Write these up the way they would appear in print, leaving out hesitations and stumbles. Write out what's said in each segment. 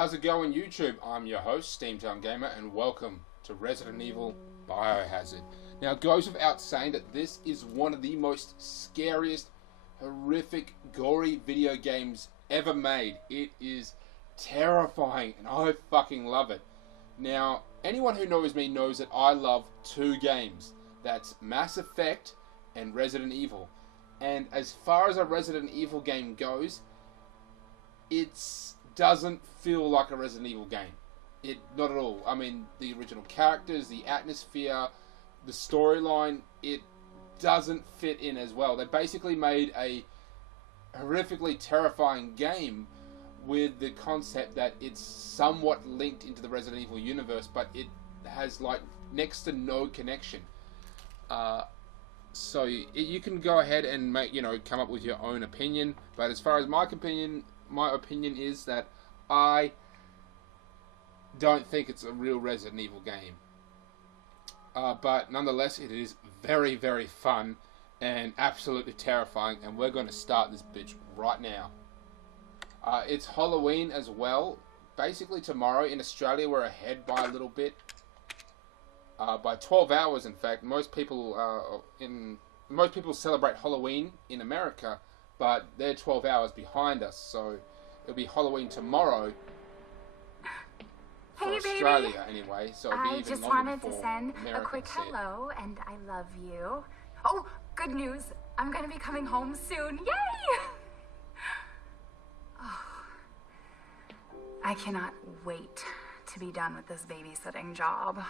How's it going, YouTube? I'm your host, steamtowngamer, and welcome to Resident Evil Biohazard. Now, it goes without saying that this is one of the most scariest, horrific, gory video games ever made. It is terrifying, and I fucking love it. Now, anyone who knows me knows that I love two games. That's Mass Effect and Resident Evil. And as far as a Resident Evil game goes, it doesn't feel like a Resident Evil game. Not at all. I mean, the original characters, the atmosphere, the storyline, it doesn't fit in as well. They basically made a horrifically terrifying game with the concept that it's somewhat linked into the Resident Evil universe, but it has like next to no connection. So you can go ahead and come up with your own opinion. But as far as my opinion is that I don't think it's a real Resident Evil game. But nonetheless, it is very, very fun and absolutely terrifying. And we're going to start this bitch right now. It's Halloween as well. Basically tomorrow in Australia, we're ahead by a little bit. By 12 hours, in fact. Most people celebrate Halloween in America, but they're 12 hours behind us. So it'll be Halloween tomorrow for Australia, anyway. So it'll be even just longer wanted to before send America a quick can see it. hello, and I love you. Oh, good news! I'm gonna be coming home soon. Yay! Oh, I cannot wait to be done with this babysitting job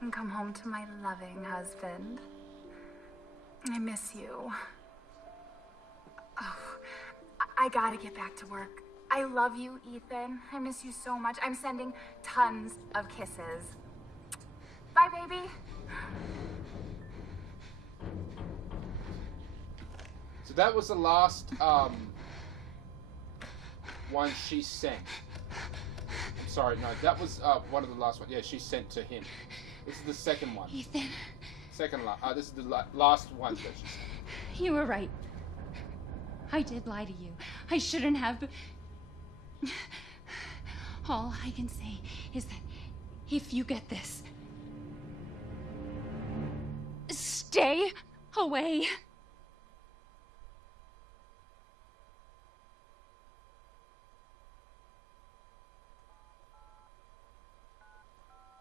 and come home to my loving husband. I miss you. Oh, I gotta get back to work. I love you, Ethan. I miss you so much. I'm sending tons of kisses. Bye, baby. So that was the last one she sent. I'm sorry, no, that was one of the last ones. Yeah, she sent to him. This is the second one. Ethan. This is the last one that she sent. You were right. I did lie to you. I shouldn't have. All I can say is that if you get this, stay away.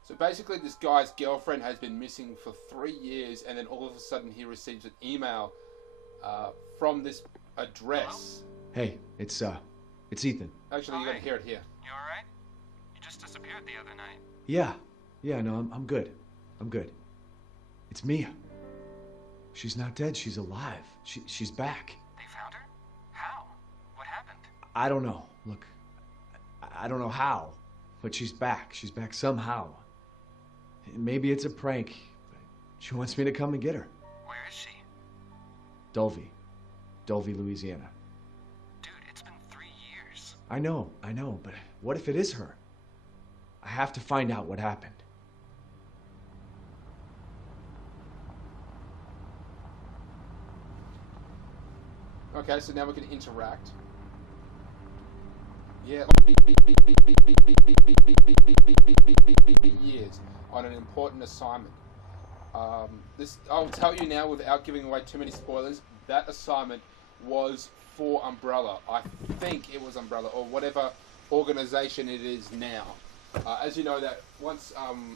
So basically this guy's girlfriend has been missing for 3 years, and then all of a sudden he receives an email from this address. Hey, it's Ethan. Actually, you're going to hear it here. You alright? You just disappeared the other night. Yeah, no, I'm good. I'm good. It's Mia. She's not dead, she's alive. She's back. They found her? How? What happened? I don't know. Look, I don't know how, but she's back. She's back somehow. Maybe it's a prank, but she wants me to come and get her. Where is she? Dulvey, Louisiana. Dude, it's been 3 years. I know, but what if it is her? I have to find out what happened. Okay, so now we can interact. Yeah, years on an important assignment. I'll tell you now without giving away too many spoilers. That assignment was for Umbrella. I think it was Umbrella or whatever organization it is now. As you know, that once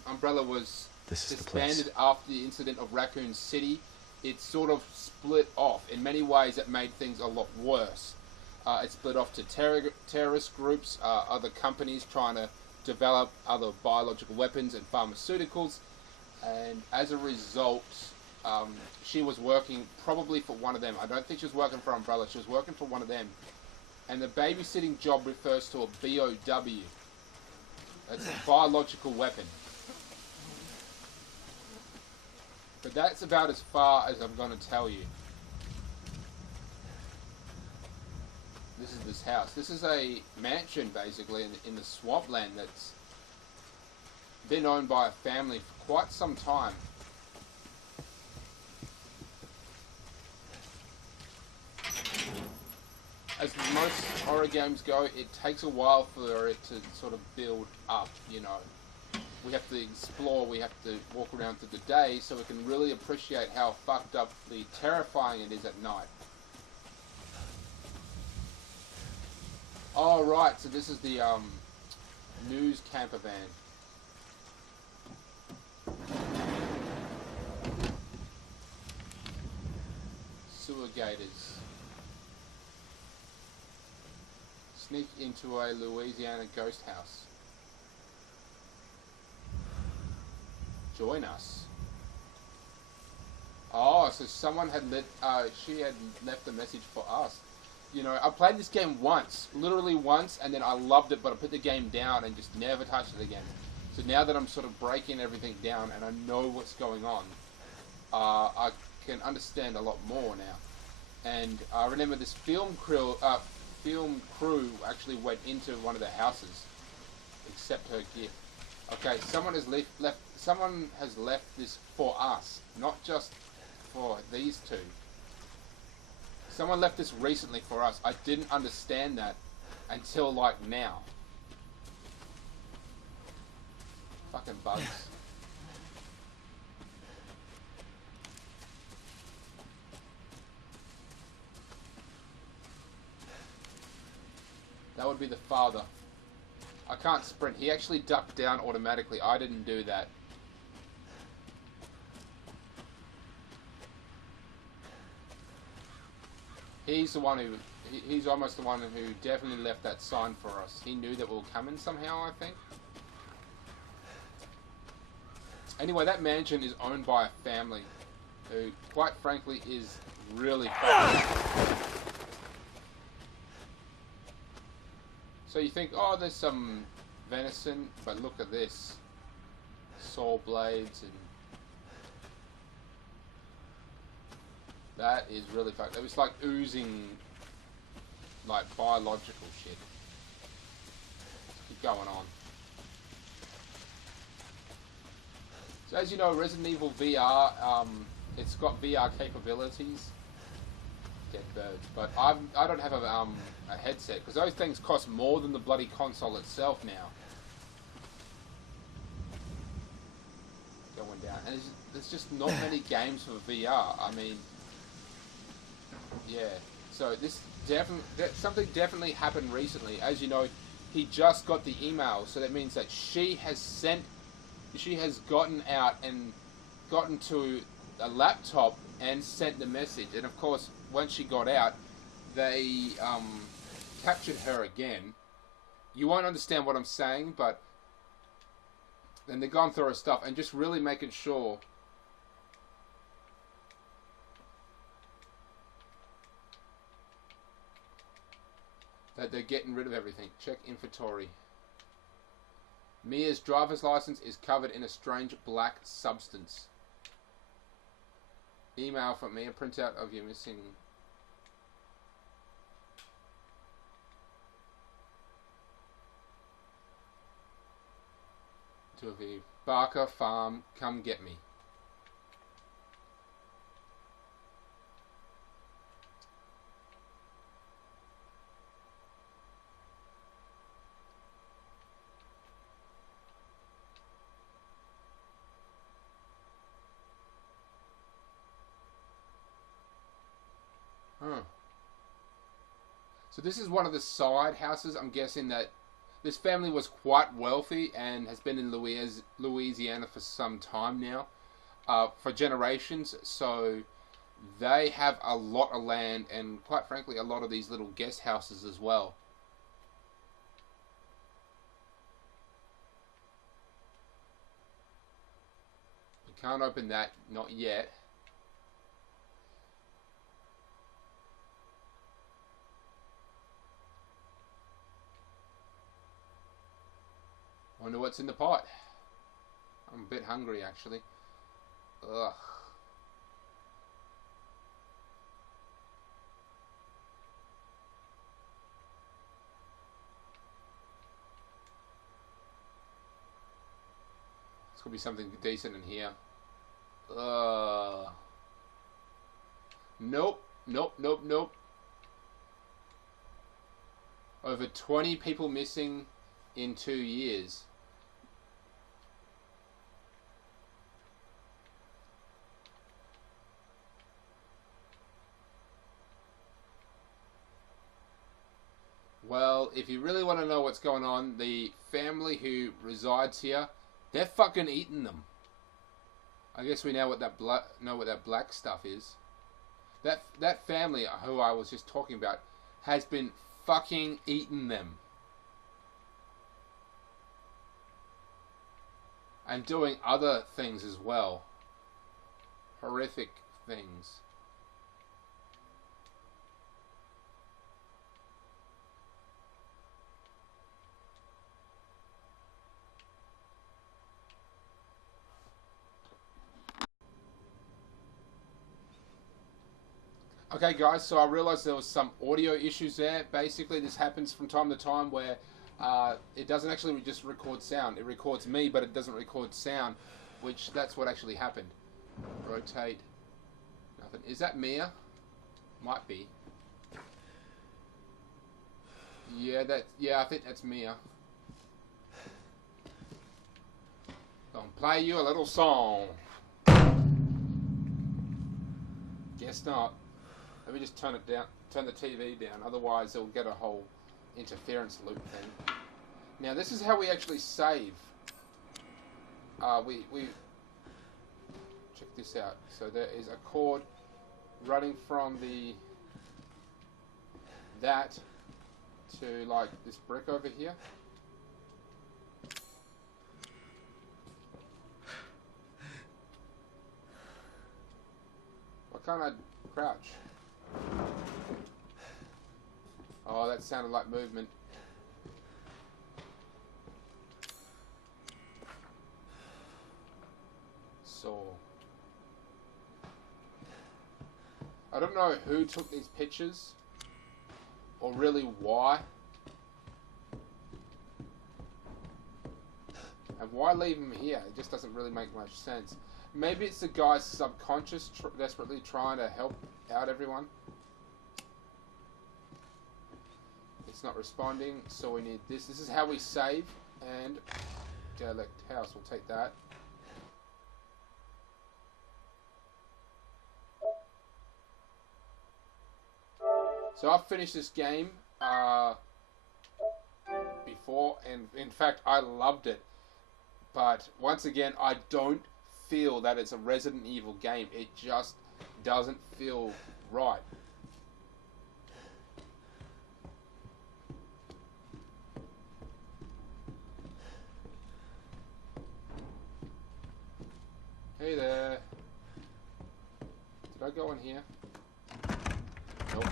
Umbrella was disbanded after the incident of Raccoon City, it sort of split off. In many ways, it made things a lot worse. It split off to terrorist groups, other companies trying to develop other biological weapons and pharmaceuticals, and as a result, she was working probably for one of them. I don't think she was working for Umbrella, she was working for one of them. And the babysitting job refers to a BOW. That's a biological weapon. But that's about as far as I'm going to tell you. This is this house. This is a mansion, basically, in the swampland that's been owned by a family for quite some time. as most horror games go, it takes a while for it to sort of build up, you know. We have to explore, we have to walk around through the day so we can really appreciate how fucked up, terrifying it is at night. Oh, right, so this is the news camper van. Sewer gators. Sneak into a Louisiana ghost house. Join us. Oh, so someone had she had left a message for us. You know, I played this game once, literally once, and then I loved it, but I put the game down and just never touched it again. So now that I'm sort of breaking everything down and I know what's going on, I can understand a lot more now. And I remember this film crew actually went into one of the houses, except her gift. Okay, someone has left this for us, not just for these two. Someone left this recently for us. I didn't understand that until like now. Fucking bugs. That would be the father. I can't sprint. He actually ducked down automatically. I didn't do that. He's the one who... He's almost the one who definitely left that sign for us. He knew that we were coming somehow, I think. Anyway, that mansion is owned by a family who, quite frankly, is really fucking... So you think, oh, there's some venison, but look at this. Saw blades and... That is really fucked. It was like oozing, like, biological shit. Keep going on. So as you know, Resident Evil VR, it's got VR capabilities. Dead birds. But I don't have a headset, because those things cost more than the bloody console itself now. Going down. And there's just not many games for VR. I mean... Yeah, so this something definitely happened recently. As you know, he just got the email, so that means that she has gotten out and gotten to a laptop and sent the message. And of course, once she got out, they captured her again. You won't understand what I'm saying, but then they've gone through her stuff and just really making sure that they're getting rid of everything. Check inventory. Mia's driver's license is covered in a strange black substance. Email from Mia. Printout of your missing... To Aviv. Barker Farm, come get me. So this is one of the side houses. I'm guessing that this family was quite wealthy and has been in Louisiana for some time now, for generations. So they have a lot of land and, quite frankly, a lot of these little guest houses as well. You can't open that, not yet. Wonder what's in the pot. I'm a bit hungry, actually. Ugh. There's gonna be something decent in here. Nope. Nope, nope, nope. Over 20 people missing in 2 years. Well, if you really want to know what's going on, the family who resides here, they're fucking eating them. I guess we know what that black stuff is. That family who I was just talking about has been fucking eating them. And doing other things as well. Horrific things. Okay guys, so I realized there was some audio issues there. Basically this happens from time to time where it doesn't actually just record sound. It records me, but it doesn't record sound, which that's what actually happened. Rotate. Nothing. Is that Mia? Might be. Yeah, I think that's Mia. Gonna play you a little song. Guess not. Let me just turn it down, turn the TV down, otherwise it'll get a whole interference loop thing. Now this is how we actually save. We check this out. So there is a cord running from that to like this brick over here. What kind of crouch? Oh, that sounded like movement. Saw. I don't know who took these pictures, or really why. And why leave them here? It just doesn't really make much sense. Maybe it's the guy's subconscious desperately trying to help out everyone. It's not responding, so we need this. This is how we save, and derelict house, we'll take that. So I've finished this game before, and in fact I loved it. But once again, I don't feel that it's a Resident Evil game. It just doesn't feel right. Hey there. Did I go in here? Nope.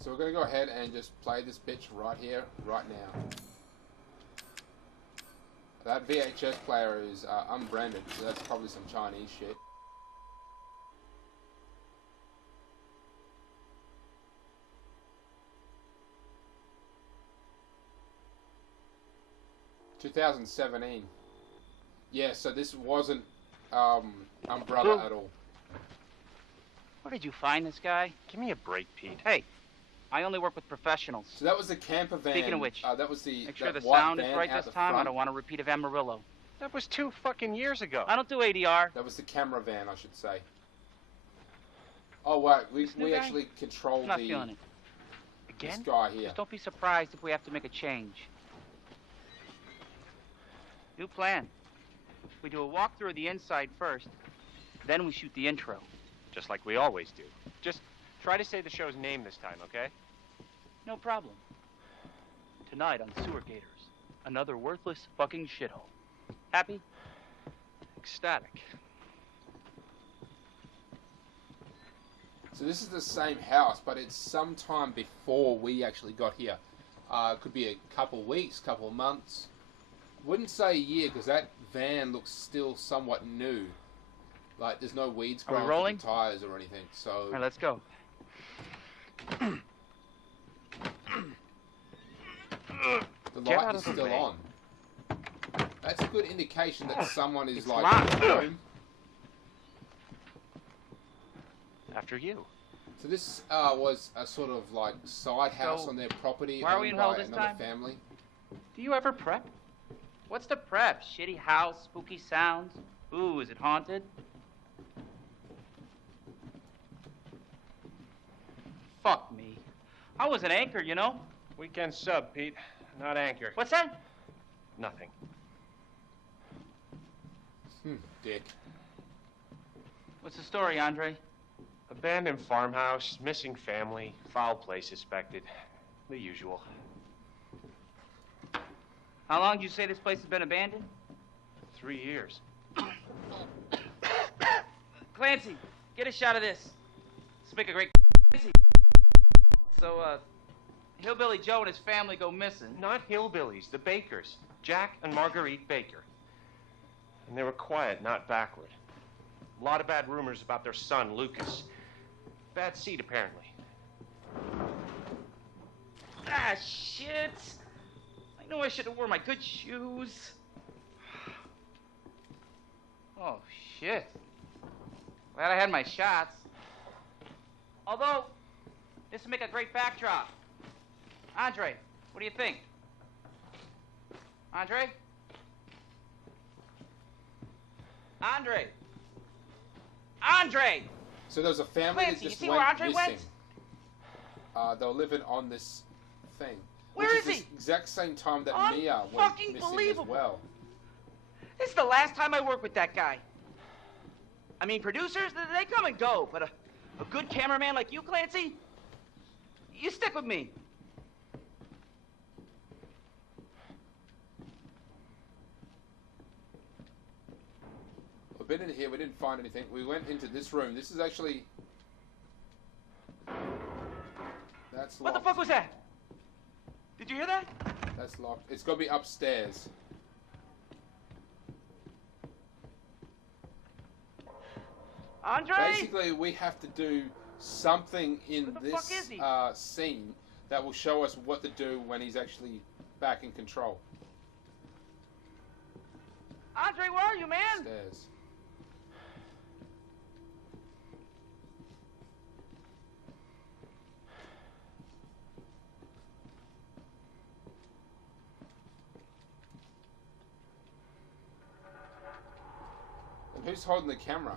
So we're going to go ahead and just play this bitch right here, right now. That VHS player is unbranded, so that's probably some Chinese shit. (2017). Yeah, so this wasn't Umbrella at all. Where did you find this guy? Give me a break, Pete. Hey, I only work with professionals. So that was the camper van. Speaking of which, that was the make sure the white sound is van right out this the time. I front. don't want a repeat of Amarillo. That was 2 fucking years ago. I don't do ADR. That was the camera van, I should say. Oh wait, This new we guy? actually control I'm not feeling it. this Again? guy here. Just don't be surprised if we have to make a change. New plan. We do a walkthrough of the inside first, then we shoot the intro. Just like we always do. Just try to say the show's name this time, okay? No problem. Tonight on Sewer Gators, another worthless fucking shithole. Happy? Ecstatic. So this is the same house, but it's sometime before we actually got here. It could be a couple weeks, couple months. Wouldn't say a year, because that van looks still somewhat new. Like, there's no weeds Are we growing rolling? on the tires or anything, so... All right, let's go. The Get light out is of the still way. on. That's a good indication that someone is, It's like, locked. home. After you. So this was a sort of like side house So, on their property why are we owned in hell by this another time? family. Do you ever prep? What's the prep? Shitty house, spooky sounds? Ooh, is it haunted? Fuck me. I was an anchor, you know? Weekend sub, Pete. Not anchor. What's that? Nothing. Dick. What's the story, Andre? Abandoned farmhouse, missing family, foul play suspected. The usual. How long did you say this place has been abandoned? 3 years. Clancy, get a shot of this. Let's make a great Clancy. So, Hillbilly Joe and his family go missing. Not hillbillies, the Bakers. Jack and Marguerite Baker. And they were quiet, not backward. A lot of bad rumors about their son, Lucas. Bad seed, apparently. Ah, shit. I know I should have worn my good shoes. Oh, shit. Glad I had my shots. Although, this would make a great backdrop. Andre, what do you think? Andre? Andre! Andre! So there was a family Clancy, that you just see went where Andre missing. went? They were living on this thing. Where which is the he? exact same time that Mia went Unfucking missing believable. as well. This is the last time I work with that guy. I mean, producers, they come and go, but a good cameraman like you, Clancy, you stick with me. We've been in here, we didn't find anything. We went into this room. This is actually... That's What locked. the fuck was that? Did you hear that? That's locked. It's got to be upstairs. Andre? Basically, we have to do something in Where the this fuck is he? scene that will show us what to do when he's actually back in control. Andre, where are you, man? Upstairs. And who's holding the camera?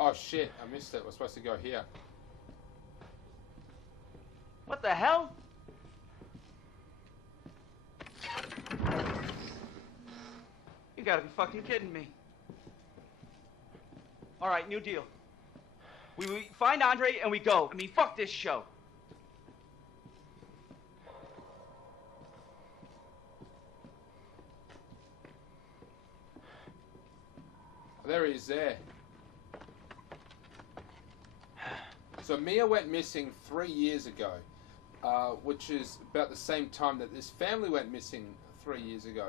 Oh shit, I missed it. We're supposed to go here. What the hell? You gotta be fucking kidding me. All right, new deal. We find Andre and we go. I mean, fuck this show. There he is there. So Mia went missing 3 years ago, which is about the same time that this family went missing 3 years ago.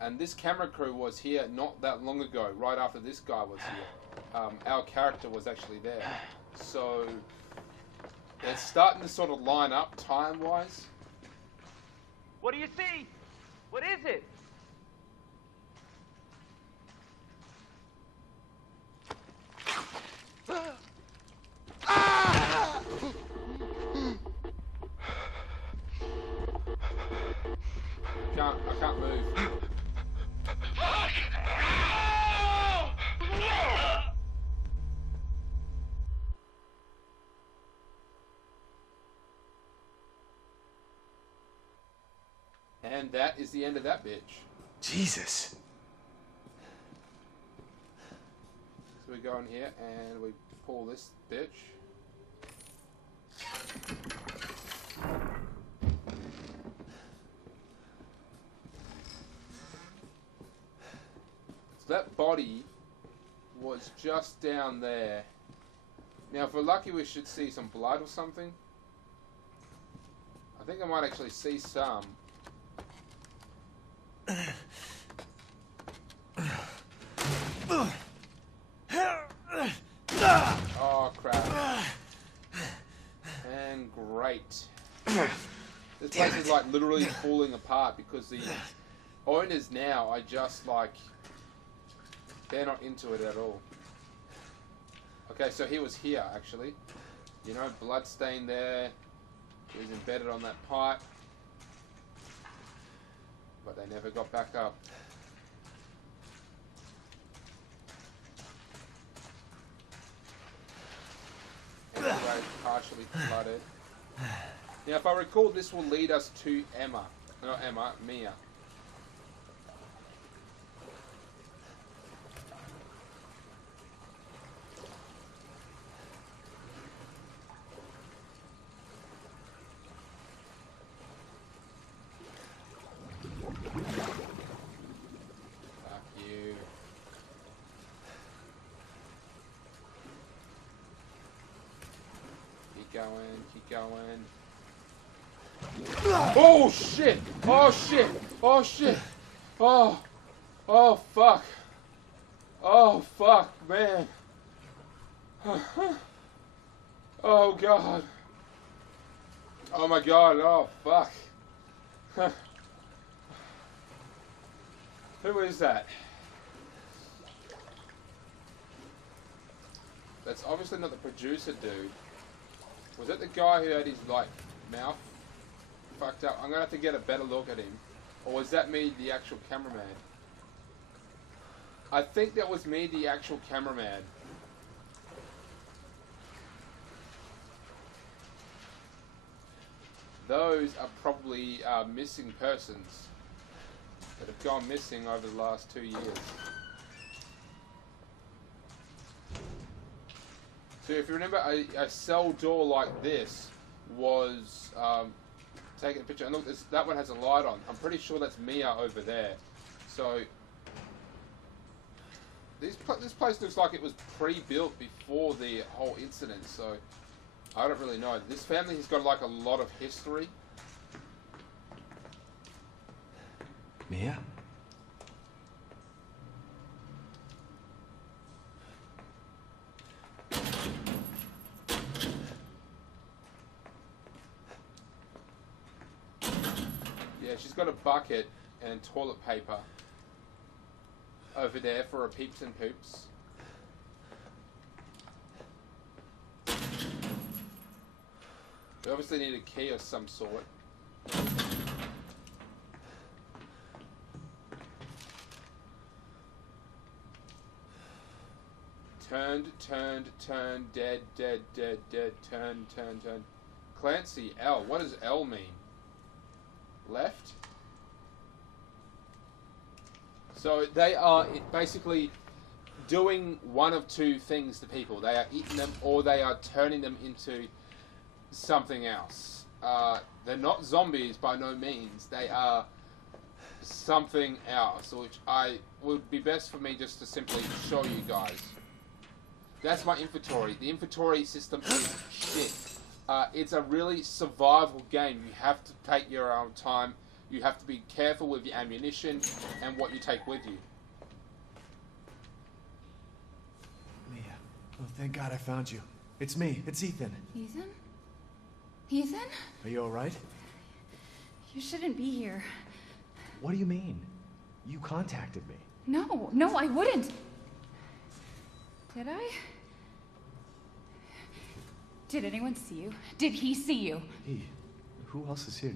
And this camera crew was here not that long ago, right after this guy was here. Our character was actually there. So it's starting to sort of line up time-wise. What do you see? What is it? I can't move. And that is the end of that bitch. Jesus. So we go in here and we pull this bitch. So that body was just down there. Now if we're lucky we should see some blood or something. I think I might actually see some. like literally falling apart because the owners now are just like, they're not into it at all. Okay, so he was here actually. You know, blood stain there. He was embedded on that pipe. But they never got back up. Anyway, partially flooded. Now, if I recall, this will lead us to Emma. Not Emma, Mia. Fuck you. Keep going, keep going. Oh shit! Oh shit! Oh shit! Oh! Oh fuck! Oh fuck, man! Oh god! Oh my god! Oh fuck! Who is that? That's obviously not the producer dude. Was that the guy who had his like mouth fucked up? I'm gonna have to get a better look at him. Or was that me, the actual cameraman? I think that was me, the actual cameraman. Those are probably missing persons that have gone missing over the last 2 years. So if you remember, a cell door like this was taking a picture. And look, that one has a light on. I'm pretty sure that's Mia over there. So this place looks like it was pre-built before the whole incident. So I don't really know. This family has got like a lot of history. Mia? Yeah, she's got a bucket and toilet paper over there for her peeps and poops. We obviously need a key of some sort. Turned, dead, turned. Clancy, L. What does L mean? Left? So they are basically doing one of two things to people. They are eating them or they are turning them into something else. They're not zombies by no means. They are something else, which I would be best for me just to simply show you guys. That's my inventory. The inventory system is shit. It's a really survival game. You have to take your own time. You have to be careful with your ammunition and what you take with you. Mia. Oh, thank God I found you. It's me. It's Ethan. Ethan? Ethan? Are you alright? You shouldn't be here. What do you mean? You contacted me. No, I wouldn't. Did I? Did anyone see you? Did he see you? He? Who else is here?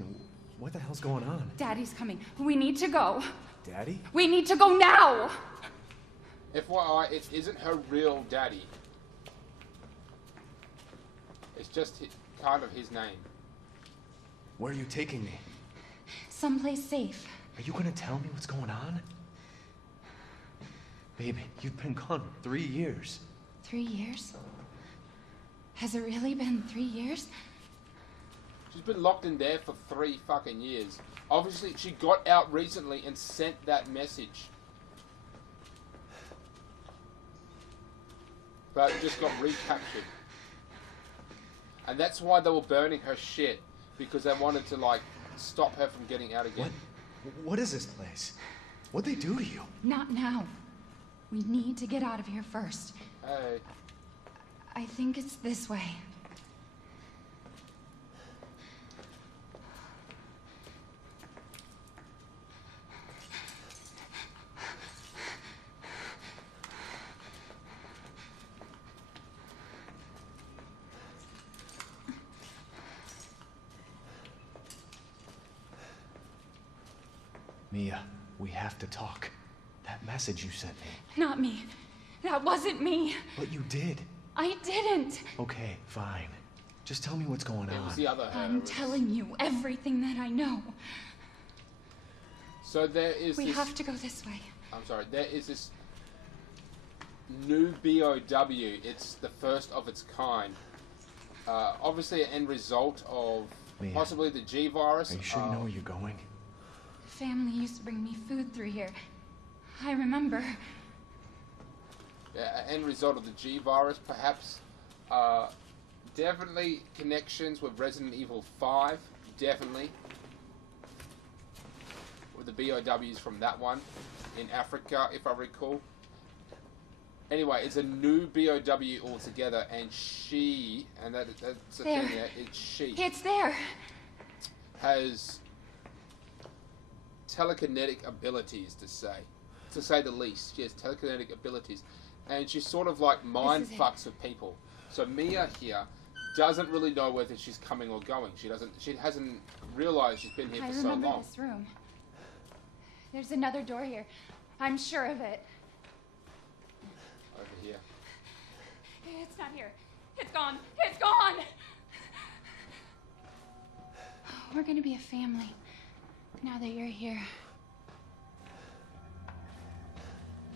What the hell's going on? Daddy's coming. We need to go. Daddy? We need to go now! FYI, it isn't her real daddy. It's just kind of his name. Where are you taking me? Someplace safe. Are you gonna tell me what's going on? Baby, you've been gone 3 years. 3 years? Has it really been 3 years? She's been locked in there for 3 fucking years. Obviously, she got out recently and sent that message. But it just got recaptured. And that's why they were burning her shit. Because they wanted to, like, stop her from getting out again. What is this place? What'd they do to you? Not now. We need to get out of here first. Hey. I think it's this way. Mia, we have to talk. That message you sent me. Not me. That wasn't me. But you did. I didn't. Okay, fine. Just tell me what's going It was on. the other her. I'm telling you everything that I know. So there is We this... have to go this way. I'm sorry. There is this new BOW. It's the first of its kind. Obviously an end result of Mia, possibly the G virus. Are you sure you know where you're going? Family used to bring me food through here. I remember. End result of the G virus, perhaps. Definitely connections with Resident Evil 5. Definitely. With the BOWs from that one. In Africa, if I recall. Anyway, it's a new BOW altogether, and she, and that's the There. thing, yeah, it's she, It's there. has telekinetic abilities, to say the least. She has telekinetic abilities, and she sort of like mind This is it. fucks with people. So Mia here doesn't really know whether she's coming or going. She hasn't realized she's been here I for so remember long. this room. There's another door here. I'm sure of it. Over here. It's not here. It's gone. It's gone. We're gonna be a family now that you're here.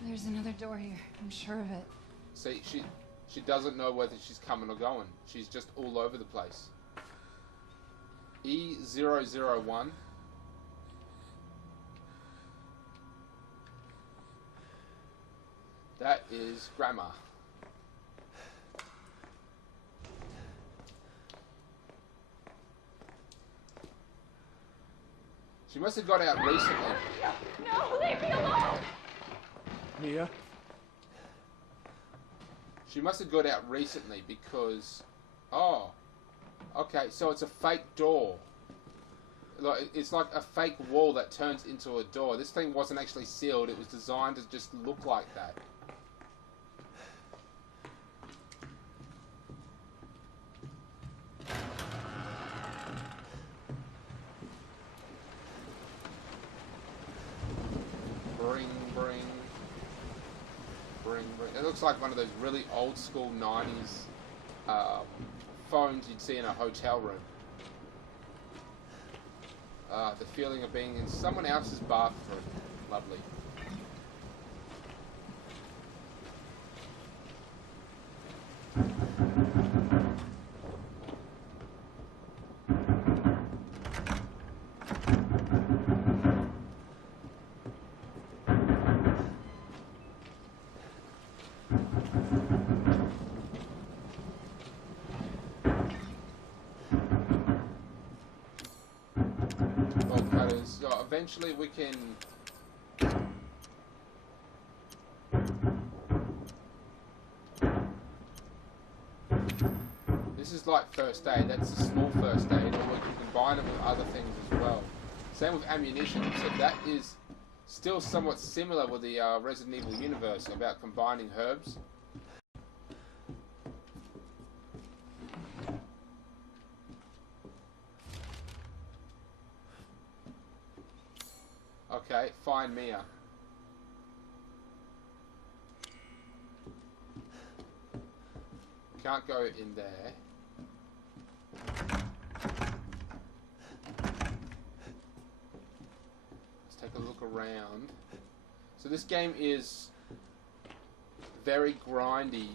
There's another door here. I'm sure of it. See, she doesn't know whether she's coming or going. She's just all over the place. E001. That is Grandma. She must have got out recently. No, leave me alone! Mia? She must have got out recently because... Oh. Okay, so it's a fake door. It's like a fake wall that turns into a door. This thing wasn't actually sealed. It was designed to just look like that. Bring. It looks like one of those really old school 90s phones you'd see in a hotel room. The feeling of being in someone else's bathroom. Lovely. So eventually we can... This is like first aid. That's a small first aid, or we can combine it with other things as well. Same with ammunition. So that is still somewhat similar with the Resident Evil universe about combining herbs. Okay, find Mia. Can't go in there. Let's take a look around. So this game is very grindy.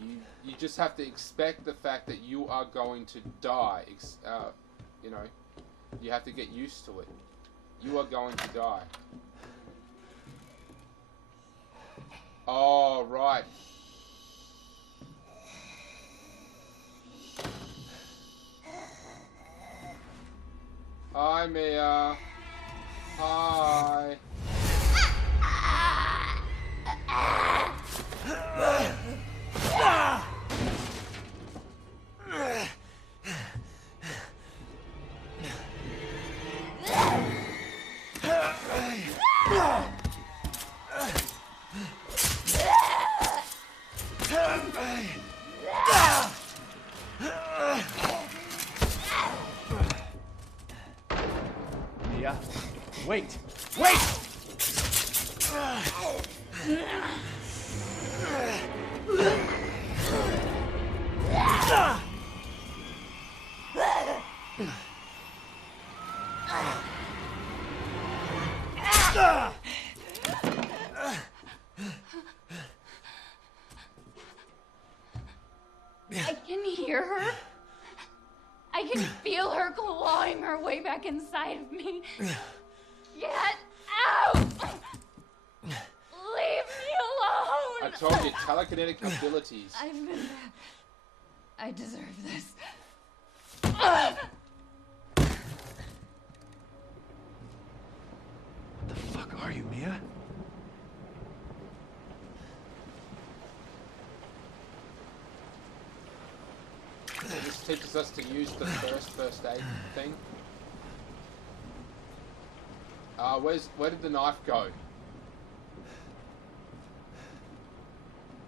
You just have to expect the fact that you are going to die. You know, you have to get used to it. You are going to die. Oh, right. Hi, Mia. Hi. Mia? Wait! Wait! I can hear her. I can feel her clawing her way back inside of me. Get out! Leave me alone! I told you, telekinetic abilities. I've been bad. I deserve this. What the fuck are you, Mia? This teaches us to use the first aid thing. Where did the knife go?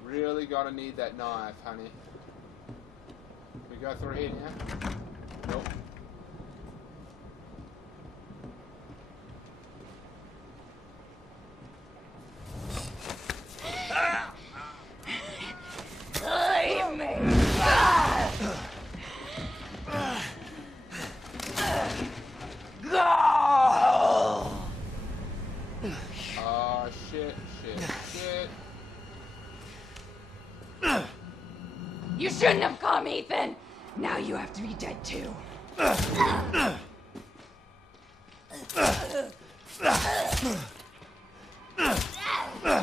Really gonna need that knife, honey. Can we go through here now? Nope. Leave me! Oh, shit. You shouldn't have come, Ethan! Now you have to be dead too. So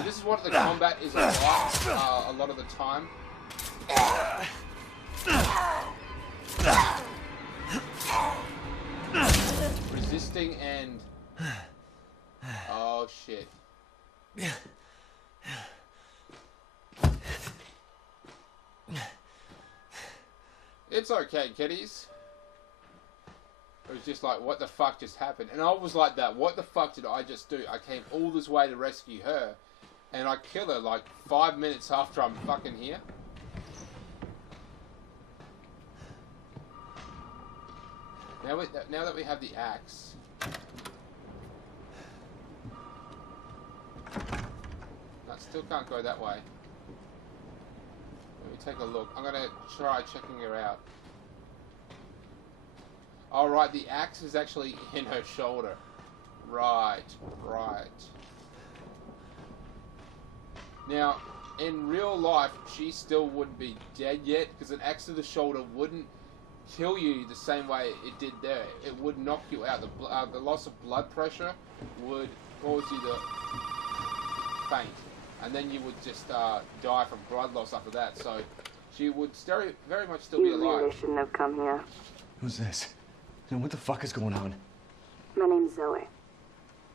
this is what the combat is like a lot of the time. Resisting and... Oh, shit. It's okay, kiddies. It was just like, what the fuck just happened? And I was like that, what the fuck did I just do? I came all this way to rescue her, and I kill her like 5 minutes after I'm fucking here. Now that we have the axe... I still can't go that way. Let me take a look. I'm gonna try checking her out. Alright, the axe is actually in her shoulder. Right. Now, in real life, she still wouldn't be dead yet, because an axe to the shoulder wouldn't kill you the same way it did there. It would knock you out. The loss of blood pressure would cause you to faint. And then you would just die from blood loss after that. So she would very much still be alive. You really shouldn't have come here. Who's this? And what the fuck is going on? My name's Zoe.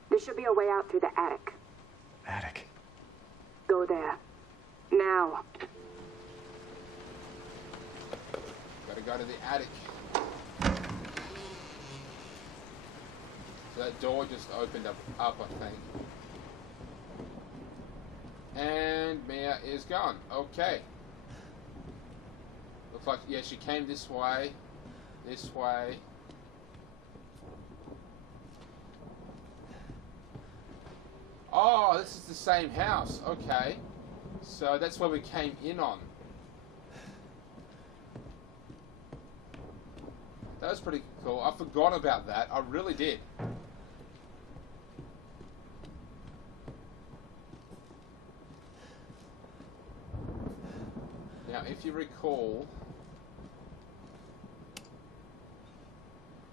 There should be a way out through the attic. Attic. Go there. Now. Gotta go to the attic. So that door just opened up I think. And Mia is gone. Okay. Looks like, yeah, she came this way. This way. Oh, this is the same house. Okay. So that's where we came in on. That was pretty cool. I forgot about that. I really did. Now, if you recall,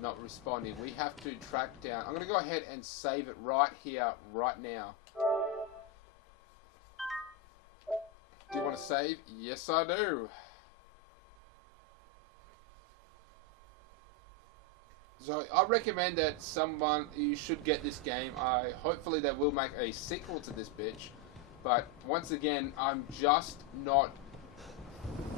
not responding, we have to track down. I'm going to go ahead and save it right here, right now. Do you want to save? Yes, I do. So I recommend that you should get this game. Hopefully they will make a sequel to this bitch. But once again, I'm just not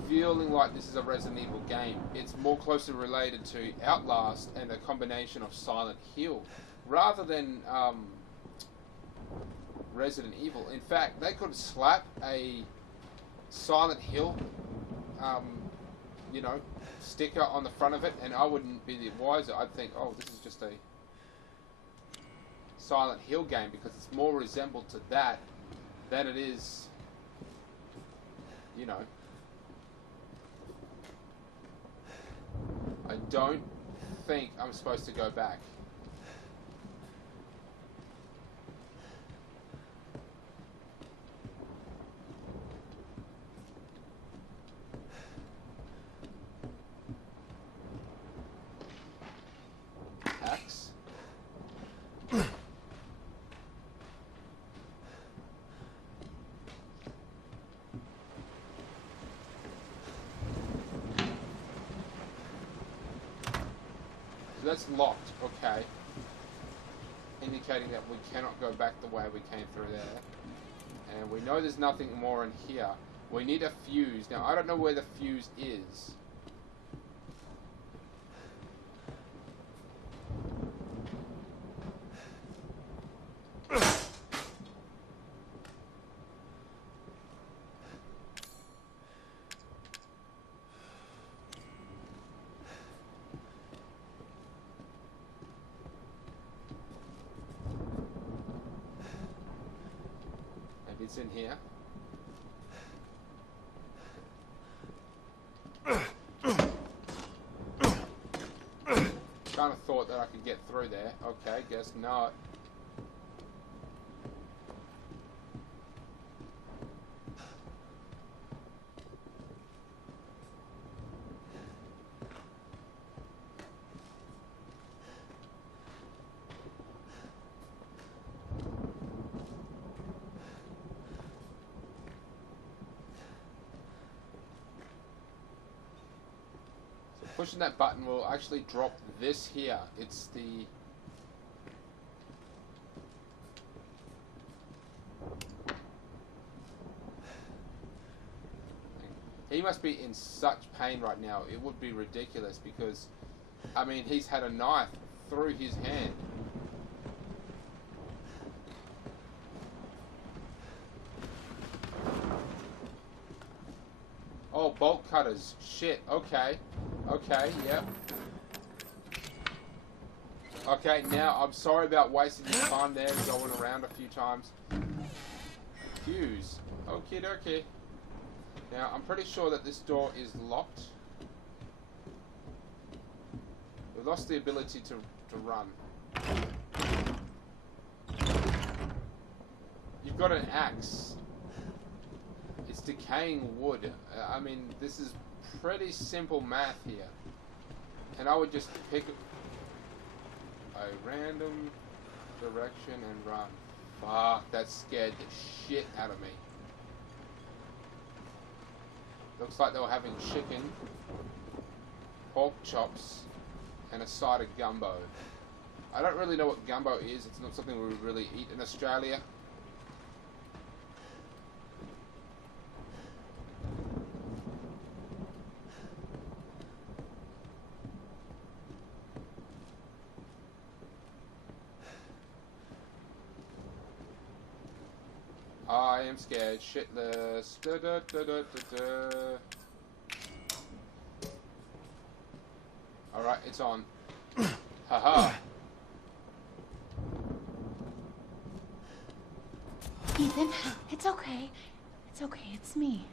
feeling like this is a Resident Evil game. It's more closely related to Outlast and a combination of Silent Hill rather than Resident Evil. In fact, they could slap a Silent Hill you know, sticker on the front of it and I wouldn't be the wiser. I'd think, oh, this is just a Silent Hill game because it's more resembled to that than it is, you know. I don't think I'm supposed to go back. that's locked, okay. Indicating that we cannot go back the way we came through there. And we know there's nothing more in here. We need a fuse. Now, I don't know where the fuse is. Maybe it's in here. Kind of thought that I could get through there. Okay, guess not. Pushing that button will actually drop this here. It's the... He must be in such pain right now. It would be ridiculous because, I mean, he's had a knife through his hand. Oh, bolt cutters. Shit. Okay. Okay, yep. Okay, now I'm sorry about wasting your time there, going around a few times. Fuse. Okie dokie. Now, I'm pretty sure that this door is locked. We lost the ability to run. You've got an axe. It's decaying wood. I mean, this is pretty simple math here. And I would just pick a random direction and run. Fuck, that scared the shit out of me. Looks like they were having chicken, pork chops, and a side of gumbo. I don't really know what gumbo is. It's not something we really eat in Australia. I am scared shitless. Da, da, da, da, da, da. Alright, it's on. Haha. Ethan, it's okay. It's okay, it's me.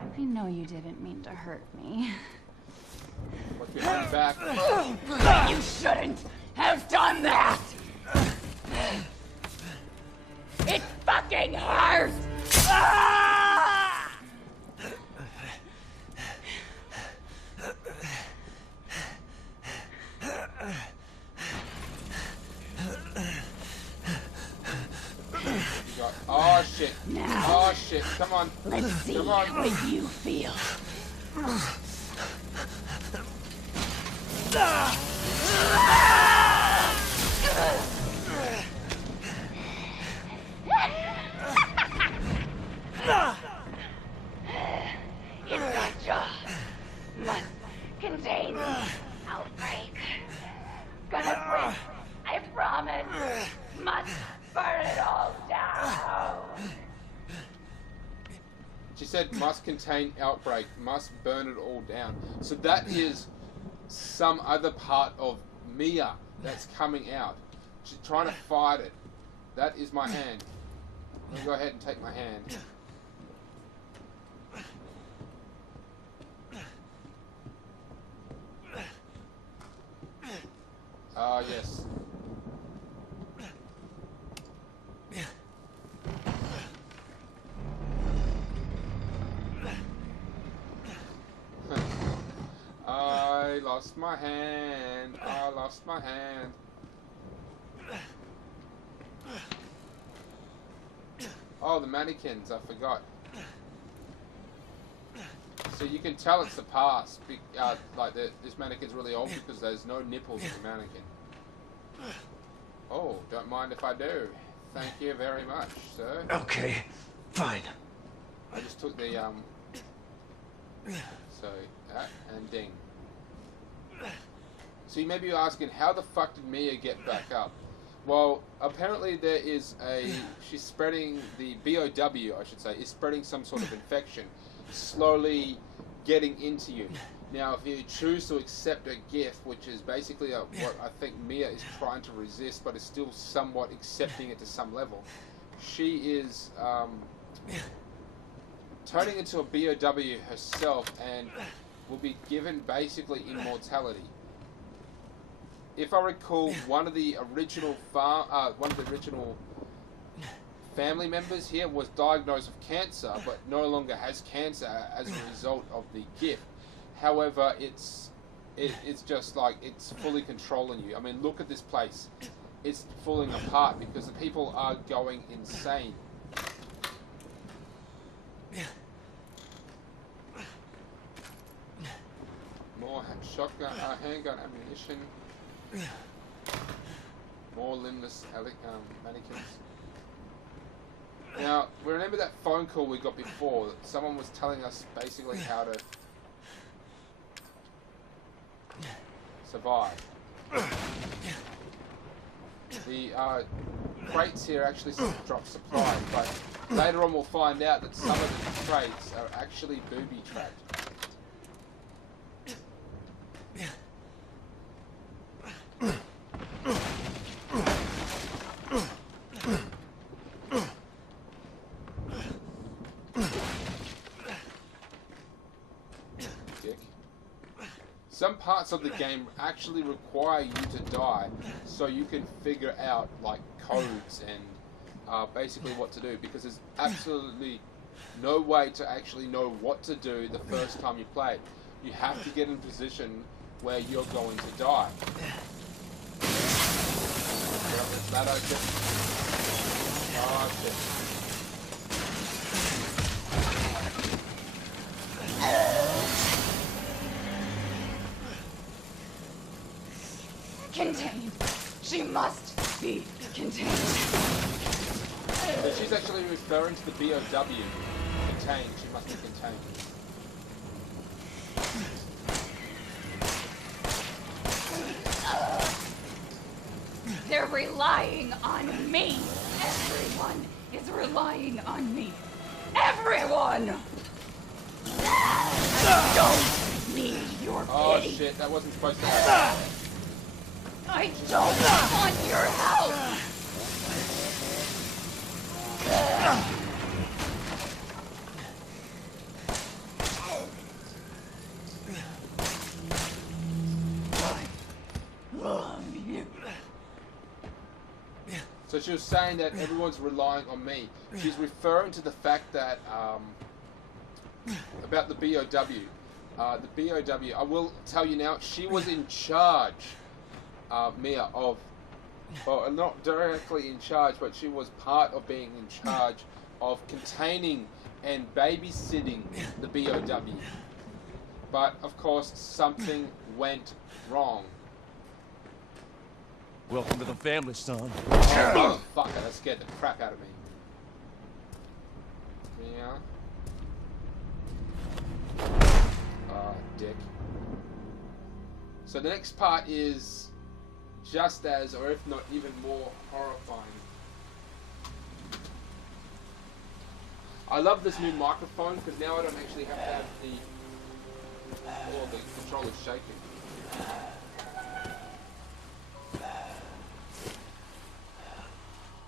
I know you didn't mean to hurt me. What's behind your back? You shouldn't have done that! It fucking hurts! Ah! Oh shit. Now, oh shit. Come on. Let's see Come on. how you feel. Your must contain outbreak. Gonna break. I promise. Must burn it all down. She said must contain outbreak, must burn it all down. So that is some other part of Mia that's coming out. She's trying to fight it. That is my hand. I'm gonna go ahead and take my hand. Ah, yes. I lost my hand. I lost my hand. Oh, the mannequins. I forgot. So you can tell it's the past. Like this mannequin's really old because there's no nipples in the mannequin. Oh, don't mind if I do. Thank you very much, sir. Okay, fine. I just took the so that and ding. So you may be asking, how the fuck did Mia get back up? Well, apparently there is she's spreading the BOW, I should say, is spreading some sort of infection, slowly getting into you. Now, if you choose to accept a gift, which is basically what I think Mia is trying to resist, but is still somewhat accepting it to some level, she is turning into a BOW herself and will be given basically immortality. If I recall, one of the original family members here was diagnosed with cancer, but no longer has cancer as a result of the gift. However, it's just like it's fully controlling you. I mean, look at this place; it's falling apart because the people are going insane. More shotgun, handgun ammunition. More limbless mannequins. Now, remember that phone call we got before? That someone was telling us basically how to survive. The crates here actually drop supplies, but later on we'll find out that some of the crates are actually booby-trapped. Some parts of the game actually require you to die so you can figure out like codes and basically what to do, because there's absolutely no way to actually know what to do the first time you play it. You have to get in a position where you're going to die. Oh, shit. Contained. She must be contained. So she's actually referring to the BOW. Contained. She must be contained. They're relying on me. Everyone is relying on me. Everyone! I don't need your pity. Oh shit, that wasn't supposed to happen. I don't want your help! I love you. So she was saying that everyone's relying on me. She's referring to the fact that, about the BOW. The BOW, I will tell you now, she was in charge, Mia, of, well, not directly in charge, but she was part of being in charge of containing and babysitting the BOW. But, of course, something went wrong. Welcome to the family, son. Oh, fuck it, that scared the crap out of me. Yeah. Dick. So the next part is just as, or if not even more, horrifying. I love this new microphone because now I don't actually have to have the controller's shaking.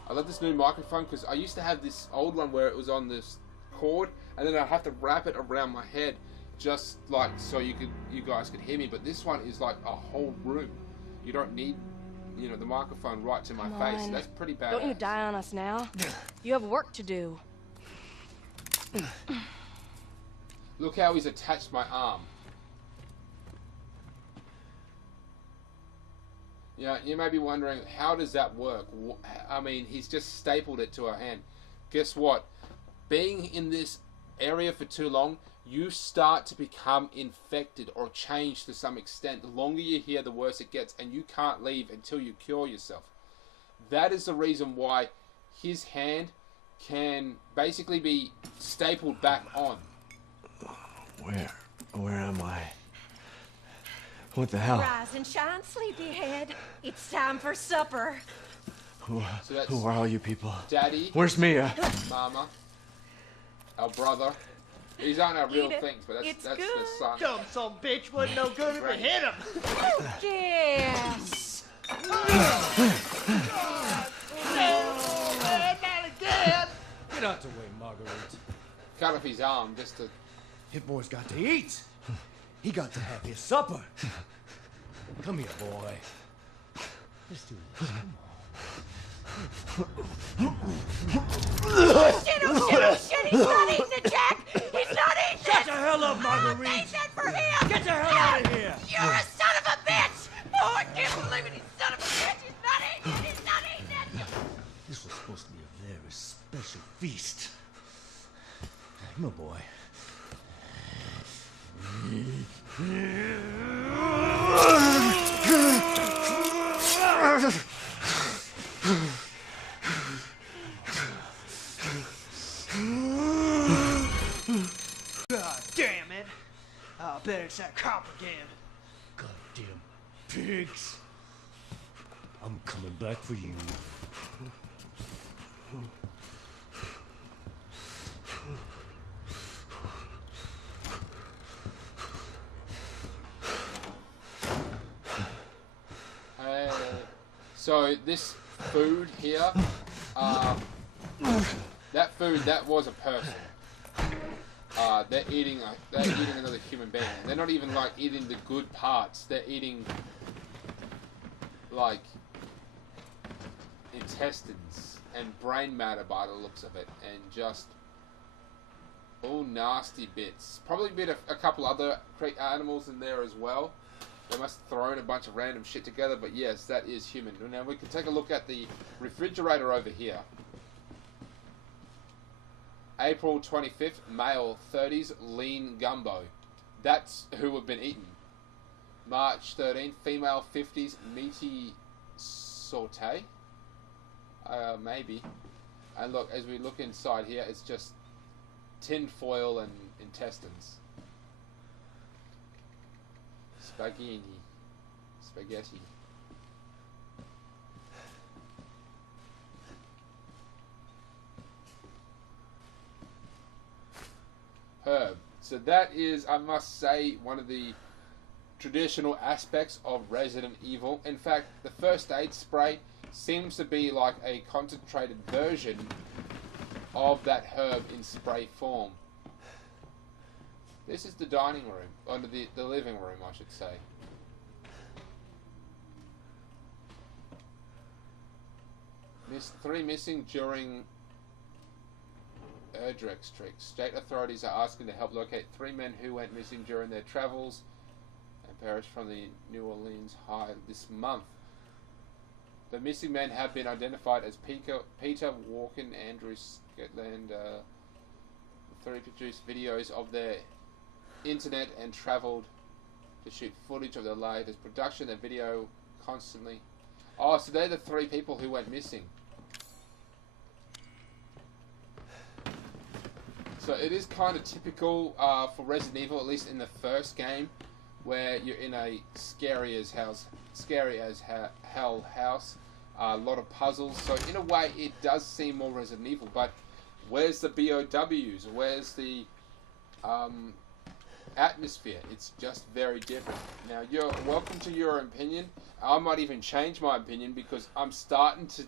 I love this new microphone because I used to have this old one where it was on this cord and then I have to wrap it around my head just like so you guys could hear me, but this one is like a whole room. You don't need, you know, the microphone right to my face. That's pretty bad. Don't you die on us now. You have work to do. Look how he's attached my arm. Yeah, you may be wondering, how does that work? I mean, he's just stapled it to her hand. Guess what? Being in this area for too long, you start to become infected or change to some extent. The longer you're here, the worse it gets, and you can't leave until you cure yourself. That is the reason why his hand can basically be stapled back on. Where am I? What the hell? Rise and shine, sleepyhead. It's time for supper. Who that's are all you people? Daddy. Where's Mia? Mama. Our brother. These aren't our real Eat it. things, but that's It's the good. son. Dumb son bitch wasn't no good if it hit him. Yes. Get out the way, Marguerite. Cut off his arm just to... Hit boy's got to eat. He got to have his supper. Come here, boy. Let's do this. Oh shit, he's not eating it, Jack! He's not eating it! Shut the hell up, I Marguerite! made that for him! Get the hell out of here! You're a son of a bitch! Oh, I can't believe it, he's son of a bitch! He's not eating it! He's not eating it! This was supposed to be a very special feast. Come on, boy. God damn it! I bet it's that cop again. Goddamn pigs! I'm coming back for you. So this food here, that food, that was a person. They're eating another human being. They're not even like eating the good parts. They're eating like intestines and brain matter by the looks of it, and just all nasty bits. Probably a couple other animals in there as well. They must have thrown a bunch of random shit together, but yes, that is human. Now we can take a look at the refrigerator over here. April 25th, male, 30s, lean gumbo. That's who we've been eating. March 13th, female, 50s, meaty saute. Maybe. And look, as we look inside here, it's just tin foil and intestines. Spaghetti. Herb. So that is, I must say, one of the traditional aspects of Resident Evil. In fact, the first aid spray seems to be like a concentrated version of that herb in spray form. This is the dining room, or the living room, I should say. Three missing during Erdrex tricks. State authorities are asking to help locate 3 men who went missing during their travels and perished from the New Orleans High this month. The missing men have been identified as Peter Walken, Andrew Scotland. The 3 produced videos of their internet and travelled to shoot footage of their latest production. Their video constantly... Oh, so they're the 3 people who went missing. So it is kind of typical for Resident Evil, at least in the first game, where you're in a scary as hell house, a lot of puzzles. So in a way, it does seem more Resident Evil. But where's the BOWs? Where's the atmosphere? It's just very different. Now, you're welcome to your opinion. I might even change my opinion, because I'm starting to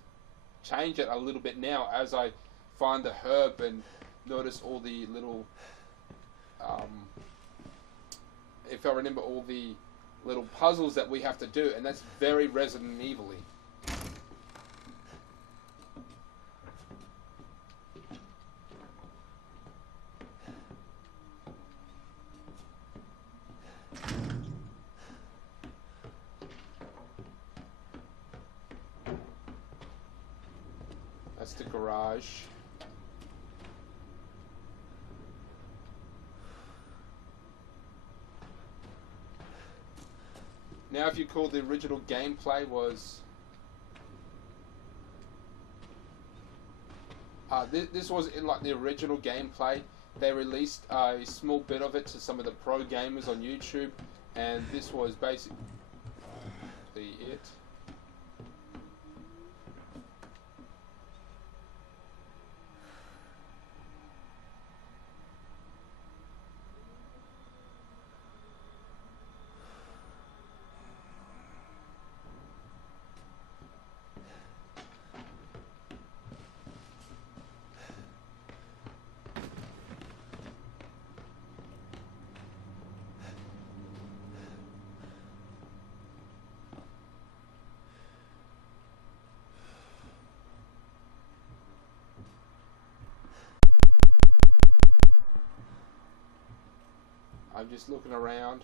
change it a little bit now as I find the herb and notice all the little if I remember all the little puzzles that we have to do, and that's very Resident Evil-y. That's the garage. Now, if you call the original gameplay was... this was in like the original gameplay. They released a small bit of it to some of the pro gamers on YouTube, and this was basically it. I'm just looking around.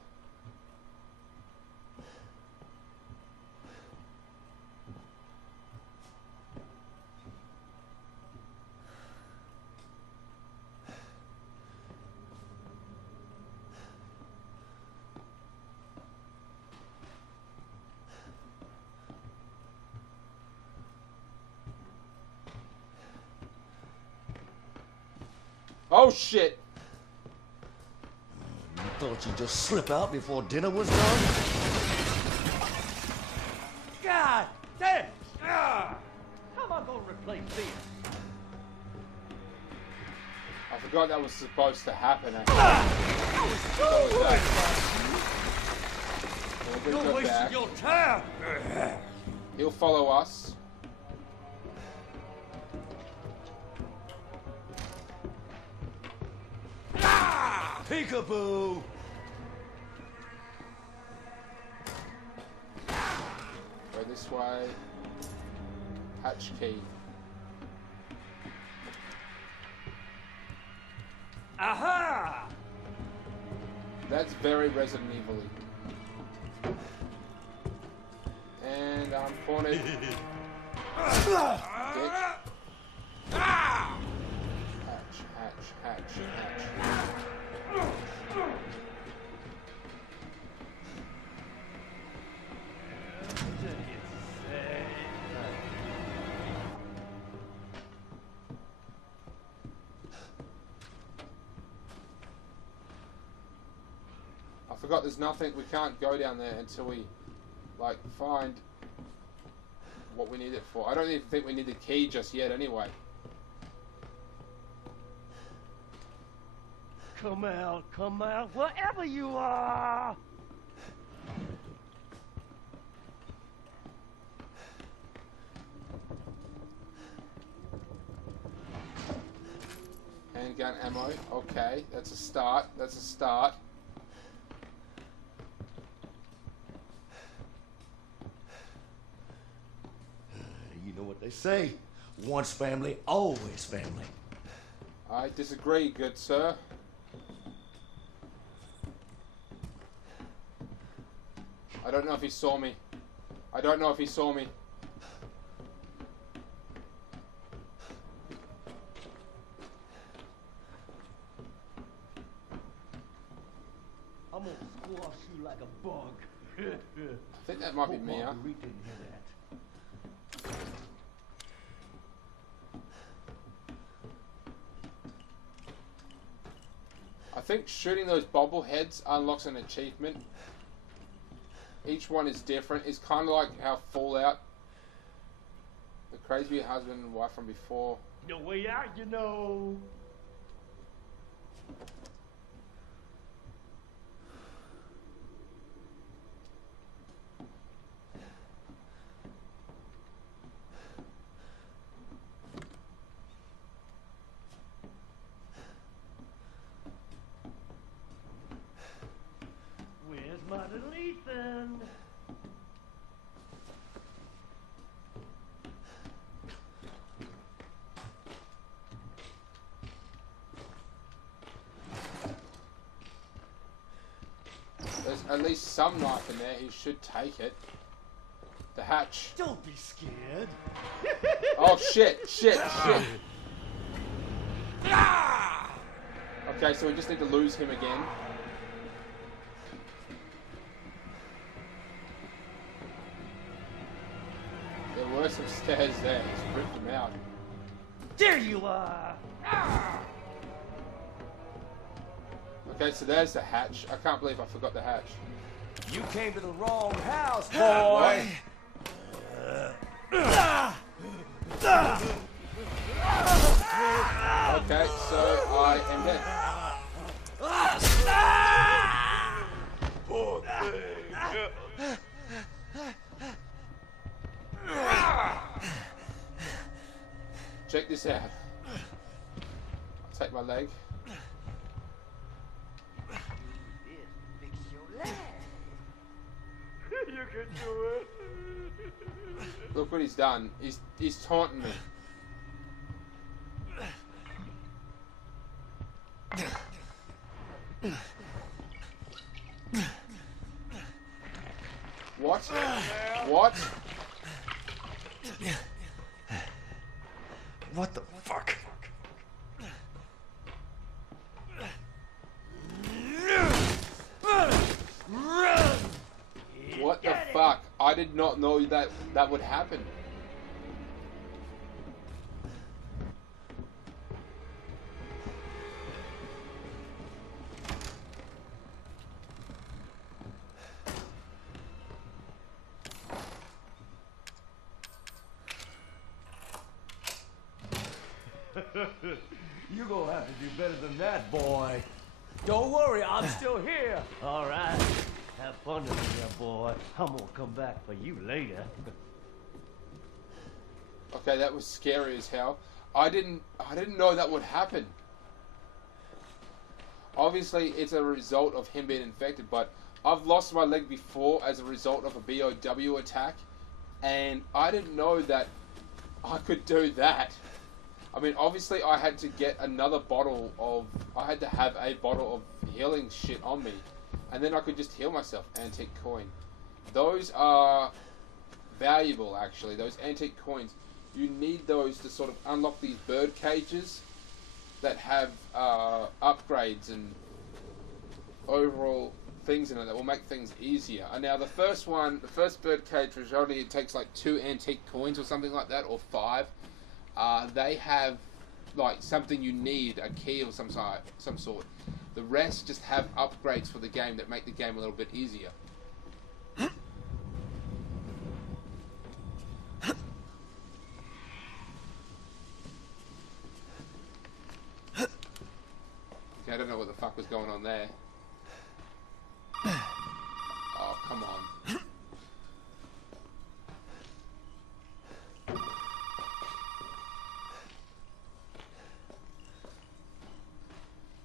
Oh shit! Thought you'd just slip out before dinner was done? God damn! How am I gonna replace this? I forgot that was supposed to happen. You're wasting your time! He'll follow us. Peekaboo! Go this way. Hatch key. Aha! That's very Resident Evil-y. And I'm cornered. Dick. Hatch, hatch, hatch, hatch. I forgot there's nothing, we can't go down there until we like find what we need it for. I don't even think we need the key just yet anyway. Come out, wherever you are! Handgun ammo, okay, that's a start, that's a start. You know what they say, once family, always family. I disagree, good sir. I don't know if he saw me. I don't know if he saw me. I'm gonna squash you like a bug. I think that might be Mia. Marguerite didn't hear that. I think shooting those bobbleheads unlocks an achievement. Each one is different. It's kind of like how Fallout, the crazy husband and wife from before. No way out, you know. Where's my little Ethan? There's at least some knife in there. He should take it. The hatch. Don't be scared. Oh shit, shit, shit. Okay, so we just need to lose him again. some stairs there. Just rip them out. There you are! Okay, so there's the hatch. I can't believe I forgot the hatch. You came to the wrong house, boy! Okay, so I am dead. Poor thing. Check this out. I'll take my leg. You can do it. Look what he's done. He's taunting me. What? What? What the fuck? What the fuck? I did not know that would happen. You're gonna have to do better than that, boy. Don't worry, I'm still here. All right. Have fun with me, boy. I'm gonna come back for you later. Okay, that was scary as hell. I didn't know that would happen. Obviously, it's a result of him being infected, but I've lost my leg before as a result of a BOW attack, and I didn't know that I could do that. I mean, obviously, I had to get another bottle of... I had to have a bottle of healing shit on me, and then I could just heal myself. Antique coin. Those are valuable, actually. Those antique coins. You need those to sort of unlock these bird cages that have upgrades and overall things in it that will make things easier. And now the first bird cage, which only it takes like 2 antique coins or something like that, or 5. They have like something you need, a key of some sort. The rest just have upgrades for the game that make the game a little bit easier. Okay, I don't know what the fuck was going on there. Oh, come on.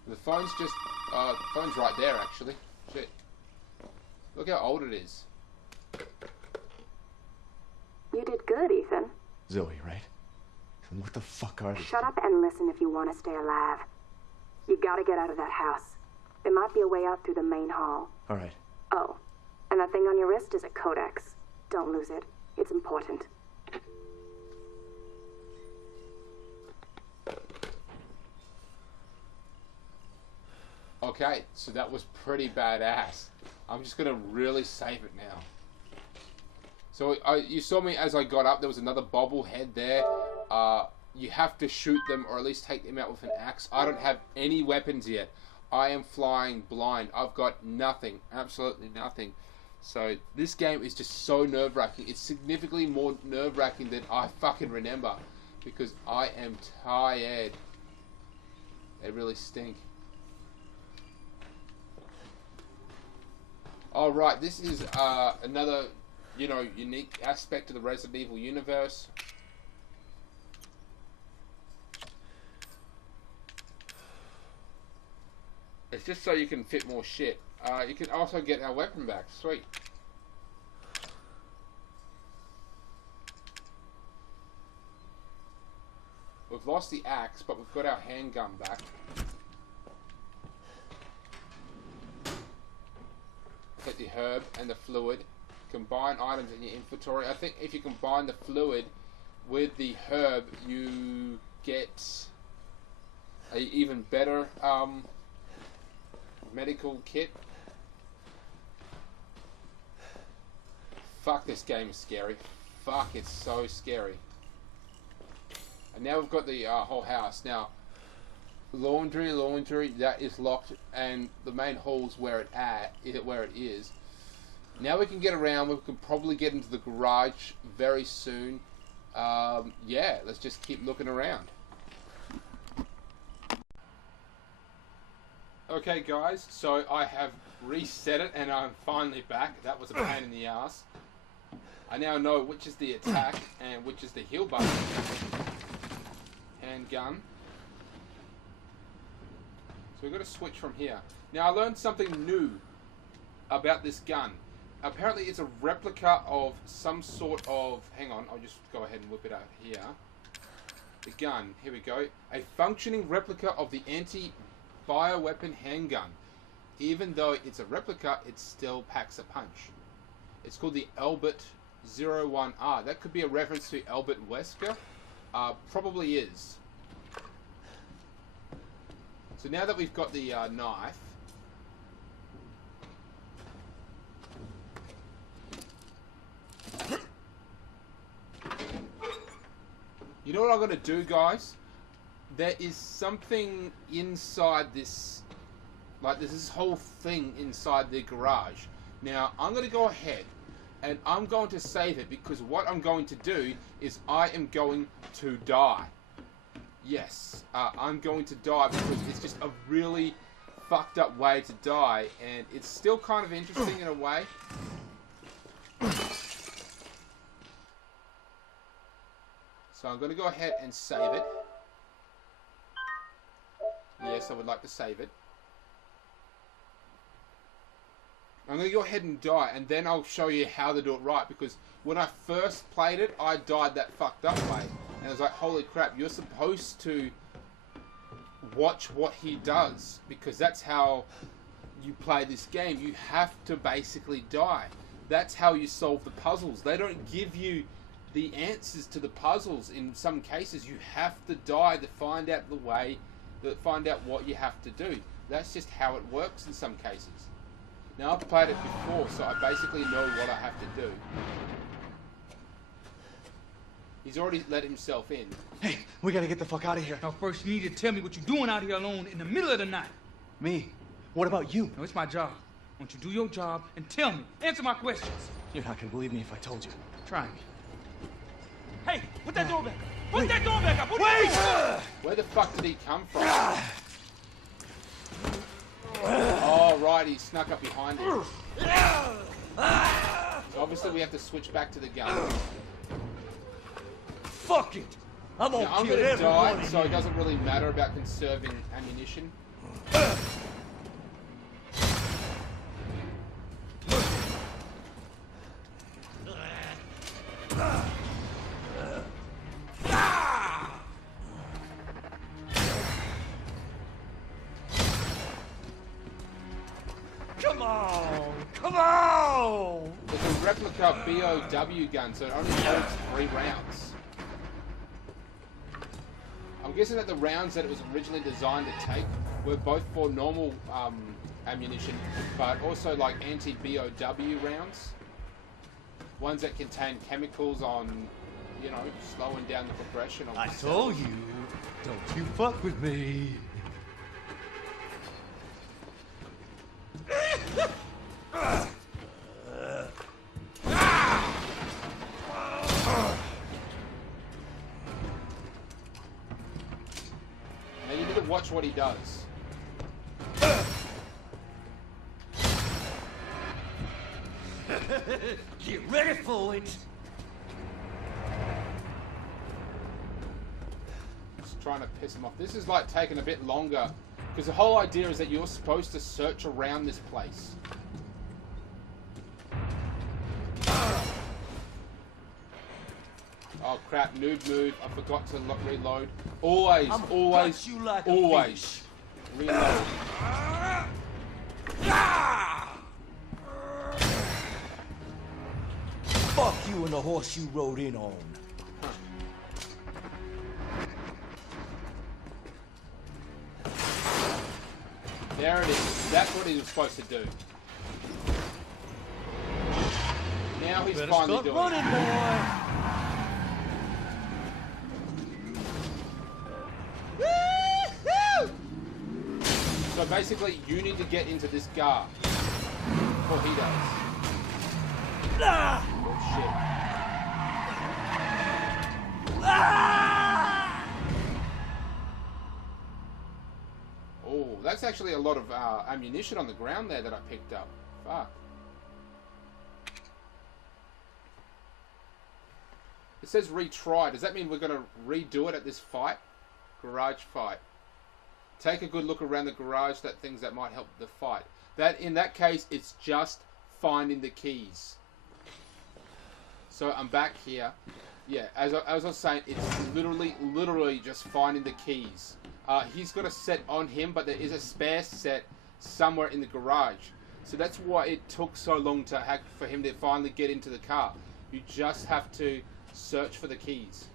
The phone's just, the phone's right there actually. Shit. Look how old it is. You did good, Ethan. Zoe, right? And what the fuck are these? Shut up and listen if you want to stay alive. You gotta get out of that house. There might be a way out through the main hall. All right. Oh, and that thing on your wrist is a codex. Don't lose it. It's important. Okay, so that was pretty badass. I'm just gonna really save it now. So you saw me as I got up. There was another bobblehead there. You have to shoot them or at least take them out with an axe. I don't have any weapons yet. I am flying blind. I've got nothing, absolutely nothing. So this game is just so nerve-wracking. It's significantly more nerve-wracking than I fucking remember because I am tired. They really stink. Alright, this is another, unique aspect of the Resident Evil universe. It's just so you can fit more shit. You can also get our weapon back. Sweet. We've lost the axe, but we've got our handgun back. Get the herb and the fluid. Combine items in your inventory. I think if you combine the fluid with the herb, you get a even better medical kit. Fuck, this game is scary. fuck, it's so scary. And now we've got the whole house. Now, laundry, that is locked, and the main hall's where it is. Now we can get around. We can probably get into the garage very soon. Yeah, let's just keep looking around. Okay, guys, so I have reset it, and I'm finally back. That was a pain in the ass. I now know which is the attack and which is the heal button. Handgun. So we've got to switch from here. Now I learned something new about this gun. Apparently it's a replica of some sort of... Hang on, I'll just go ahead and whip it out here. The gun, here we go. A functioning replica of the anti-bioweapon handgun. Even though it's a replica, it still packs a punch. It's called the Albert 01R. That could be a reference to Albert Wesker. Probably is. So now that we've got the knife, you know what I'm going to do, guys? There is something inside this, like there's this whole thing inside the garage. Now, I'm going to go ahead and I'm going to save it, because what I'm going to do is I am going to die. Yes, I'm going to die because it's just a really fucked up way to die, and it's still kind of interesting in a way. So I'm going to go ahead and save it. Yes, I would like to save it. I'm going to go ahead and die, and then I'll show you how to do it right, because when I first played it, I died that fucked up way. And I was like, holy crap, you're supposed to watch what he does, because that's how you play this game. You have to basically die. That's how you solve the puzzles. They don't give you the answers to the puzzles in some cases. You have to die to find out the way, to find out what you have to do. That's just how it works in some cases. Now, I've played it before, so I basically know what I have to do. He's already let himself in. Hey, we gotta get the fuck out of here. Now, first you need to tell me what you're doing out here alone in the middle of the night. Me? What about you? No, it's my job. I want you to do your job and tell me. Answer my questions. You're not gonna believe me if I told you. Try me. Hey, put that door back up. Put that door back up. Wait! Where the fuck did he come from? Oh, right, he snuck up behind him. So obviously we have to switch back to the gun. Fuck it! I'm gonna I'm kill gonna everyone die, so it doesn't really matter about conserving ammunition. Come on! Come on! It's a replica BOW gun, so it only holds 3 rounds. I'm guessing that the rounds that it was originally designed to take were both for normal ammunition, but also like anti-BOW rounds. Ones that contain chemicals on, you know, slowing down the progression of I the told cells. you, don't you fuck with me. Now you need to watch what he does. Get ready for it. Just trying to piss him off. This is like taking a bit longer, because the whole idea is that you're supposed to search around this place. Oh crap, noob move. I forgot to reload. Always, always, you like always reload. Fuck you and the horse you rode in on. There it is. That's what he was supposed to do. Now he's Better finally start doing running, it. boy. So basically, you need to get into this car. Or he does. Oh shit. Oh, that's actually a lot of ammunition on the ground there that I picked up. Fuck. It says retry. Does that mean we're going to redo it at this fight? Garage fight. Take a good look around the garage at things that might help the fight. That in that case, it's just finding the keys. So I'm back here. Yeah, as I was saying, it's literally just finding the keys. He's got a set on him, but there is a spare set somewhere in the garage. So that's why it took so long for him to finally get into the car. You just have to search for the keys.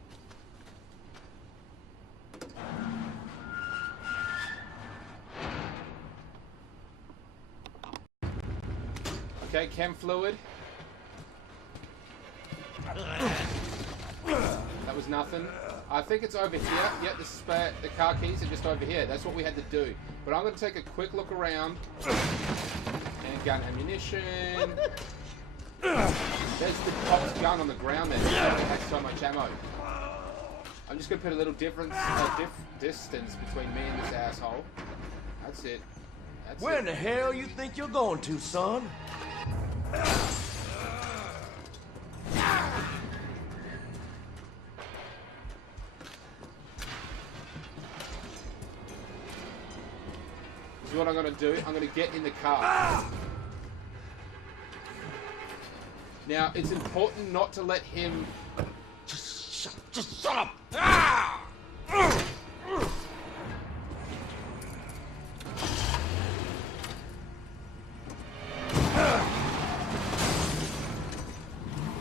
Okay, chem fluid. That was nothing. I think it's over here. Yeah, the car keys are just over here. That's what we had to do. But I'm going to take a quick look around. And gun ammunition. There's the cop's gun on the ground there. It has so much ammo. I'm just going to put a little distance between me and this asshole. That's it. Where in the hell you think you're going to, son? What I'm going to do, I'm going to get in the car. Now, it's important not to let him... Just shut up!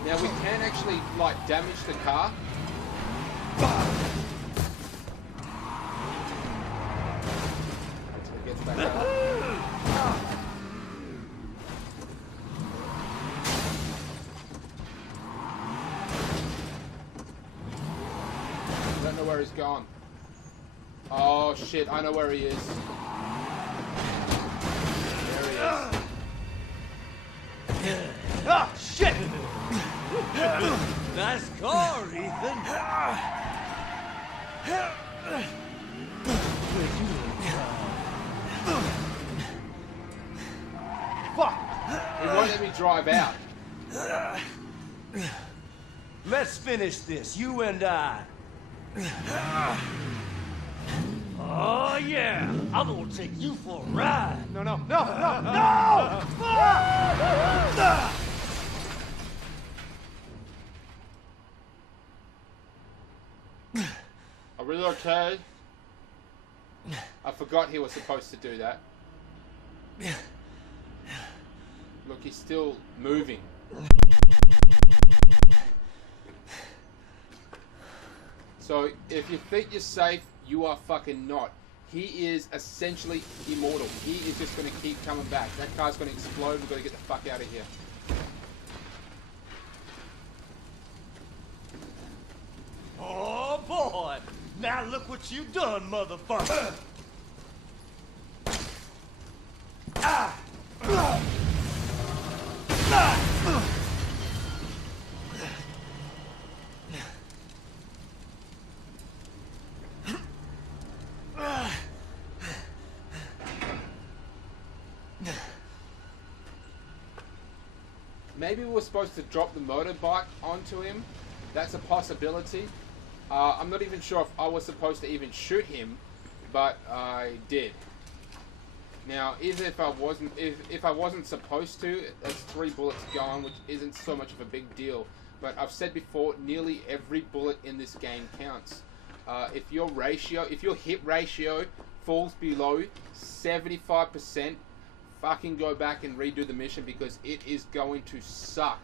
Now, we can actually, like, damage the car. Back up. I don't know where he's gone. Oh shit, I know where he is. There he is. Ah, shit! Nice car, Ethan. Fuck! He won't let me drive out. Let's finish this, you and I. Oh yeah, I'm gonna take you for a ride. No! Are we okay? I forgot he was supposed to do that. Look, he's still moving. So, if you think you're safe, you are fucking not. He is essentially immortal. He is just going to keep coming back. That car's going to explode. We've got to get the fuck out of here. Oh boy! Now look what you done, motherfucker! Maybe we were supposed to drop the motorbike onto him. That's a possibility. I'm not even sure if I was supposed to even shoot him, but I did. Now, even if I wasn't supposed to, that's 3 bullets gone, which isn't so much of a big deal. But I've said before, nearly every bullet in this game counts. If your hit ratio falls below 75%, fucking go back and redo the mission because it is going to suck.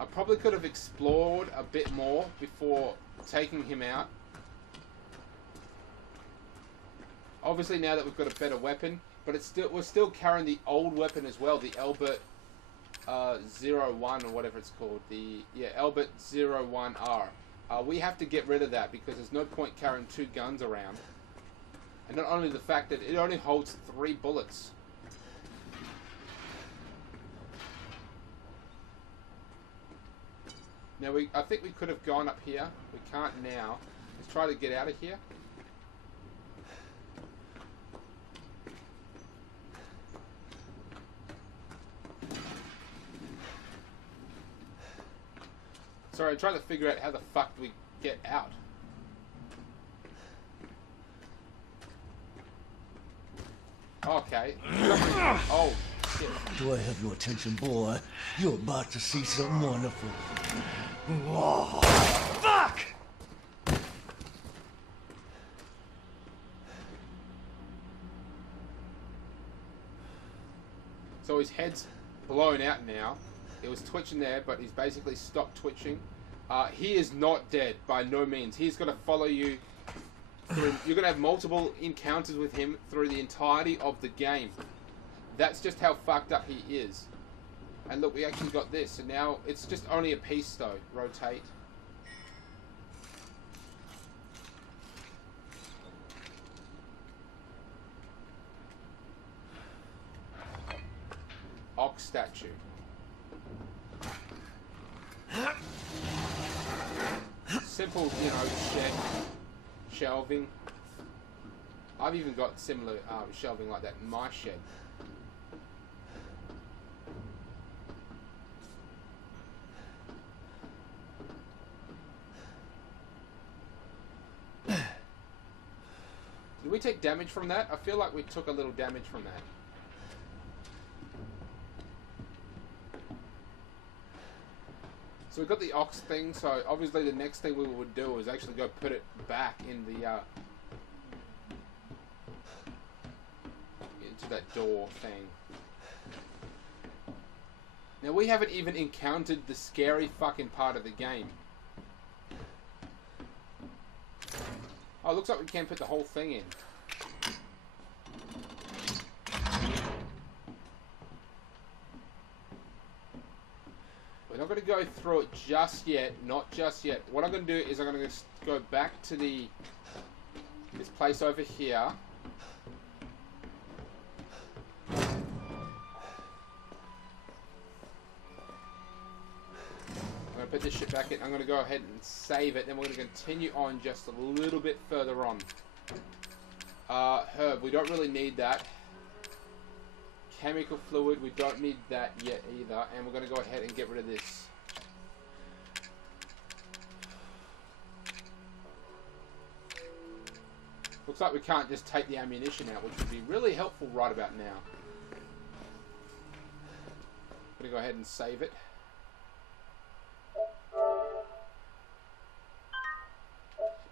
I probably could have explored a bit more before taking him out. Obviously now that we've got a better weapon, but we're still carrying the old weapon as well, the Albert 01 or whatever it's called. Albert 01R. We have to get rid of that because there's no point carrying 2 guns around. And not only the fact that it only holds 3 bullets. Now I think we could have gone up here. We can't now. Let's try to get out of here. Sorry, I'm trying to figure out how the fuck we get out. Okay. Oh, shit. Do I have your attention, boy? You're about to see something wonderful. Whoa. Fuck! So his head's blown out now. It was twitching there, but he's basically stopped twitching. He is not dead, by no means. He's going to follow you through. You're going to have multiple encounters with him through the entirety of the game. That's just how fucked up he is. And look, we actually got this. So now it's just only a piece, though. Rotate. Ox statue. Simple, you know, shelving. I've even got similar shelving like that in my shed. Did we take damage from that? I feel like we took a little damage from that. So we got the ox thing, so obviously the next thing we would do is actually go put it back in the into that door thing. Now we haven't even encountered the scary fucking part of the game. Oh, it looks like we can put the whole thing in. We're not going to go through it just yet, not just yet. What I'm going to do is I'm going to go back to this place over here. I'm going to put this shit back in. I'm going to go ahead and save it. Then we're going to continue on just a little bit further on. Herb, we don't really need that. Chemical fluid, we don't need that yet either, and we're going to go ahead and get rid of this. Looks like we can't just take the ammunition out, which would be really helpful right about now. I'm going to go ahead and save it.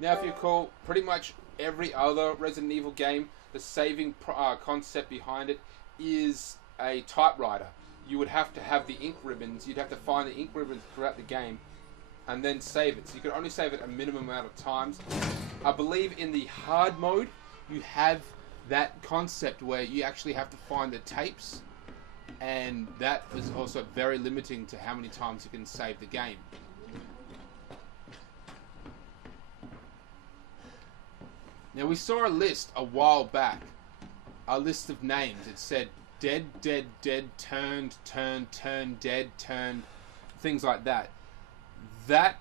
Now, if you recall, pretty much every other Resident Evil game, the saving concept behind it is a typewriter. You would have to have the ink ribbons. You'd have to find the ink ribbons throughout the game and then save it. So you could only save it a minimum amount of times. I believe in the hard mode you have that concept where you actually have to find the tapes, and that is also very limiting to how many times you can save the game. Now we saw a list a while back. A list of names. It said dead, dead, dead, turned, turned, turned, dead, turned, things like that. That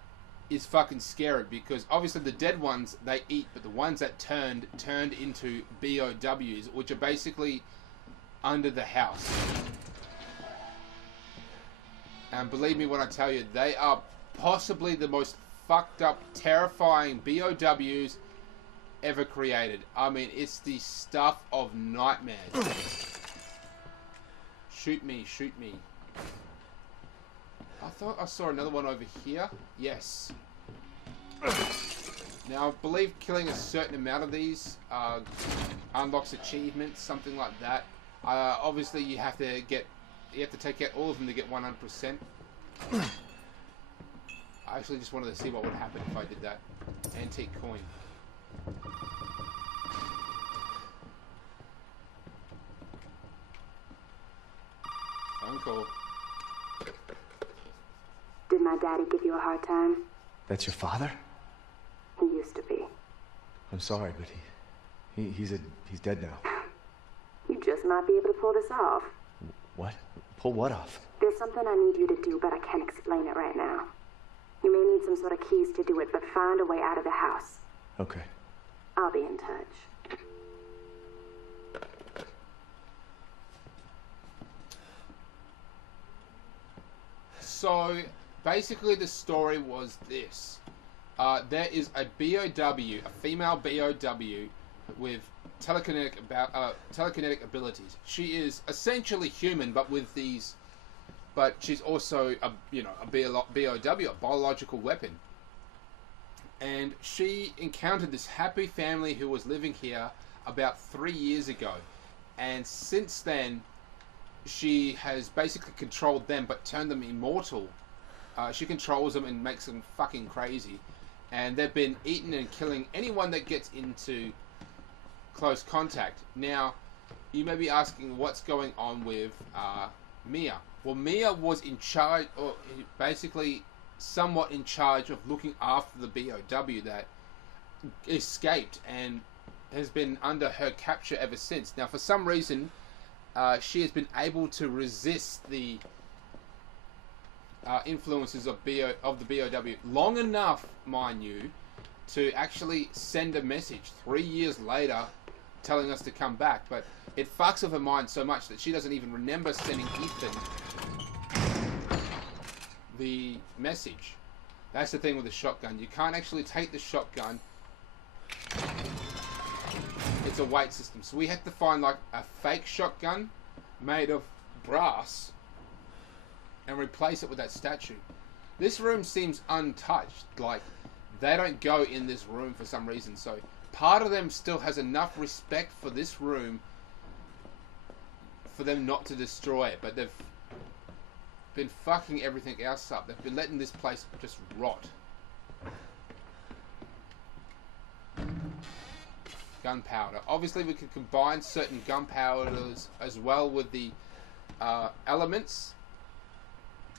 is fucking scary because obviously the dead ones, they eat, but the ones that turned into BOWs, which are basically under the house. And believe me when I tell you, they are possibly the most fucked up, terrifying BOWs ever created. I mean, it's the stuff of nightmares. Shoot me, shoot me. I thought I saw another one over here. Yes. Now, I believe killing a certain amount of these unlocks achievements, something like that. Obviously, you have to take out all of them to get 100%. I actually just wanted to see what would happen if I did that. Antique coin. Phone call. my daddy give you a hard time? That's your father? He used to be. I'm sorry, but he's dead now. You just might be able to pull this off. What? Pull what off? There's something I need you to do, but I can't explain it right now. You may need some sort of keys to do it, but find a way out of the house. Okay. I'll be in touch. So, basically the story was this. There is a BOW, a female BOW, with telekinetic abilities. She is essentially human, but with these... But she's also a BOW, a biological weapon. And she encountered this happy family who was living here about 3 years ago. And since then, she has basically controlled them, but turned them immortal. She controls them and makes them fucking crazy. And they've been eating and killing anyone that gets into close contact. Now, you may be asking what's going on with Mia. Well, Mia was in charge, or basically somewhat in charge of looking after the BOW that escaped and has been under her capture ever since. Now, for some reason, she has been able to resist the influences of the BOW long enough, mind you, to actually send a message 3 years later telling us to come back. But it fucks with her mind so much that she doesn't even remember sending Ethan the message. That's the thing with the shotgun. You can't actually take the shotgun. It's a weight system. So we have to find like a fake shotgun made of brass and replace it with that statue. This room seems untouched. Like, they don't go in this room for some reason. So part of them still has enough respect for this room for them not to destroy it. But they've been fucking everything else up. They've been letting this place just rot. Gunpowder. Obviously we can combine certain gunpowders as well with the elements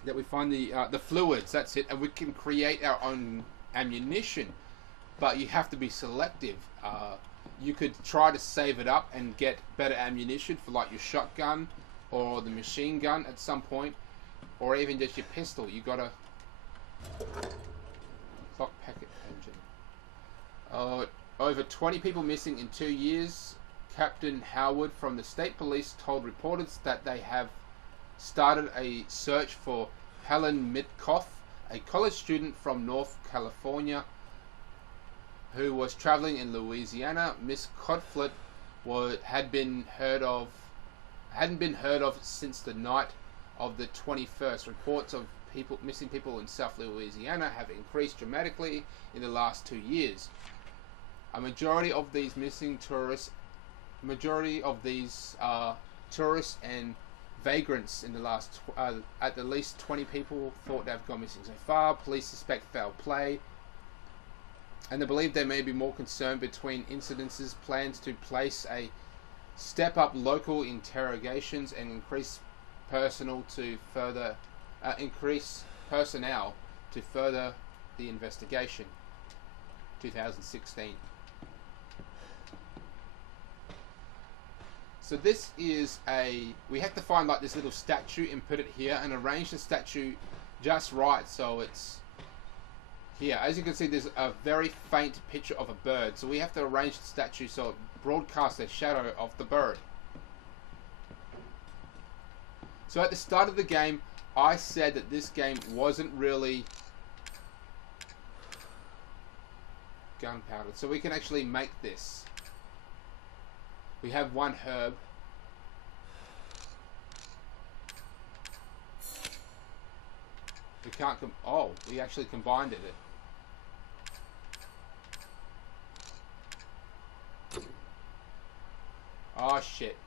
that we find, the fluids, that's it, and we can create our own ammunition, but you have to be selective. You could try to save it up and get better ammunition for like your shotgun or the machine gun at some point, or even just your pistol. You gotta clock packet engine. Over 20 people missing in 2 years. Captain Howard from the state police told reporters that they have started a search for Helen Mitkoff, a college student from North California who was traveling in Louisiana. Miss Codflet hadn't been heard of since the night of the 21st. Reports of missing people in South Louisiana have increased dramatically in the last 2 years. A majority of these tourists and vagrants in the last, at the least 20 people thought to have gone missing so far. Police suspect foul play, and they believe there may be more concern between incidences. Plans to place a step-up local interrogations and increase personnel to further the investigation. 2016. So this is we have to find like this little statue and put it here and arrange the statue just right so it's here. As you can see, there's a very faint picture of a bird, so we have to arrange the statue so it broadcasts a shadow of the bird. So at the start of the game, I said that this game wasn't really gunpowder, so we can actually make this. We have one herb. We can't we actually combined it. Oh shit.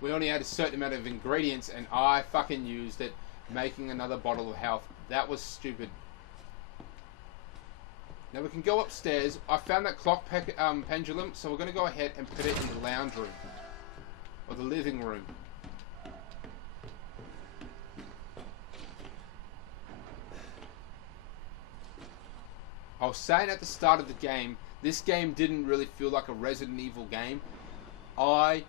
We only had a certain amount of ingredients and I fucking used it, making another bottle of health. That was stupid. Now we can go upstairs. I found that clock pendulum, so we're going to go ahead and put it in the lounge room. Or the living room. I was saying at the start of the game, this game didn't really feel like a Resident Evil game. I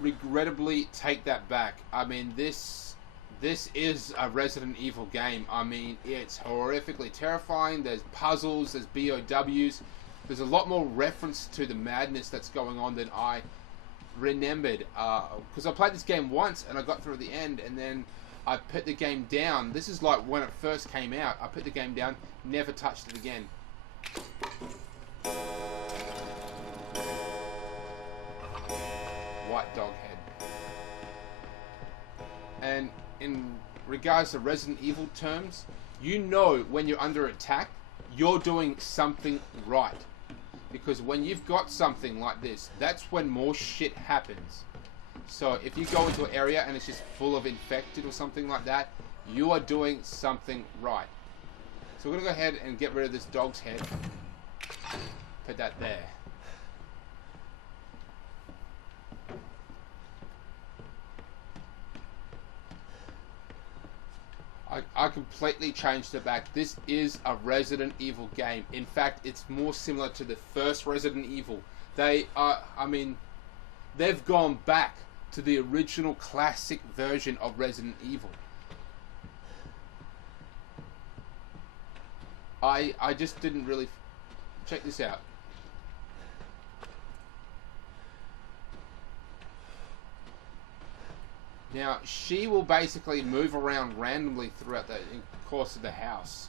regrettably take that back. I mean, this is a Resident Evil game. I mean, it's horrifically terrifying. There's puzzles, there's BOWs. There's a lot more reference to the madness that's going on than I remembered. Because I played this game once and I got through the end, and then I put the game down. This is like when it first came out. I put the game down, never touched it again. White dog head. And in regards to Resident Evil terms, you know when you're under attack, you're doing something right. Because when you've got something like this, that's when more shit happens. So if you go into an area and it's just full of infected or something like that, you are doing something right. So we're going to go ahead and get rid of this dog's head. Put that there. I completely changed it back. This is a Resident Evil game. In fact, it's more similar to the first Resident Evil. They are, I mean, they've gone back to the original classic version of Resident Evil. I just didn't really... Check this out. Now, she will basically move around randomly throughout the course of the house.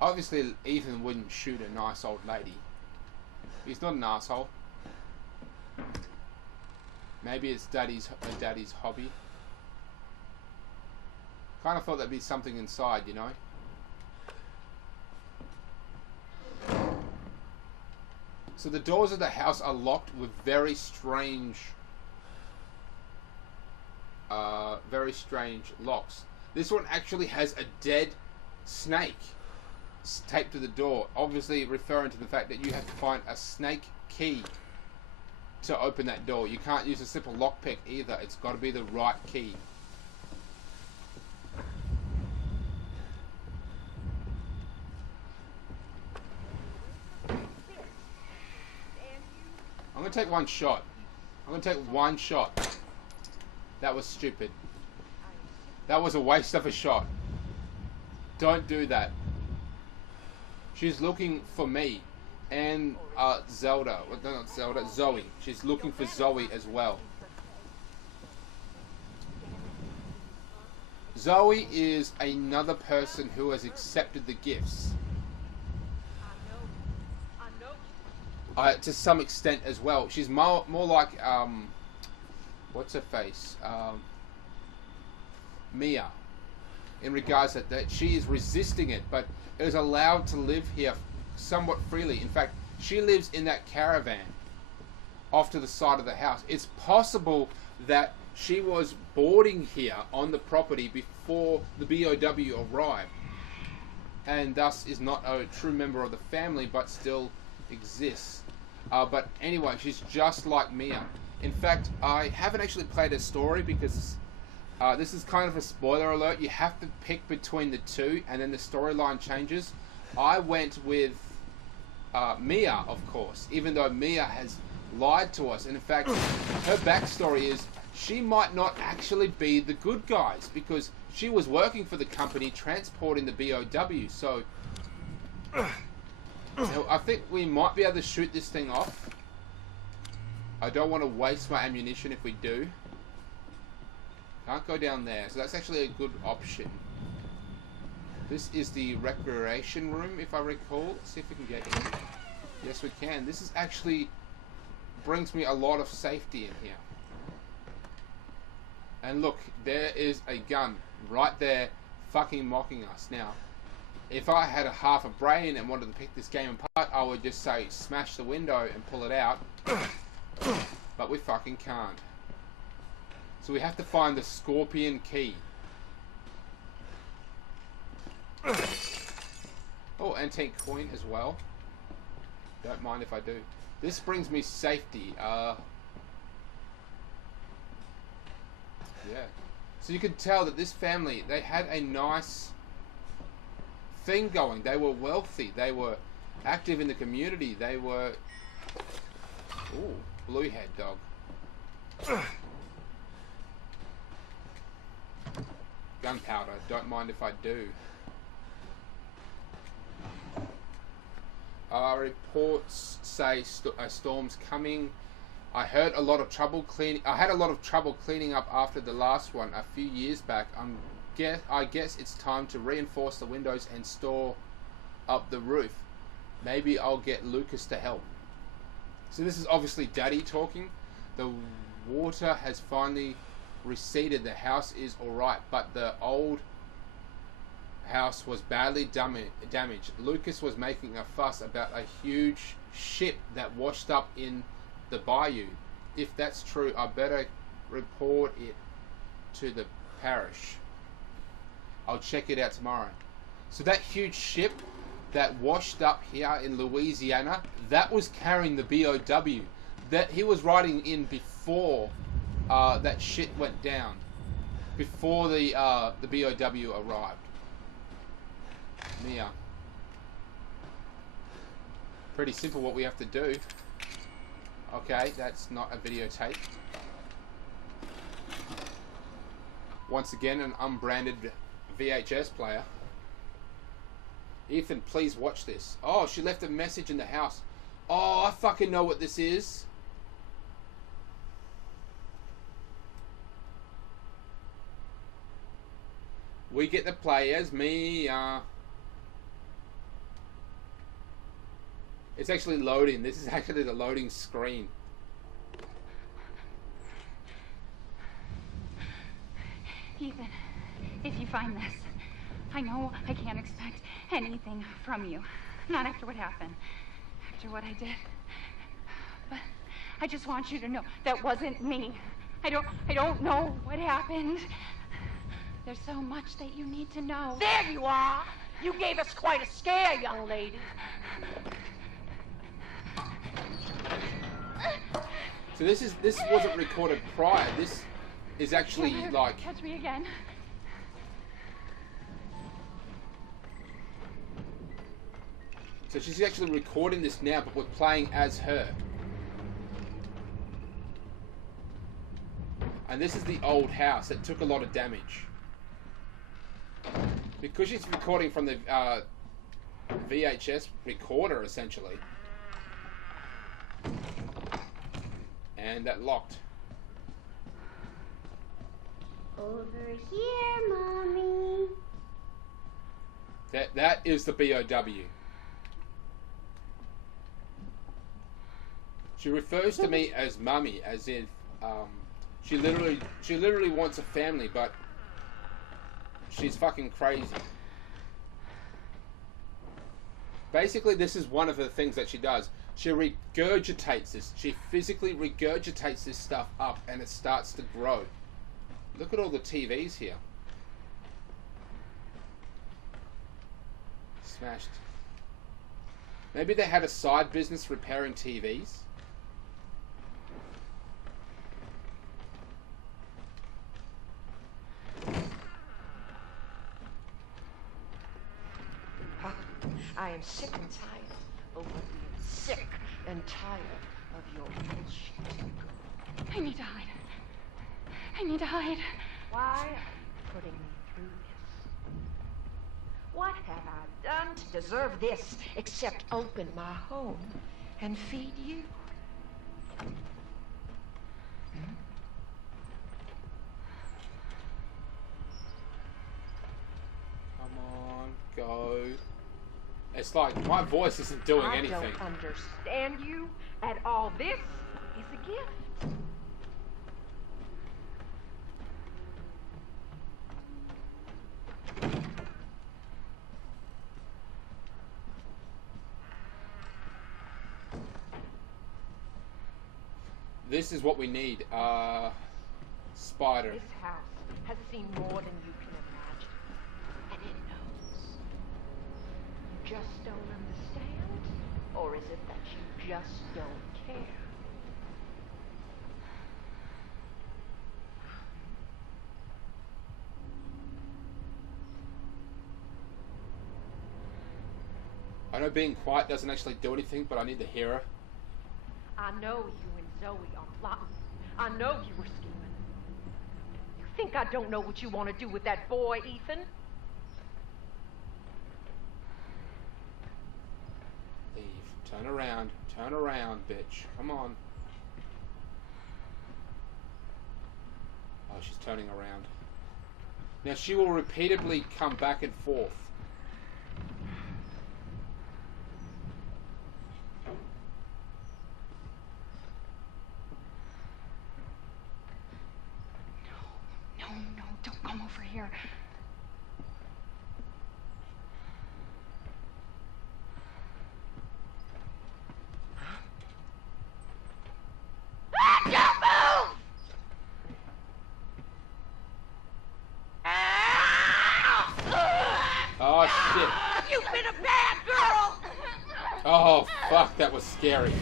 Obviously, Ethan wouldn't shoot a nice old lady. He's not an asshole. Maybe it's daddy's hobby. Kind of thought there'd be something inside, you know. So the doors of the house are locked with very strange locks. This one actually has a dead snake taped to the door, obviously referring to the fact that you have to find a snake key to open that door. You can't use a simple lockpick either. It's got to be the right key. I'm going to take one shot. I'm going to take one shot. That was stupid. That was a waste of a shot. Don't do that. She's looking for me. And Zelda. Well, no, not Zelda. Zoe. She's looking for Zoe as well. Zoe is another person who has accepted the gifts. To some extent as well. She's more like, what's her face? Mia. In regards to that, she is resisting it, but is allowed to live here somewhat freely. In fact, she lives in that caravan off to the side of the house. It's possible that she was boarding here on the property before the BOW arrived, and thus is not a true member of the family, but still exists. But anyway, she's just like Mia. In fact, I haven't actually played her story because this is kind of a spoiler alert. You have to pick between the two and then the storyline changes. I went with Mia, of course, even though Mia has lied to us. And in fact, her backstory is she might not actually be the good guys because she was working for the company transporting the BOW. So now, I think we might be able to shoot this thing off. I don't want to waste my ammunition if we do. Can't go down there, so that's actually a good option. This is the recreation room, if I recall. Let's see if we can get in. Yes, we can. This is actually brings me a lot of safety in here. And look, there is a gun right there fucking mocking us. Now, if I had a half a brain and wanted to pick this game apart, I would just say smash the window and pull it out. But we fucking can't. So we have to find the scorpion key. Oh, antique coin as well. Don't mind if I do. This brings me safety. Yeah. So you could tell that this family, they had a nice thing going. They were wealthy. They were active in the community. They were... Ooh, blue head dog. Gunpowder. Don't mind if I do. Reports say a storm's coming. I had a lot of trouble cleaning up after the last one a few years back. I guess it's time to reinforce the windows and store up the roof. Maybe I'll get Lucas to help. So this is obviously Daddy talking. The water has finally receded. The house is alright, but the old house was badly damaged. Lucas was making a fuss about a huge ship that washed up in the bayou. If that's true, I better report it to the parish. I'll check it out tomorrow. So that huge ship that washed up here in Louisiana, that was carrying the BOW that he was riding in before that shit went down, before the BOW arrived. Mia. Pretty simple what we have to do. Okay, that's not a videotape. Once again, an unbranded VHS player. Ethan, please watch this. Oh, she left a message in the house. Oh, I fucking know what this is. We get to play as Mia. It's actually loading. This is actually the loading screen. Ethan, if you find this, I know I can't expect anything from you. Not after what happened. After what I did. But I just want you to know that wasn't me. I don't know what happened. There's so much that you need to know. There you are! You gave us quite a scare, young lady. So this wasn't recorded prior. This is actually like... Catch me again. So she's actually recording this now, but we're playing as her. And this is the old house that took a lot of damage. Because she's recording from the VHS recorder, essentially. And that locked. Over here, Mommy. That is the BOW. She refers to me as Mummy, as in she literally wants a family, but she's fucking crazy. Basically, this is one of the things that she does. She regurgitates this. She physically regurgitates this stuff up, and it starts to grow. Look at all the TVs here. Smashed. Maybe they had a side business repairing TVs. I am sick and tired of being sick and tired of your bullshit. I need to hide. I need to hide. Why are you putting me through this? What have I done to deserve this except open my home and feed you? Come on, go. It's like my voice isn't doing anything. I don't understand you at all. This is a gift. This is what we need. Spider. This house has seen more than you can imagine. And it knows. You just don't understand? Or is it that you just don't care? I know being quiet doesn't actually do anything, but I need to hear her. I know you and Zoe are plotting. I know you were scheming. You think I don't know what you want to do with that boy, Ethan? Eve, turn around. Turn around, bitch. Come on. Oh, she's turning around. Now she will repeatedly come back and forth. No, don't come over here. Ah, don't move! Oh, shit. You've been a bad girl! Oh, fuck, that was scary.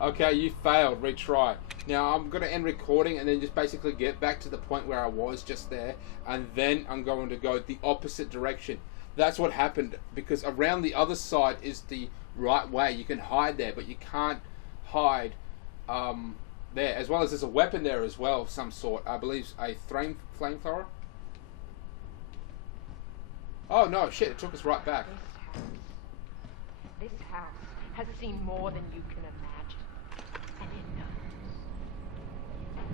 Okay, you failed. Retry. Now, I'm going to end recording and then just basically get back to the point where I was just there. And then I'm going to go the opposite direction. That's what happened, because around the other side is the right way. You can hide there, but you can't hide there. As well as there's a weapon there as well of some sort. I believe a flamethrower. Oh, no, shit, it took us right back. This house has seen more than you can imagine. And it knows.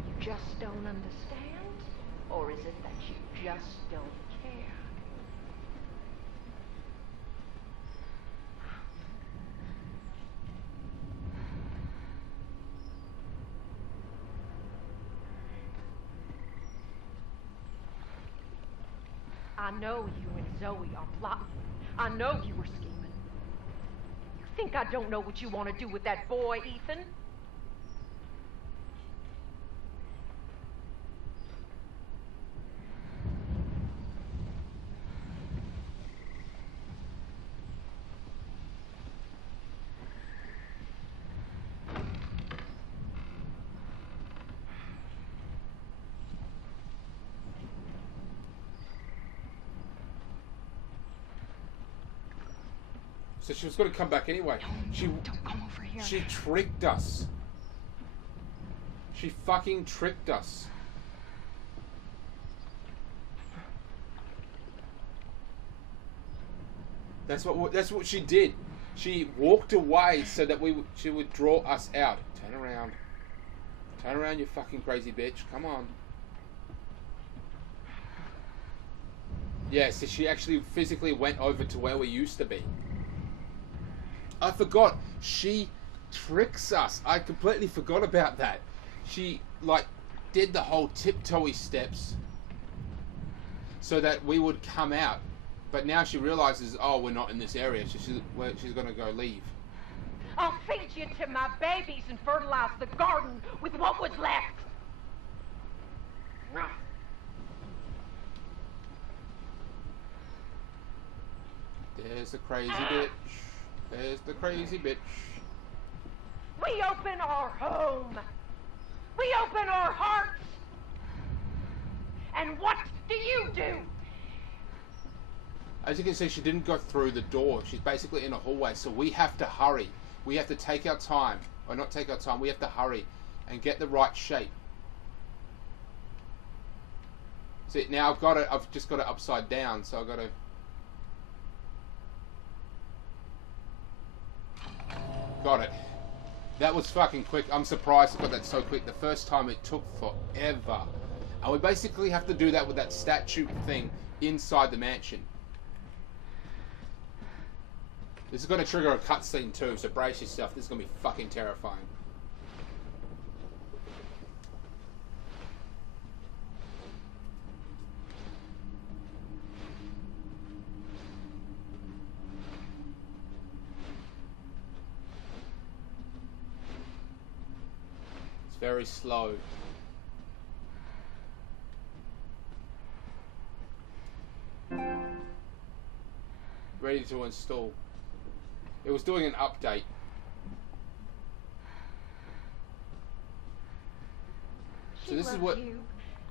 You just don't understand? Or is it that you just don't care? I know you and Zoe are plotting. I know you were scheming. You think I don't know what you want to do with that boy, Ethan? So she was going to come back anyway. Don't come over here. She tricked us. She fucking tricked us. That's what she did. She walked away so that she would draw us out. Turn around. Turn around, you fucking crazy bitch. Come on. Yeah, so she actually physically went over to where we used to be. I forgot. She tricks us. I completely forgot about that. She, like, did the whole tiptoey steps so that we would come out. But now she realizes, oh, we're not in this area. So she's going to go leave. I'll feed you to my babies and fertilize the garden with what was left. There's the crazy bitch. There's the crazy bitch. We open our home. We open our hearts. And what do you do? As you can see, she didn't go through the door. She's basically in a hallway, so we have to hurry. We have to take our time. Or not take our time, we have to hurry and get the right shape. See, now I've just got it upside down, so I've got to... Got it. That was fucking quick. I'm surprised I got that so quick. The first time it took forever. And we basically have to do that with that statue thing inside the mansion. This is going to trigger a cutscene too, so brace yourself. This is going to be fucking terrifying. It's very slow. Ready to install. It was doing an update. So this is what you.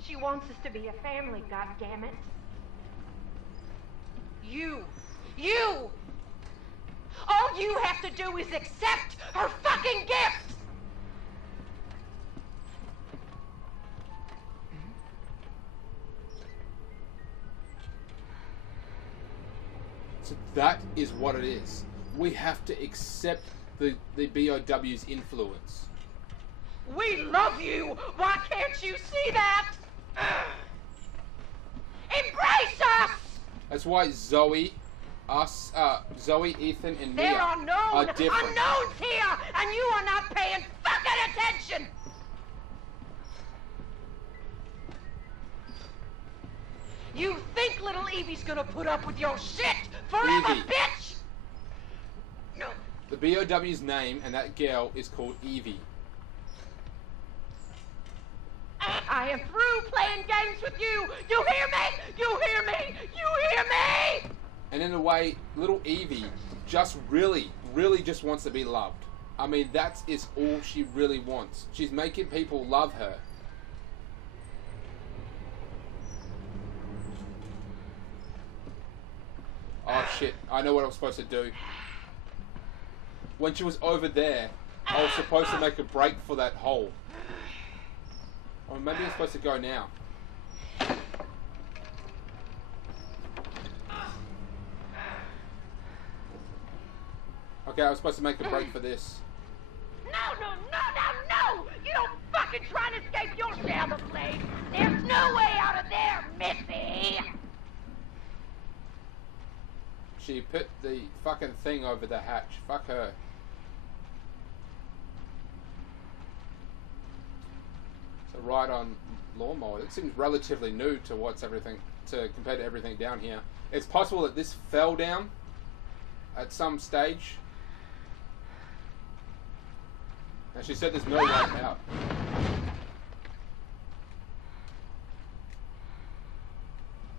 She wants us to be a family, goddammit. You All you have to do is accept her fucking gift! So that is what it is. We have to accept the BOW's influence. We love you! Why can't you see that? Embrace us! That's why Zoe, Ethan, and Mia There are known different. unknowns here, and you are not paying fucking attention! You think little Evie's gonna put up with your shit forever, Evie. bitch? No. The BOW's name and that girl is called Evie. I am through playing games with you! You hear me? You hear me? You hear me? And in a way, little Evie just really just wants to be loved. I mean, that is all she really wants. She's making people love her. Oh shit, I know what I was supposed to do. When she was over there, I was supposed to make a break for that hole. Or maybe I'm supposed to go now. Okay, I was supposed to make a break for this. No, no, no, no, no! You don't fucking try to escape your share of the blade! There's no way out of there, Missy! She put the fucking thing over the hatch. Fuck her. So right on lawnmower. It seems relatively new to compared to everything down here. It's possible that this fell down at some stage. And she said there's no way out.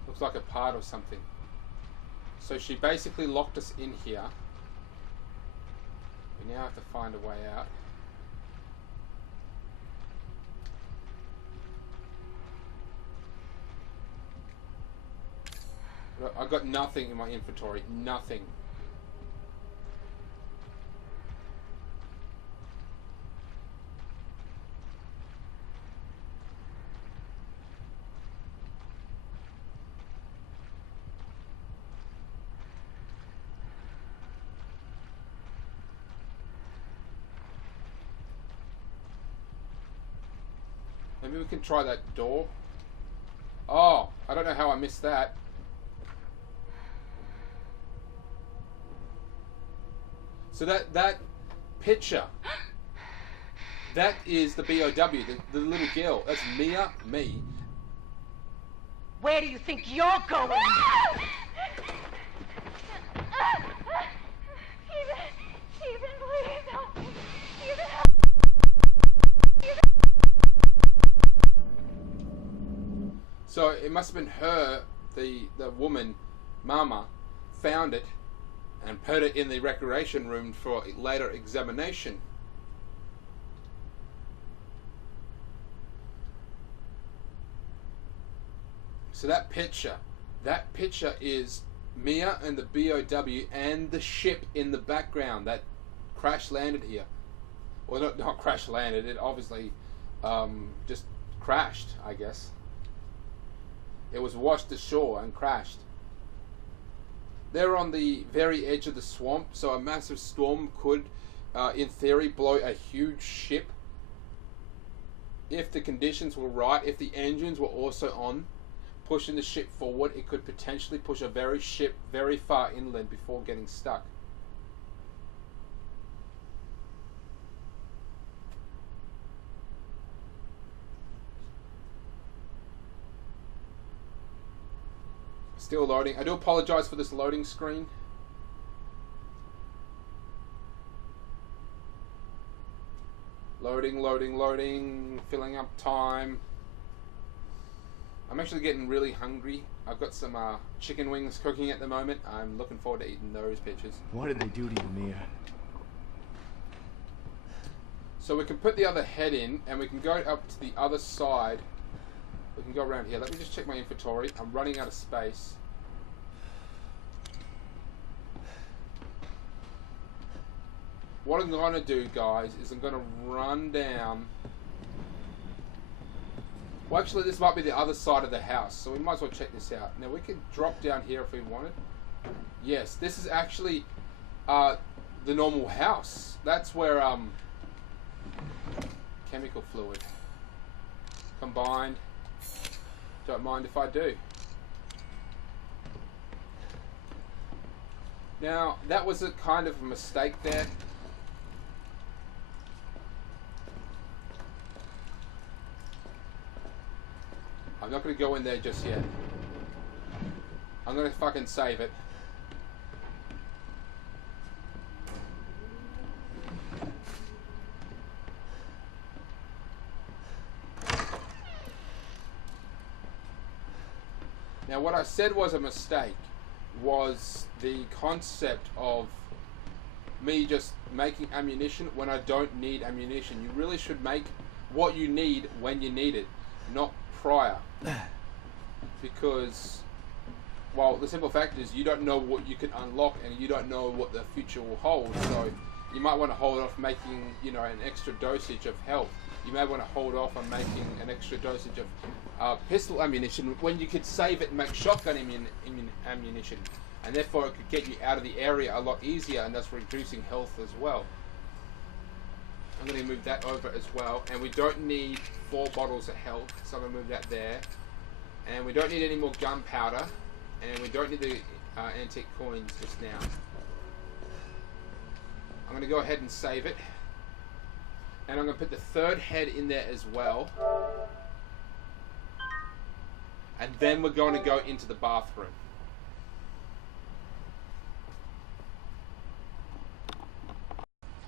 Looks like a part or something. So she basically locked us in here. We now have to find a way out. I've got nothing in my inventory. Nothing. Maybe we can try that door. Oh, I don't know how I missed that. So that picture, that is the BOW, the little girl. That's Mia, me. Where do you think you're going? Ethan, please help me. Ethan, So it must have been her, the woman, Mama, found it and put it in the recreation room for later examination. So that picture is Mia and the BOW and the ship in the background that crash landed here. Well, not crash landed, it obviously just crashed, I guess. It was washed ashore and crashed. They're on the very edge of the swamp, so a massive storm could, in theory, blow a huge ship. If the conditions were right, if the engines were also on, pushing the ship forward, it could potentially push a ship very far inland before getting stuck. Still loading. I do apologize for this loading screen. Loading, filling up time. I'm actually getting really hungry. I've got some chicken wings cooking at the moment. I'm looking forward to eating those bitches. What did they do to you, Mia? So we can put the other head in, and we can go up to the other side. We can go around here. Let me just check my inventory. I'm running out of space. what I'm going to do, guys, is I'm going to run down. Well, actually, this might be the other side of the house, so we might as well check this out. Now, we could drop down here if we wanted. Yes, this is actually the normal house. That's where chemical fluid combined. Don't mind if I do. Now, that was a kind of a mistake there. I'm not going to go in there just yet. I'm going to fucking save it. Now, what I said was a mistake was the concept of me just making ammunition when I don't need ammunition. You really should make what you need when you need it, not prior. Because, well, the simple fact is you don't know what you can unlock and you don't know what the future will hold. So you might want to hold off making, you know, an extra dosage of health. You may want to hold off on making an extra dosage of pistol ammunition when you could save it and make shotgun ammunition. And therefore it could get you out of the area a lot easier and thus reducing health as well. I'm going to move that over as well. And we don't need 4 bottles of health, so I'm going to move that there. And we don't need any more gunpowder. And we don't need the antique coins just now. I'm going to go ahead and save it. And I'm going to put the 3rd head in there as well. And then we're going to go into the bathroom.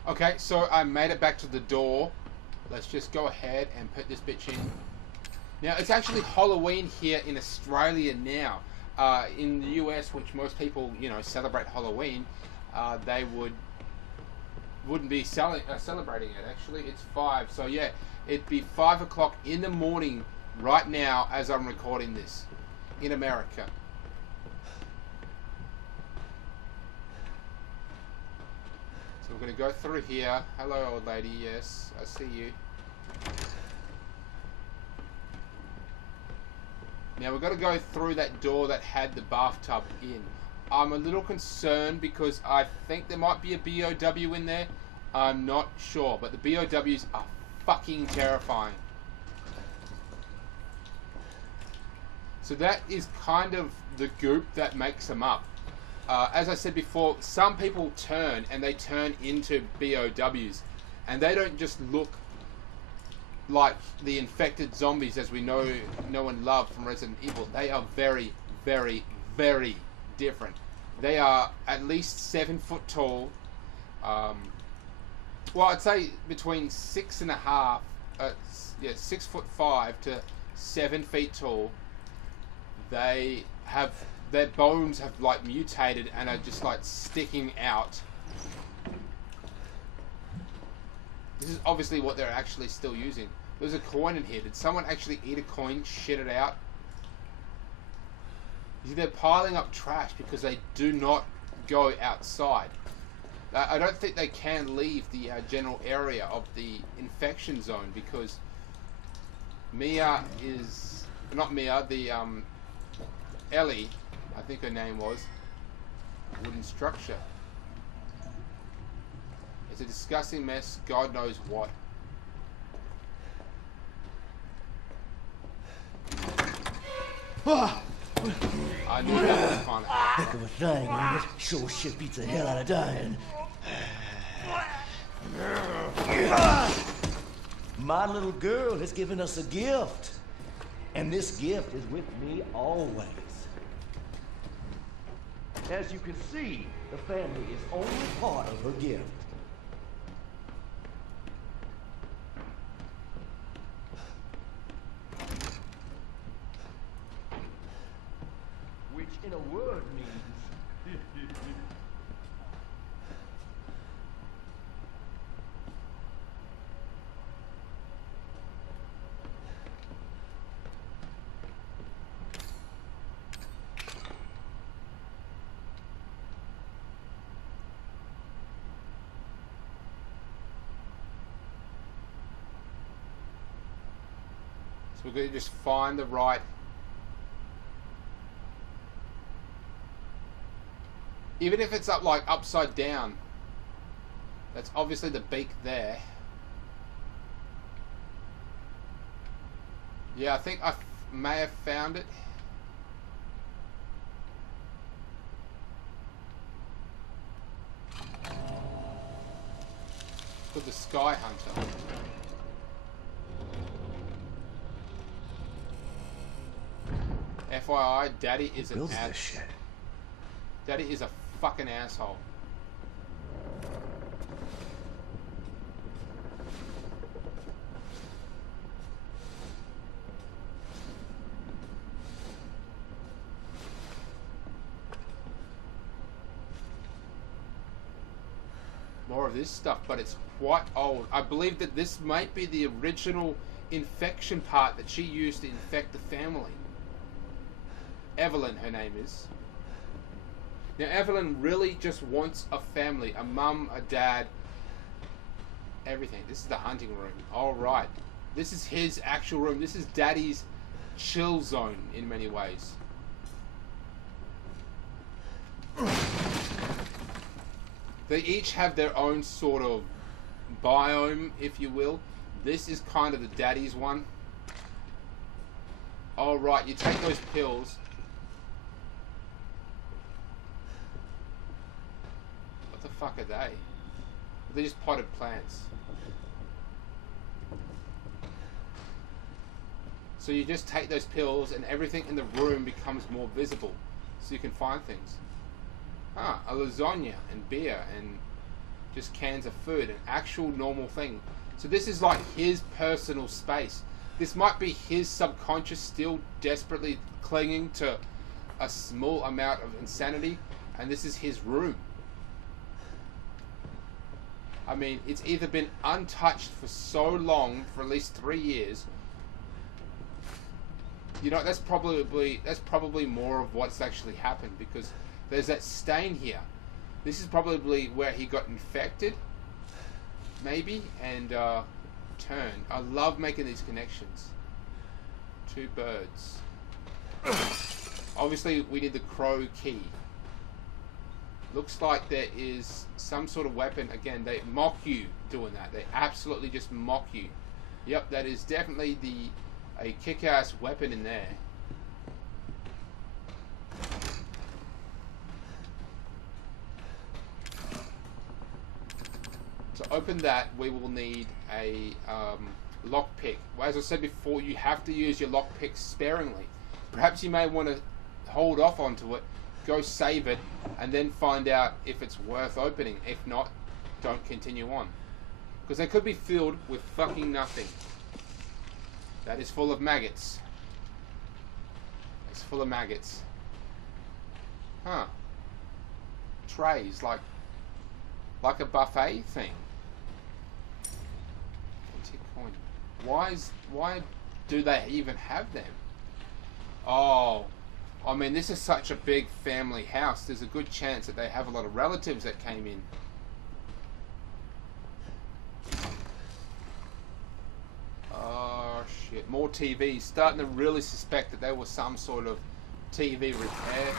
Okay, so I made it back to the door. Let's just go ahead and put this bitch in. Now, it's actually Halloween here in Australia now. In the US, which most people, you know, celebrate Halloween, they wouldn't be celebrating it. Actually, it's 5. So yeah, it'd be 5 o'clock in the morning right now as I'm recording this in America. So we're going to go through here. Hello, old lady. Yes, I see you. Now we've got to go through that door that had the bathtub in. I'm a little concerned because I think there might be a BOW in there. I'm not sure, but the BOWs are fucking terrifying. So that is kind of the goop that makes them up. As I said before, some people turn and they turn into BOWs, and they don't just look like the infected zombies as we know and love from Resident Evil. They are very, very, very different. They are at least 7 foot tall. Well, I'd say between 6.5, 6'5" to 7 feet tall. They have, their bones have like mutated and are just like sticking out. This is obviously what they're actually still using. There's a coin in here. Did someone actually eat a coin, shit it out? You see, they're piling up trash because they do not go outside. I don't think they can leave the general area of the infection zone because Mia is... Not Mia, the Ellie, I think her name was. Wooden structure. It's a disgusting mess, God knows what. I knew that was kind of... Heck of a thing, ain't it? Sure shit beats the hell out of dying. My little girl has given us a gift. And this gift is with me always. As you can see, the family is only part of her gift. Which in a word means... So we're going to just find the right... Even if it's up like upside down, that's obviously the beak there. Yeah, I think I may have found it. With the Sky Hunter. FYI, Daddy is an ass. Daddy is a fucking asshole. More of this stuff, but it's quite old. I believe that this might be the original infection part that she used to infect the family. Evelyn, her name is. Now, Evelyn really just wants a family. A mum, a dad, everything. This is the hunting room. Alright. This is his actual room. This is Daddy's chill zone in many ways. They each have their own sort of biome, if you will. This is kind of the Daddy's one. Alright, you take those pills. What the fuck are they? They're just potted plants. So you just take those pills and everything in the room becomes more visible. So you can find things. Ah, a lasagna and beer and just cans of food, an actual normal thing. So this is like his personal space. This might be his subconscious still desperately clinging to a small amount of insanity, and this is his room. I mean, it's either been untouched for so long, for at least 3 years. You know, that's probably more of what's actually happened, because there's that stain here. This is probably where he got infected, maybe, and turned. I love making these connections. 2 birds. Obviously, we need the crow key. Looks like there is some sort of weapon. Again, they mock you doing that. They absolutely just mock you. Yep, that is definitely a kick-ass weapon in there. To open that, we will need a lockpick. Well, as I said before, you have to use your lockpick sparingly. Perhaps you may want to hold off onto it, go save it, and then find out if it's worth opening. If not, don't continue on. Because they could be filled with fucking nothing. That is full of maggots. It's full of maggots. Huh. Trays, like a buffet thing. Why do they even have them? Oh, I mean, this is such a big family house. There's a good chance that they have a lot of relatives that came in. Oh shit, more TVs. Starting to really suspect that there was some sort of TV repair.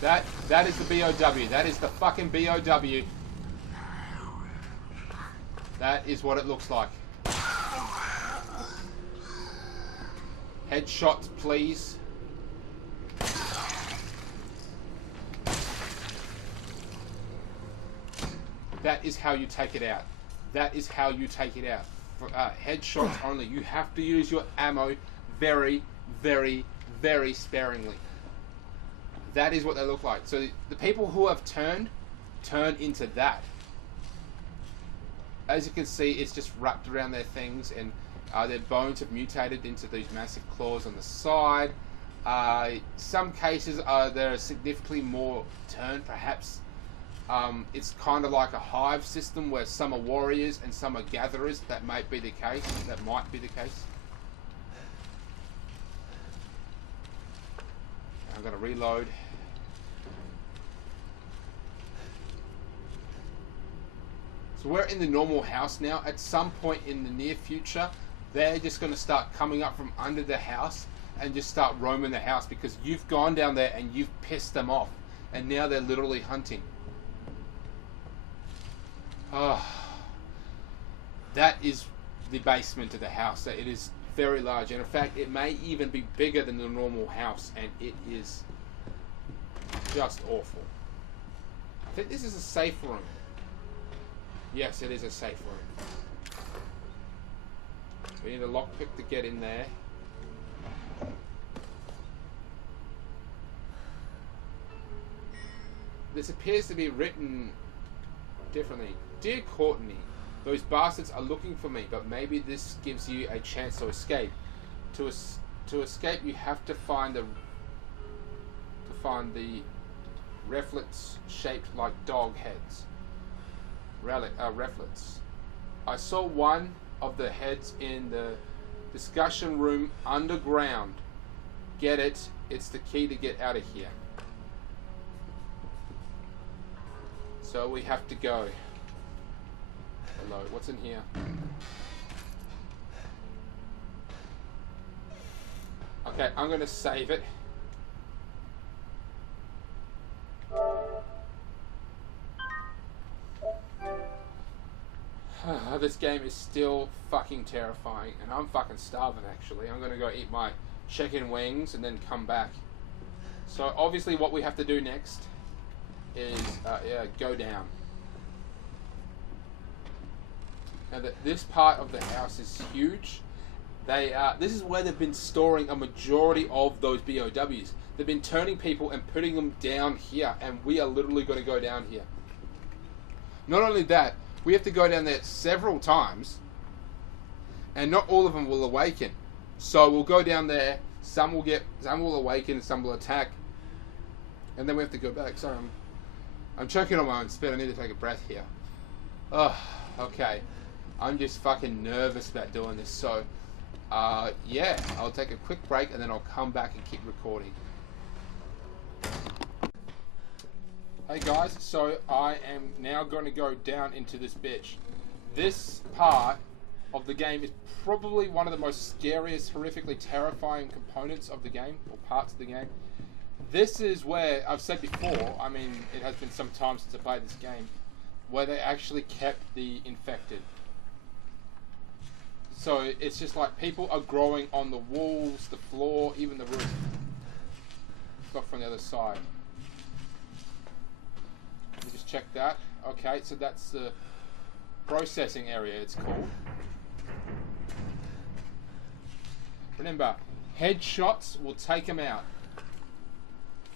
That is the BOW. That is the fucking BOW. That is what it looks like. Headshots, please. That is how you take it out. That is how you take it out. For headshots only. You have to use your ammo very, very, very sparingly. That is what they look like. So the people who have turn into that. As you can see, it's just wrapped around their things, and their bones have mutated into these massive claws on the side. Some cases there are significantly more turn, perhaps. It's kind of like a hive system where some are warriors and some are gatherers. That might be the case. That might be the case. I'm going to reload. So we're in the normal house now. At some point in the near future, they're just going to start coming up from under the house and just start roaming the house because you've gone down there and you've pissed them off. And now they're literally hunting. Oh, that is the basement of the house. It is very large, and in fact it may even be bigger than the normal house, and it is just awful. I think this is a safe room. Yes, it is a safe room. We need a lockpick to get in there. This appears to be written differently. Dear Courtney, those bastards are looking for me, but maybe this gives you a chance to escape. To escape, you have to find the reflets shaped like dog heads. Reflets. I saw one of the heads in the discussion room underground. Get it? It's the key to get out of here. So we have to go. Hello, what's in here? Okay, I'm gonna save it. This game is still fucking terrifying, and I'm fucking starving actually. I'm gonna go eat my chicken wings and then come back. So obviously what we have to do next is go down. Now this part of the house is huge. This is where they've been storing a majority of those BOWs. They've been turning people and putting them down here, and we are literally going to go down here. Not only that, we have to go down there several times, and not all of them will awaken. So we'll go down there. Some will awaken, some will attack, and then we have to go back. Sorry, I'm choking on my own spit. I need to take a breath here. Oh, okay. I'm just fucking nervous about doing this. So, yeah, I'll take a quick break and then I'll come back and keep recording. Hey guys, so I am now going to go down into this bitch. This part of the game is probably one of the most scariest, horrifically terrifying components of the game, or parts of the game. This is where, I've said before, I mean, it has been some time since I played this game, where they actually kept the infected. So it's just like people are growing on the walls, the floor, even the roof. Got from the other side. Let me just check that. Okay, so that's the processing area, it's called. Remember, headshots will take them out.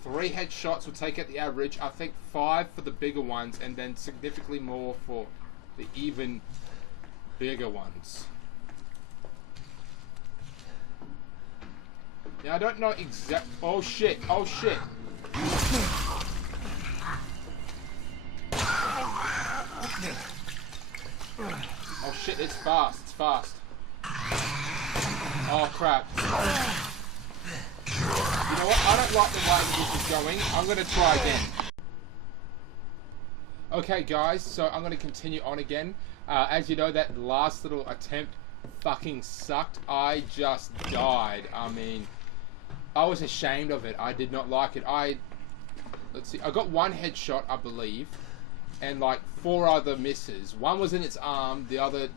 3 headshots will take out the average. I think 5 for the bigger ones, and then significantly more for the even bigger ones. Now I don't know exact. Oh shit! Oh shit! Oh shit! It's fast. It's fast. Oh crap! You know what? I don't like the way this is going. I'm gonna try again. Okay, guys. So I'm gonna continue on again. As you know, that last little attempt fucking sucked. I just died. I mean, I was ashamed of it. I did not like it. Let's see. I got 1 headshot, I believe, and like 4 other misses. 1 was in its arm. The other,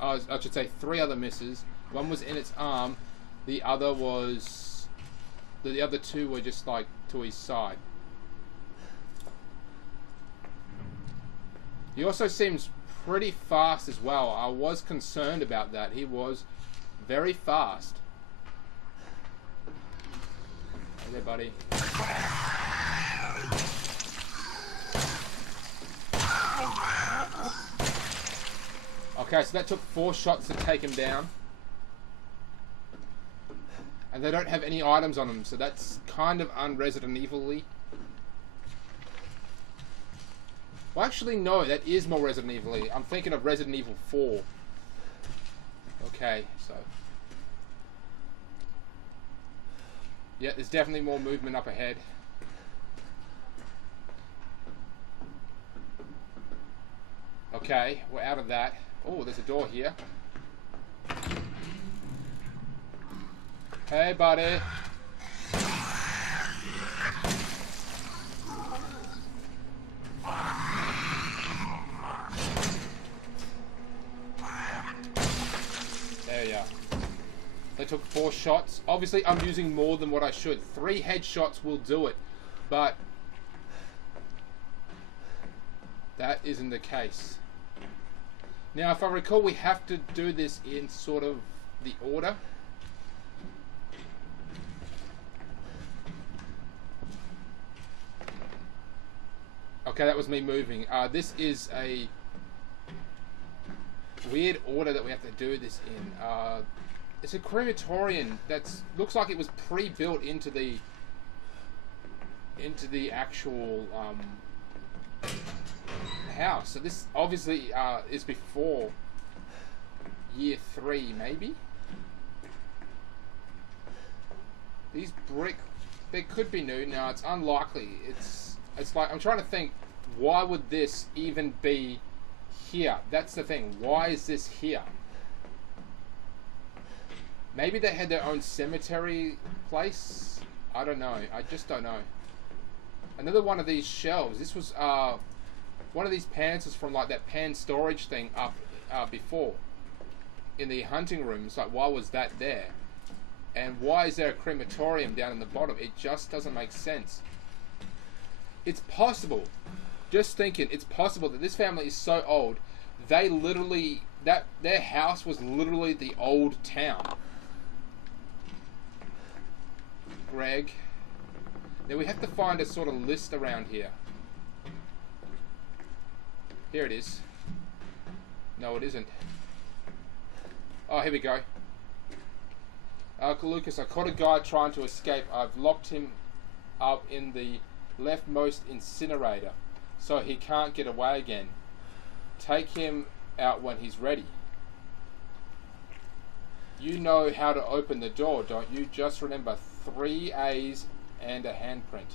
I should say, 3 other misses. 1 was in its arm. The other was, the other 2 were just like to his side. He also seems pretty fast as well. I was concerned about that. He was very fast. Hey there, buddy. Okay, so that took 4 shots to take him down. And they don't have any items on them, so that's kind of un-Resident Evil-y. Well, actually, no, that is more Resident Evil-y. I'm thinking of Resident Evil 4. Okay, so... yeah, there's definitely more movement up ahead. Okay, we're out of that. Oh, there's a door here. Hey, buddy. There you are. They took 4 shots. Obviously, I'm using more than what I should. 3 headshots will do it, but that isn't the case. Now, if I recall, we have to do this in sort of the order. Okay, that was me moving. This is a weird order that we have to do this in. It's a crematorium that looks like it was pre-built into the actual house. So this obviously is before year 3, maybe. These brick, they could be new. Now it's unlikely. It's like, I'm trying to think, why would this even be here? That's the thing. Why is this here? Maybe they had their own cemetery place. I don't know. I just don't know. Another one of these shelves. This was one of these pans was from like that pan storage thing up before in the hunting room. It's like, why was that there? And why is there a crematorium down in the bottom? It just doesn't make sense. It's possible, just thinking, it's possible that this family is so old, they literally, their house was literally the old town. Greg. Now we have to find a sort of list around here. Here it is. No, it isn't. Oh, here we go. Lucas, I caught a guy trying to escape. I've locked him up in the leftmost incinerator so he can't get away again. Take him out when he's ready. You know how to open the door, don't you? Just remember 3 A's and a handprint.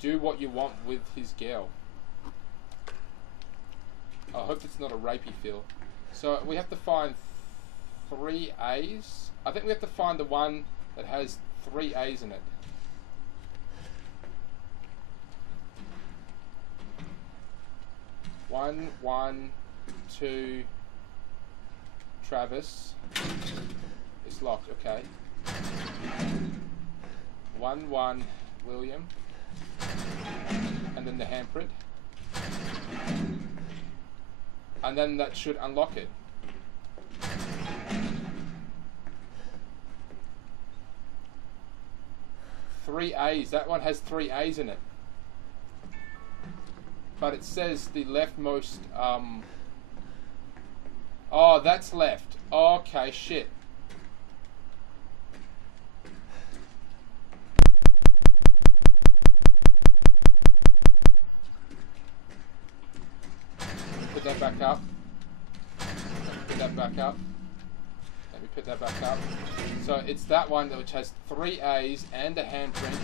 Do what you want with his girl. I hope it's not a rapey feel. So we have to find 3 A's. I think we have to find the one that has 3 A's in it. One, 1, 2, Travis. It's locked, okay. 1, 1, William. And then the handprint. And then that should unlock it. Three A's. That one has 3 A's in it. But it says the leftmost, oh, that's left. Okay, shit. Put that back up. Put that back up. Let me put that back up. So it's that one which has 3 A's and a handprint.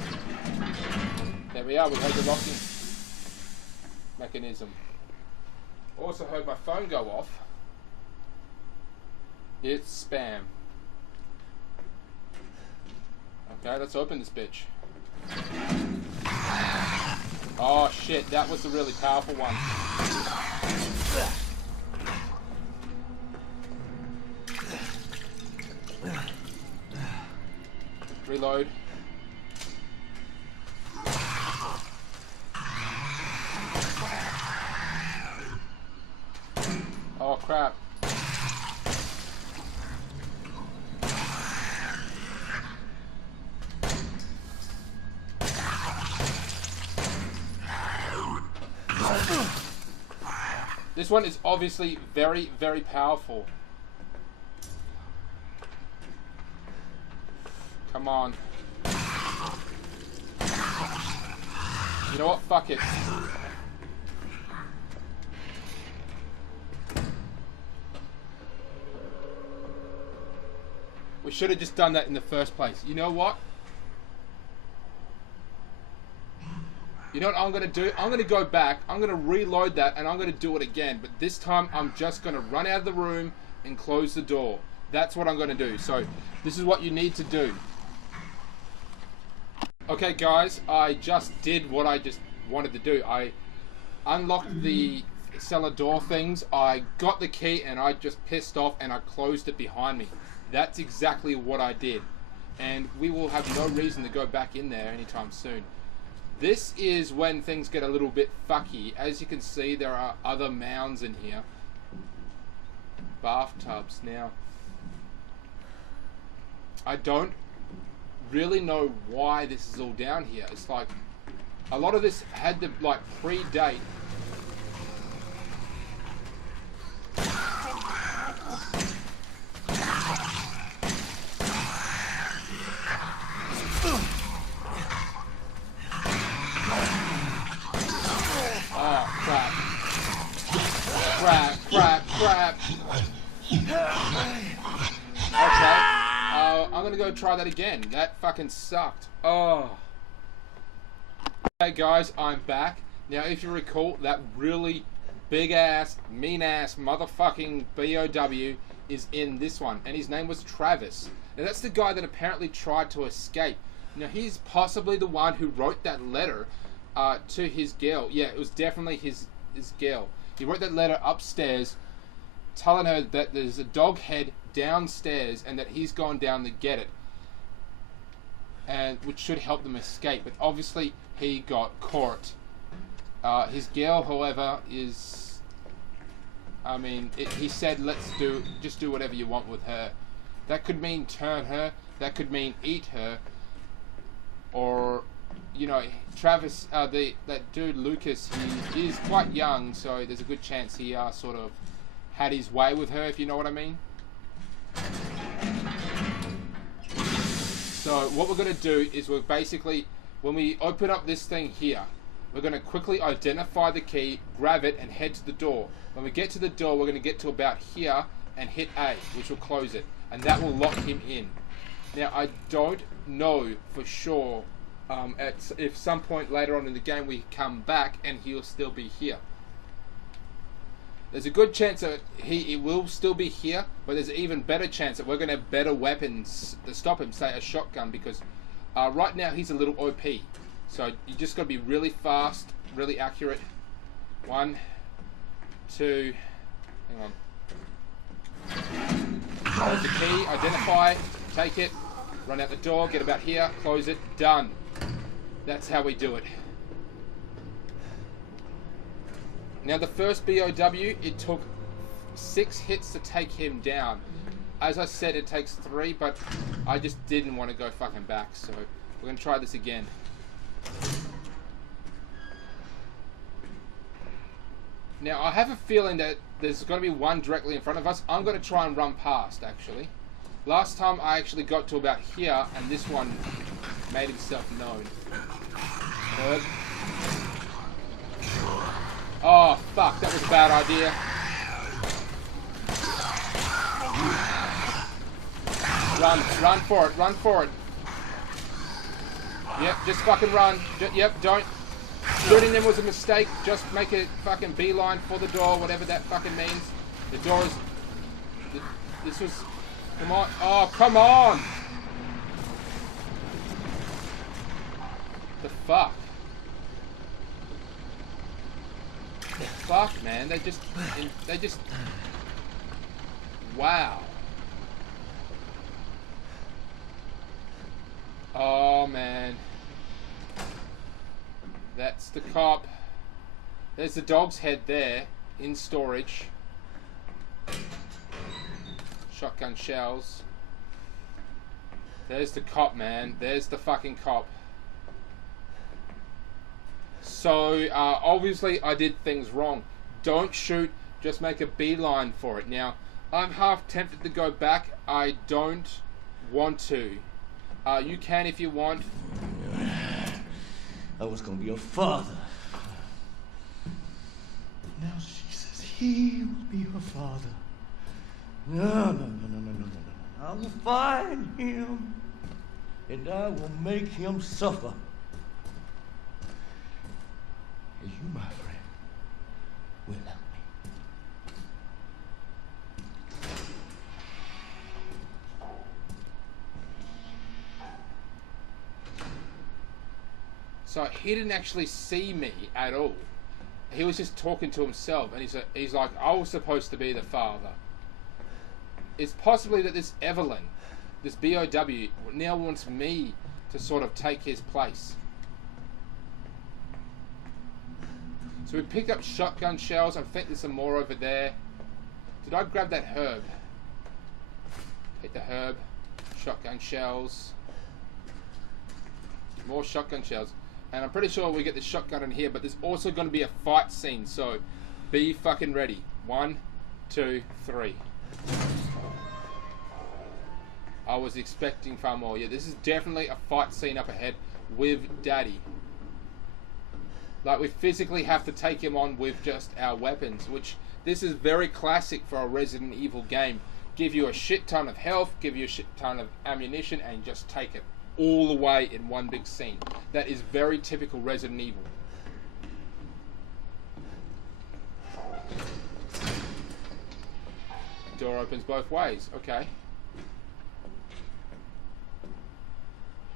There we are. We have the locking mechanism. Also heard my phone go off. It's spam. Okay, let's open this bitch. Oh shit, that was the really powerful one. Reload. Oh crap. This one is obviously very, very powerful. Come on. You know what? Fuck it. We should have just done that in the first place. You know what? You know what I'm going to do? I'm going to go back, I'm going to reload that, and I'm going to do it again. But this time, I'm just going to run out of the room and close the door. That's what I'm going to do. So this is what you need to do. Okay guys, I just did what I just wanted to do. I unlocked the cellar door things, I got the key, and I just pissed off and I closed it behind me. That's exactly what I did. And we will have no reason to go back in there anytime soon. This is when things get a little bit fucky. As you can see, there are other mounds in here. Bathtubs. Now, I don't really know why this is all down here. It's like a lot of this had to like predate. Oh crap. Crap. Okay. I'm gonna go try that again. That fucking sucked. Oh. Hey guys, I'm back. Now if you recall, that really big ass, mean ass, motherfucking BOW is in this one. And his name was Travis. Now that's the guy that apparently tried to escape. Now he's possibly the one who wrote that letter to his girl. Yeah, it was definitely his girl. He wrote that letter upstairs telling her that there's a dog head downstairs and that he's gone down to get it, and which should help them escape. But obviously he got caught. His girl, however, is, I mean, he said just do whatever you want with her. That could mean turn her, that could mean eat her, or, you know, Travis, that dude Lucas, he is quite young, so there's a good chance he sort of had his way with her, if you know what I mean. So what we're going to do is we're basically, when we open up this thing here, we're going to quickly identify the key, grab it, and head to the door. When we get to the door, we're going to get to about here and hit A, which will close it, and that will lock him in. Now I don't know for sure if some point later on in the game we come back and he'll still be here. There's a good chance that he will still be here, but there's an even better chance that we're going to have better weapons to stop him, say a shotgun, because right now he's a little OP. So you just got to be really fast, really accurate. 1, 2, hang on. Hold the key, identify, take it, run out the door, get about here, close it, done. That's how we do it. Now the first BOW, it took 6 hits to take him down. As I said, it takes 3, but I just didn't want to go fucking back, so we're going to try this again. Now I have a feeling that there's going to be one directly in front of us. I'm going to try and run past, actually. Last time I actually got to about here, and this one made himself known. Third. Oh, fuck, that was a bad idea. Run for it. Yep, just fucking run. Yep, don't. Shooting them was a mistake. Just make a fucking beeline for the door, whatever that fucking means. The door is... This was... Come on. Oh, come on! The fuck? Fuck, man, they just, wow. Oh, man. That's the cop. There's the dog's head there, in storage. Shotgun shells. There's the cop, man. There's the fucking cop. So, obviously I did things wrong. Don't shoot, just make a beeline for it. Now, I'm half tempted to go back. I don't want to. You can if you want. I was gonna be your father. Now she says he will be her father. No. I will find him, and I will make him suffer. And you, my friend, will help me. So he didn't actually see me at all. He was just talking to himself, and he's like, I was supposed to be the father. It's possibly that this Evelyn, this BOW, now wants me to sort of take his place. So we pick up shotgun shells. I think there's some more over there. Did I grab that herb? Take the herb. Shotgun shells. More shotgun shells. And I'm pretty sure we get the shotgun in here, but there's also going to be a fight scene, so be fucking ready. 1, 2, 3. I was expecting far more. Yeah, this is definitely a fight scene up ahead with Daddy. Like, we physically have to take him on with just our weapons, which this is very classic for a Resident Evil game. Give you a shit ton of health, give you a shit ton of ammunition, and just take it all the way in one big scene. That is very typical Resident Evil. Door opens both ways. Okay.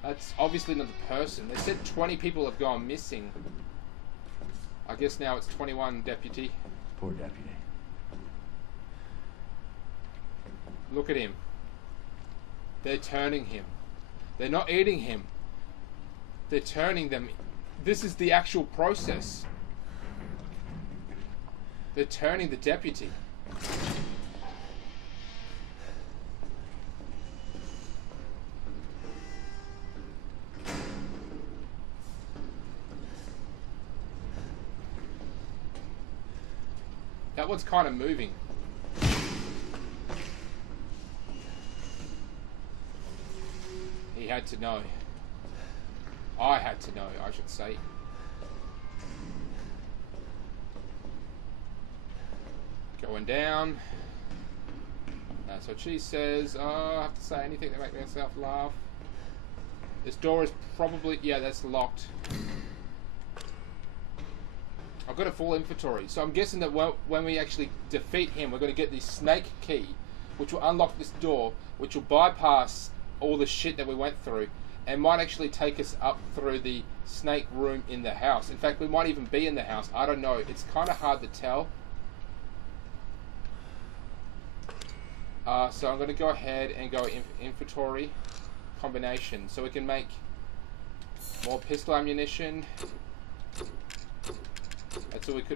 That's obviously not the person. They said 20 people have gone missing. I guess now it's 21, Deputy. Poor Deputy. Look at him. They're turning him. They're not eating him. They're turning them. This is the actual process. They're turning the deputy. That one's kind of moving. He had to know. I had to know, I should say. Going down. That's what she says. Oh, I have to say anything to make myself laugh. This door is probably... yeah, that's locked. I've got a full inventory. So I'm guessing that when we actually defeat him, we're going to get the snake key, which will unlock this door, which will bypass all the shit that we went through, and might actually take us up through the snake room in the house. In fact, we might even be in the house. I don't know. It's kind of hard to tell. So I'm going to go ahead and go inventory combination, so we can make more pistol ammunition.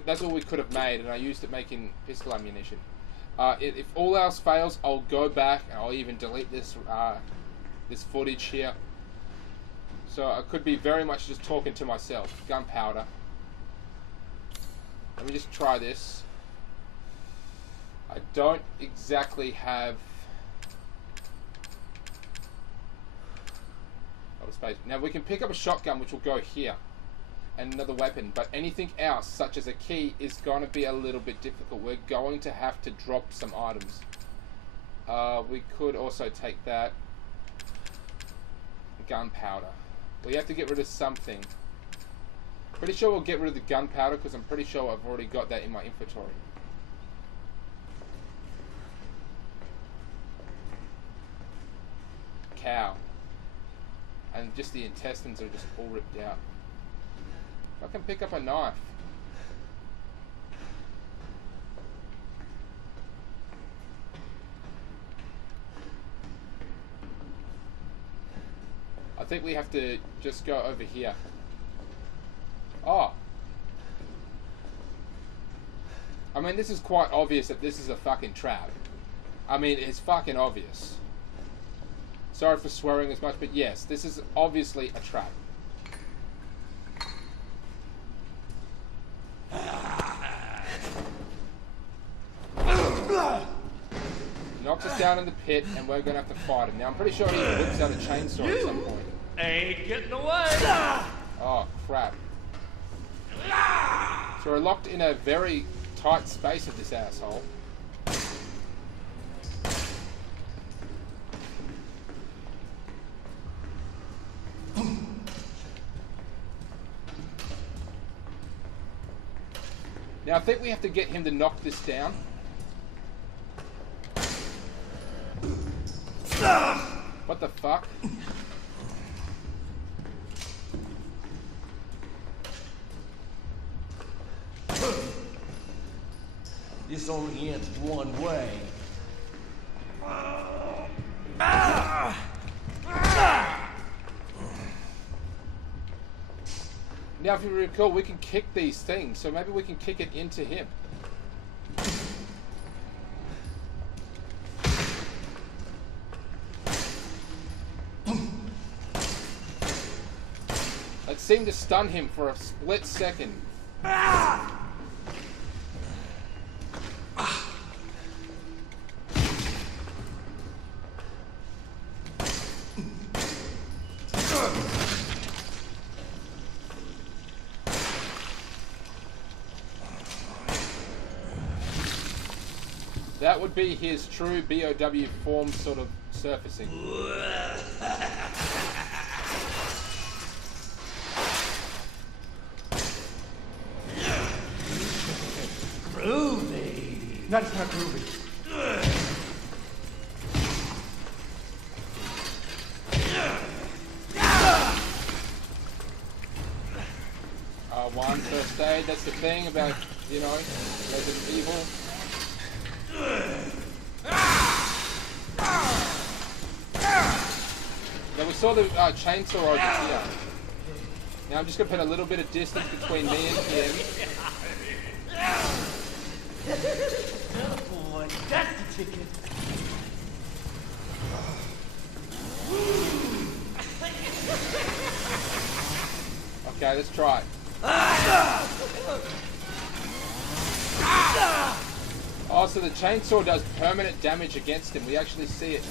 That's all we could have made, and I used it making pistol ammunition. If all else fails, I'll go back and I'll even delete this this footage here. So I could be very much just talking to myself. Gunpowder. Let me just try this. I don't exactly have a lot of space. Now we can pick up a shotgun, which will go here, and another weapon, but anything else, such as a key, is going to be a little bit difficult. We're going to have to drop some items. We could also take that. Gunpowder. We have to get rid of something. Pretty sure we'll get rid of the gunpowder, because I'm pretty sure I've already got that in my inventory. Cow. And just the intestines are just all ripped out. I can pick up a knife. I think we have to just go over here. Oh. I mean, this is quite obvious that this is a fucking trap. I mean, it's fucking obvious. Sorry for swearing as much, but yes, this is obviously a trap. Knocks us down in the pit, and we're gonna have to fight him. Now I'm pretty sure he whips out a chainsaw at some point. Ain't getting away. Oh crap! So we're locked in a very tight space of this asshole. Now I think we have to get him to knock this down. What the fuck? This only ends one way. Now, if you recall, we can kick these things, so maybe we can kick it into him. That seemed to stun him for a split second. That would be his true BOW form sort of surfacing. Groovy. That's not groovy. One first aid, that's the thing about, you know, Resident Evil. Now we saw the chainsaw over here. Now I'm just going to put a little bit of distance between me and him. Oh boy, that's the ticket. Okay, let's try it. Oh, so the chainsaw does permanent damage against him. We actually see it.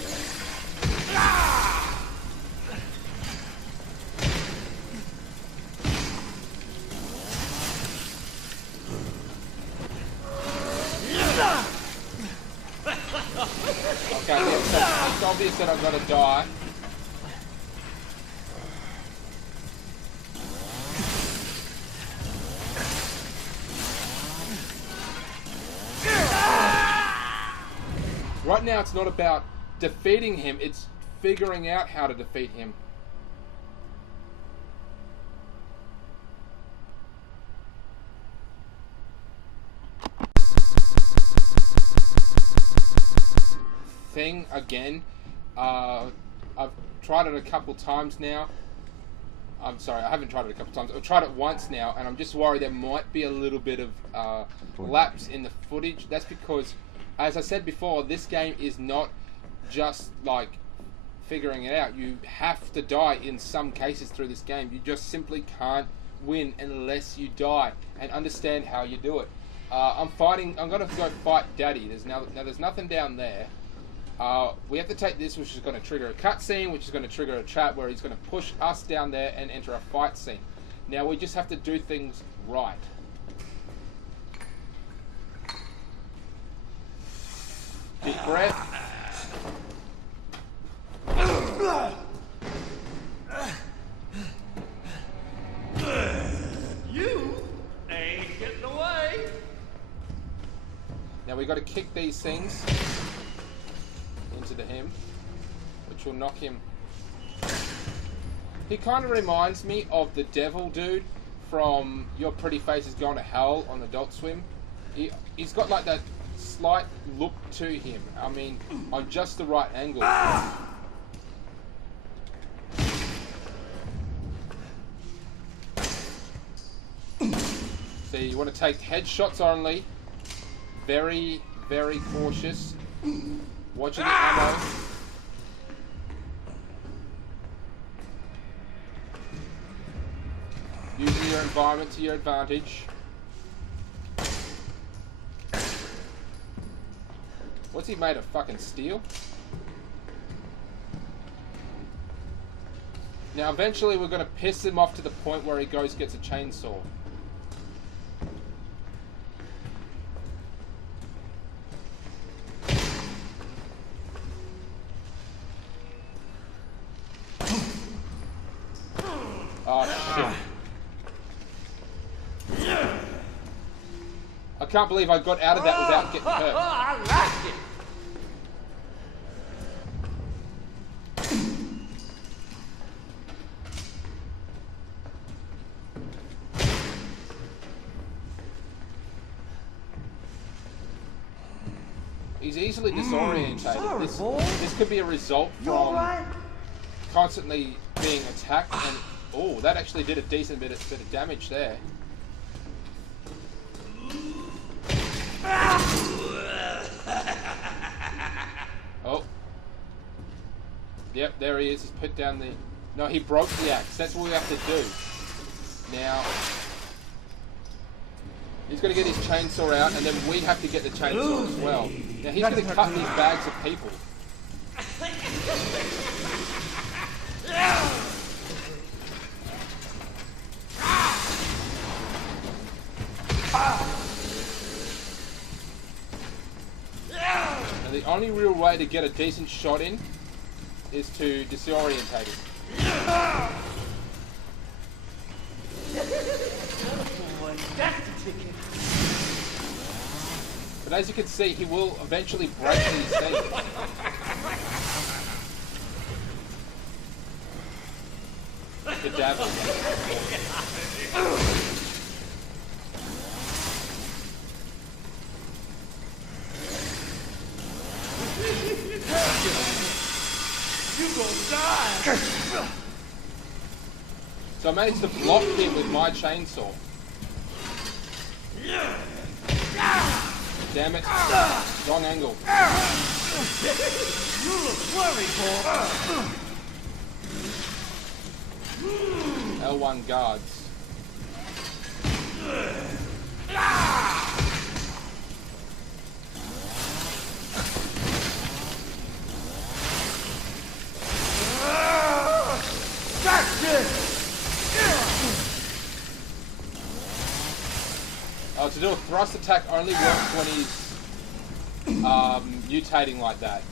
Okay, yeah, so it's obvious that I've got to die. Right now it's not about defeating him, it's figuring out how to defeat him. Thing again. I've tried it a couple times now. I'm sorry, I haven't tried it a couple times. I've tried it once now, and I'm just worried there might be a little bit of lapse in the footage. That's because, as I said before, this game is not just like figuring it out. You have to die in some cases through this game. You just simply can't win unless you die and understand how you do it. I'm going to go fight Daddy. There's nothing down there. We have to take this, which is going to trigger a cutscene, which is going to trigger a trap where he's going to push us down there and enter a fight scene. Now we just have to do things right. Deep breath. You ain't getting away. Now we got to kick these things into him, which will knock him. He kind of reminds me of the devil dude from Your Pretty Face is Going to Hell on Adult Swim. He's got like that slight look to him. I mean, on just the right angle. So you want to take headshots only. Very, very cautious. Watching the ammo. Using your environment to your advantage. What's he made of? Fucking steel? Now eventually we're going to piss him off to the point where he gets a chainsaw. Oh shit. I can't believe I got out of that without getting hurt. I like it. He's easily disorientated. Sorry, boy. This could be a result You from alright? constantly being attacked. And oh, that actually did a decent bit of damage there. Oh. Yep, there he is. He's put down the... No, he broke the axe. That's what we have to do. Now... He's got to get his chainsaw out, and then we have to get the chainsaw as well. Now he's going to cut these bags of people. And the only real way to get a decent shot in is to disorientate him. But as you can see, he will eventually break these things. The dabble. You gonna die! So I managed to block him with my chainsaw. Damn it. Wrong angle. You look worried, boy. L1 guards. To do a thrust attack only works when he's mutating like that.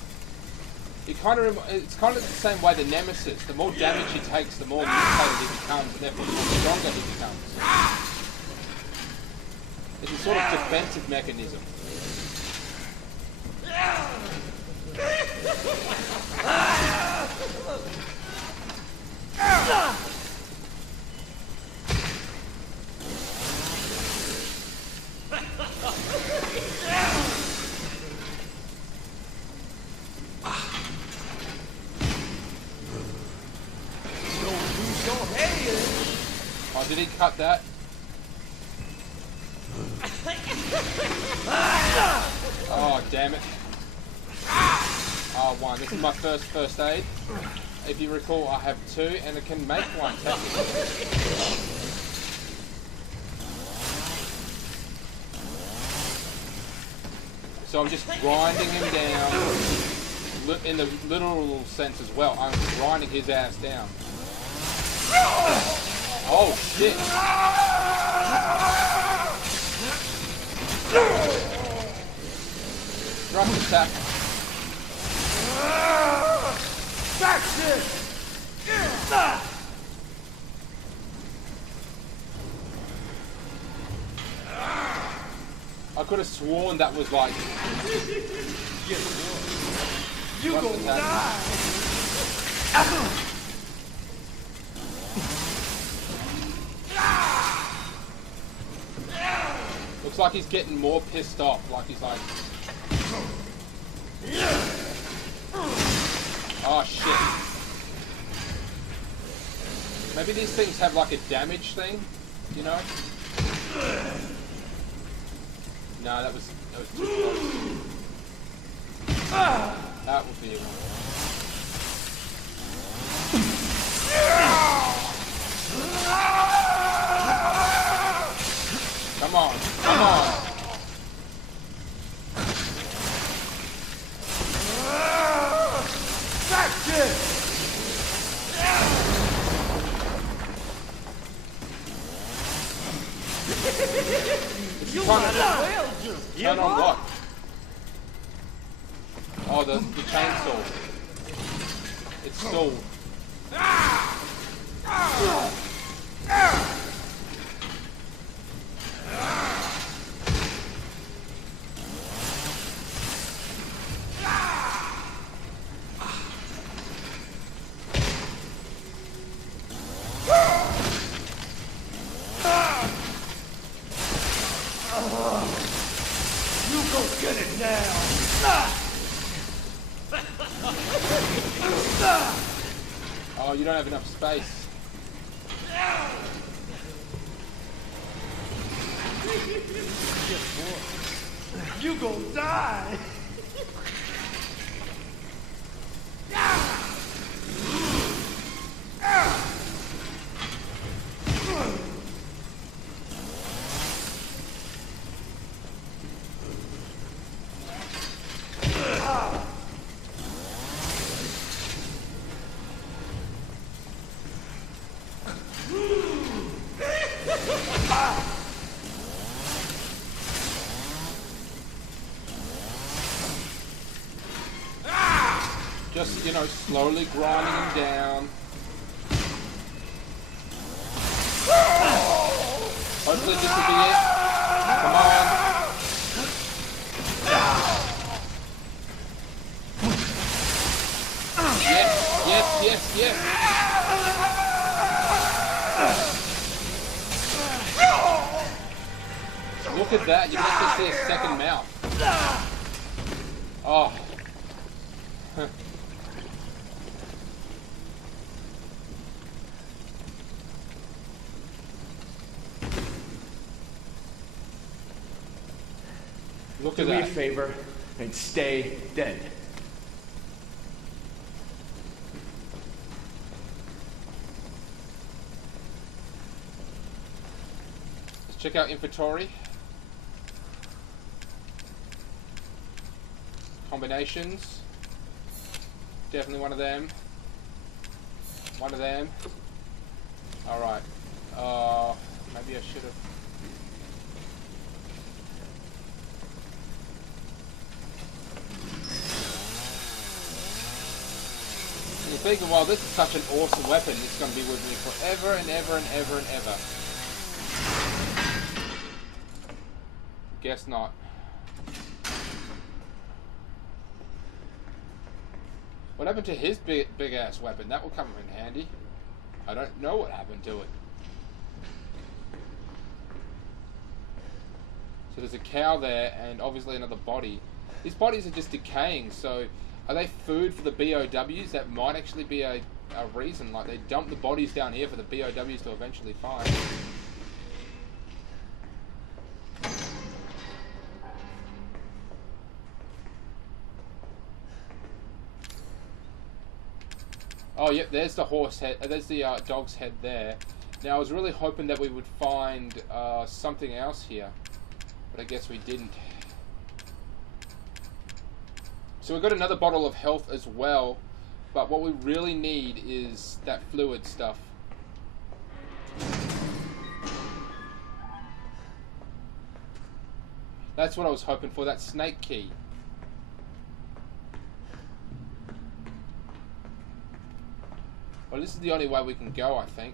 It's kind of the same way the Nemesis. The more damage he takes, the more mutated he becomes, and therefore the more stronger he becomes. It's a sort of defensive mechanism. Oh, did he cut that? Oh, damn it. Oh, one. This is my first aid. If you recall, I have two, and it can make one technically. So I'm just grinding him down, in the literal sense as well. I'm grinding his ass down. Oh shit! Thrust attack. That's it! I could have sworn that was like... You gonna die! Looks like he's getting more pissed off, like he's like... Oh shit. Maybe these things have like a damage thing, you know? No, that was too close. That would be it. Come on, come on. That's it! You want to turn on what? Oh, the chainsaw. It's stalled. You go get it now! you don't have enough space. You gonna die! Just, you know, slowly grinding him down. Hopefully this will be it. Come on. Yes, yes, yes, yes. Look at that, you can actually see a second mouth. Oh. Look at that. Do me a favor and stay dead. Let's check out inventory. Combinations. Definitely one of them. One of them. Alright. Maybe I should have... You're thinking, well, this is such an awesome weapon, it's going to be with me forever and ever and ever and ever. Guess not. What happened to his big ass weapon? That will come in handy. I don't know what happened to it. So there's a cow there and obviously another body. These bodies are just decaying, so are they food for the BOWs? That might actually be a reason. Like, they dump the bodies down here for the BOWs to eventually find. Oh, yep, there's the horse head. There's the dog's head there. Now, I was really hoping that we would find something else here, but I guess we didn't. So we've got another bottle of health as well, but what we really need is that fluid stuff. That's what I was hoping for, that snake key. Well, this is the only way we can go, I think.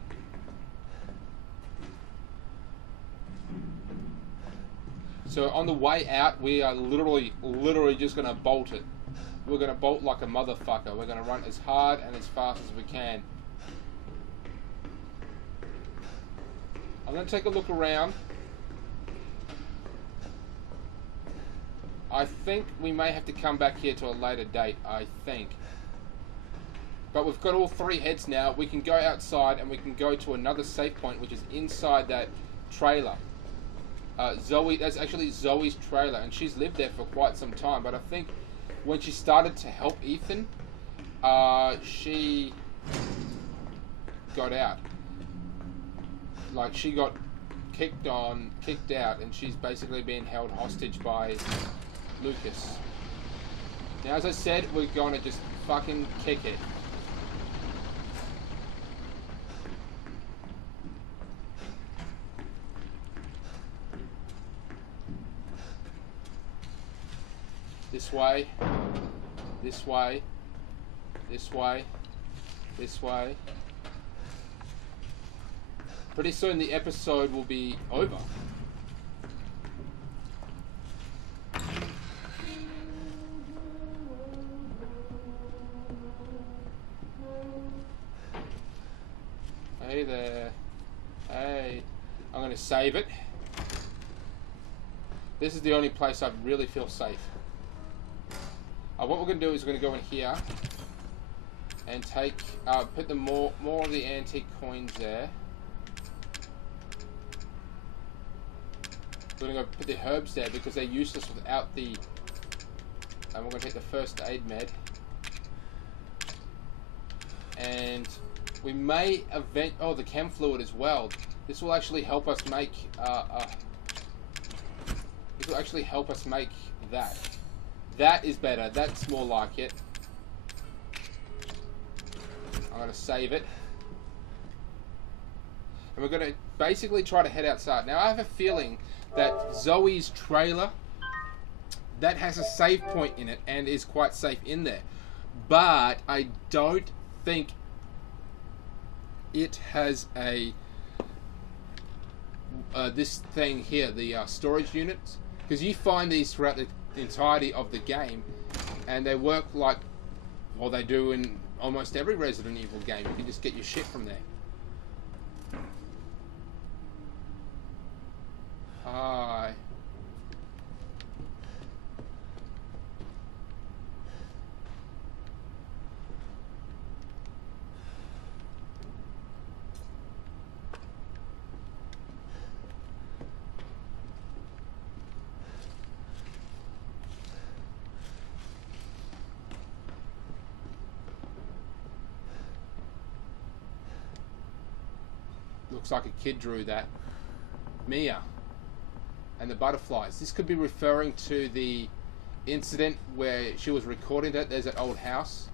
So on the way out, we are literally just going to bolt it. We're going to bolt like a motherfucker. We're going to run as hard and as fast as we can. I'm going to take a look around. I think we may have to come back here to a later date, I think. But we've got all three heads now. We can go outside and we can go to another safe point, which is inside that trailer. Zoe, that's actually Zoe's trailer, and she's lived there for quite some time. But I think when she started to help Ethan, she got out. Like, she got kicked out, and she's basically being held hostage by Lucas. Now, as I said, we're going to just fucking kick it. This way, this way, this way, this way. Pretty soon the episode will be over. Hey there. Hey. I'm going to save it. This is the only place I really feel safe. What we're going to do is we're going to go in here. and take put the more of the antique coins there. We're gonna go put the herbs there because they're useless without the. And we're gonna take the first aid med, and we may the chem fluid as well. This will actually help us make. This will actually help us make that. That is better. That's more like it. I'm gonna save it. And we're gonna basically try to head outside. Now I have a feeling that Zoe's trailer, that has a save point in it and is quite safe in there. But I don't think it has a this thing here, the storage units, because you find these throughout the entirety of the game, and they work like, well, they do in almost every Resident Evil game. You can just get your shit from there. Hi. Looks like a kid drew that. Mia. And the butterflies. This could be referring to the incident where she was recording that. There's an old house.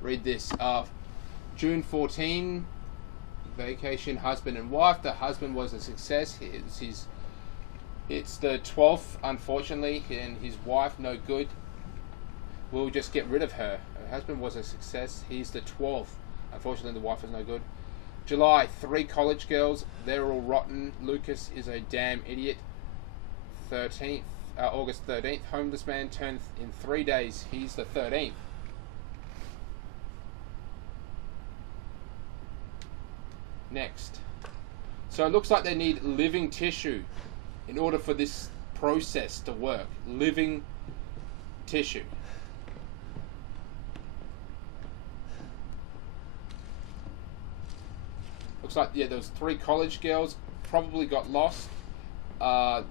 Read this. June 14. Vacation, husband and wife. The husband was a success. It's the 12th, unfortunately, and his wife, no good. We'll just get rid of her. Her husband was a success. He's the 12th. Unfortunately, the wife is no good. July, 3 college girls. They're all rotten. Lucas is a damn idiot. 13th, August 13th. Homeless man turned in 3 days. He's the 13th. Next. So it looks like they need living tissue in order for this process to work. Living tissue. Looks like, yeah, there was 3 college girls, probably got lost.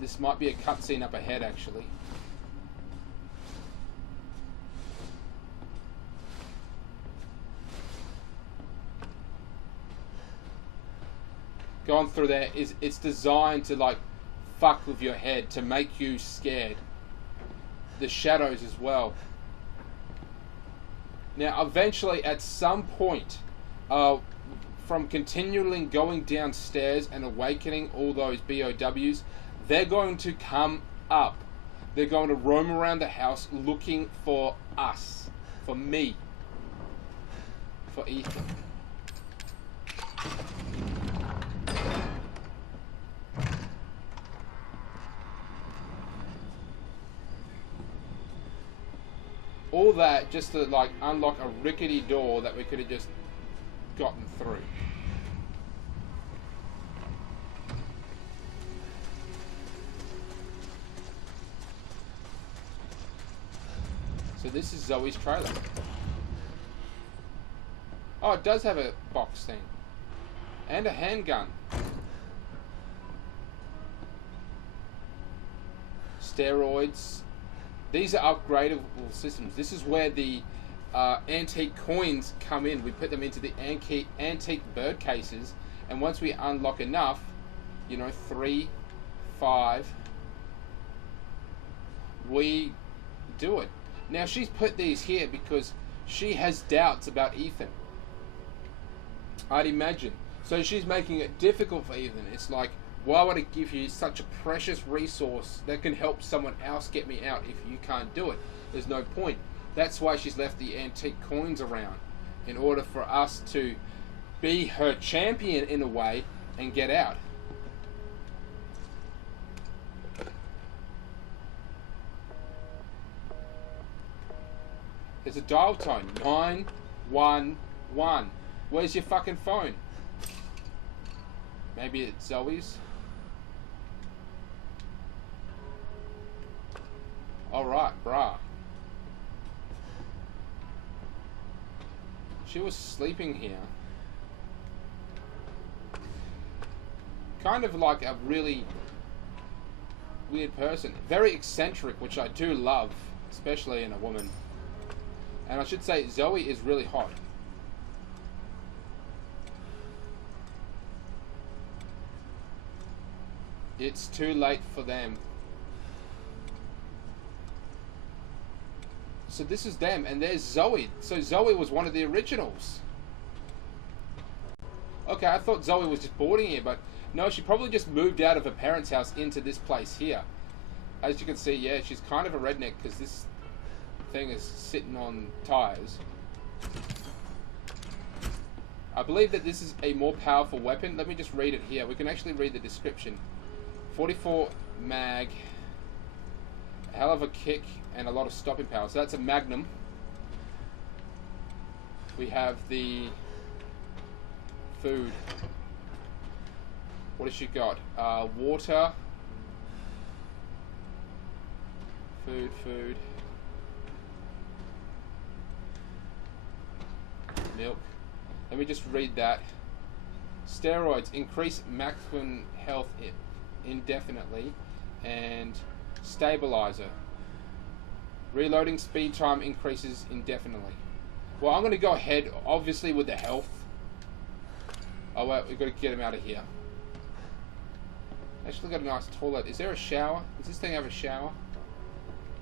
This might be a cutscene up ahead, actually. Going through there, it's designed to, like, fuck with your head, to make you scared. The shadows as well. Now, eventually, at some point, from continually going downstairs and awakening all those BOWs, they're going to come up. They're going to roam around the house looking for us. For me. For Ethan. All that just to, like, unlock a rickety door that we could have just gotten through. So this is Zoe's trailer. Oh, it does have a box thing. And a handgun. Steroids. These are upgradable systems. This is where the antique coins come in. We put them into the antique bird cases, and once we unlock enough, you know, 3, 5, we do it. Now she's put these here because she has doubts about Ethan, I'd imagine. So she's making it difficult for Ethan. It's like, why would I give you such a precious resource that can help someone else get me out if you can't do it? There's no point. That's why she's left the antique coins around, in order for us to be her champion in a way and get out. There's a dial tone, 911. Where's your fucking phone? Maybe it's Zoe's. Alright, brah. She was sleeping here. Kind of like a really weird person. Very eccentric, which I do love, especially in a woman. And I should say Zoe is really hot. It's too late for them. So this is them, and there's Zoe. So Zoe was one of the originals. Okay, I thought Zoe was just boarding here, but no, she probably just moved out of her parents' house into this place here. As you can see, yeah, she's kind of a redneck because this thing is sitting on tires. I believe that this is a more powerful weapon. Let me just read it here. We can actually read the description. 44 mag, a hell of a kick, and a lot of stopping power. So that's a Magnum. We have the food. What has she got? Water. Food. Milk. Let me just read that. Steroids increase maximum health indefinitely, and stabilizer. Reloading speed time increases indefinitely. Well, I'm going to go ahead, obviously, with the health. Oh wait, we've got to get him out of here. Actually got a nice toilet. Is there a shower? Does this thing have a shower?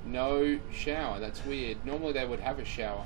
No shower. That's weird. Normally they would have a shower.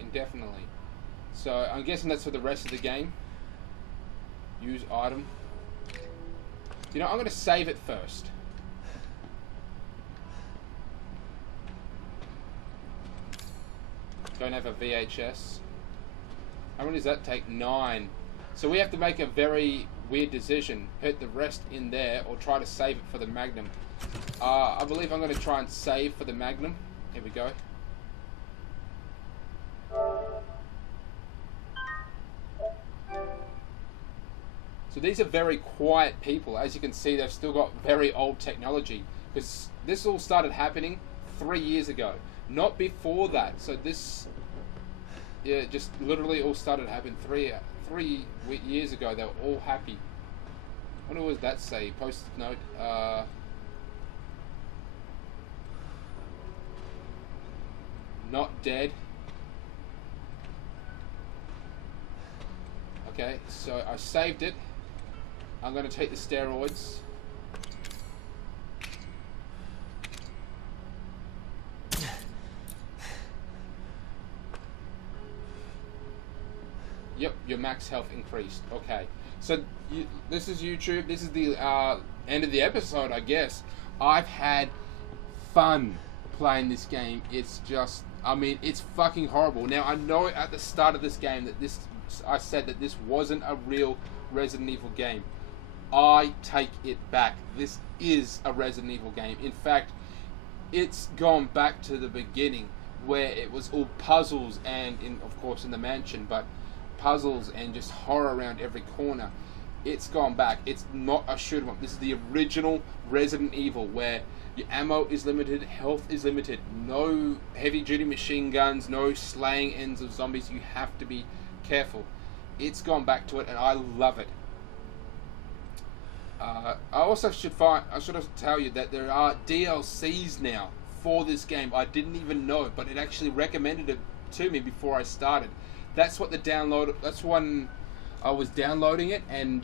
Indefinitely. So I'm guessing that's for the rest of the game. Use item. You know, I'm going to save it first. Don't have a VHS. How many does that take? 9. So we have to make a very weird decision. Put the rest in there or try to save it for the Magnum. I believe I'm going to try and save for the Magnum. Here we go. So these are very quiet people. As you can see, they've still got very old technology. Because this all started happening 3 years ago. Not before that. So this, yeah, just literally all started happening 3 years ago. They were all happy. What does that say? Post-it note. Not dead. Okay, so I saved it. I'm going to take the steroids. Yep, your max health increased. Okay, so this is YouTube. This is the end of the episode, I guess. I've had fun playing this game. It's just, I mean, it's fucking horrible. Now, I know at the start of this game that I said that this wasn't a real Resident Evil game. I take it back. This is a Resident Evil game. In fact, it's gone back to the beginning where it was all puzzles and, of course, in the mansion, but puzzles and just horror around every corner. It's gone back. It's not a shoot 'em up. This is the original Resident Evil where your ammo is limited, health is limited, no heavy-duty machine guns, no slaying ends of zombies. You have to be careful. It's gone back to it, and I love it. I also should tell you that there are DLCs now for this game. I didn't even know it, but it actually recommended it to me before I started. That's what that's when I was downloading it, and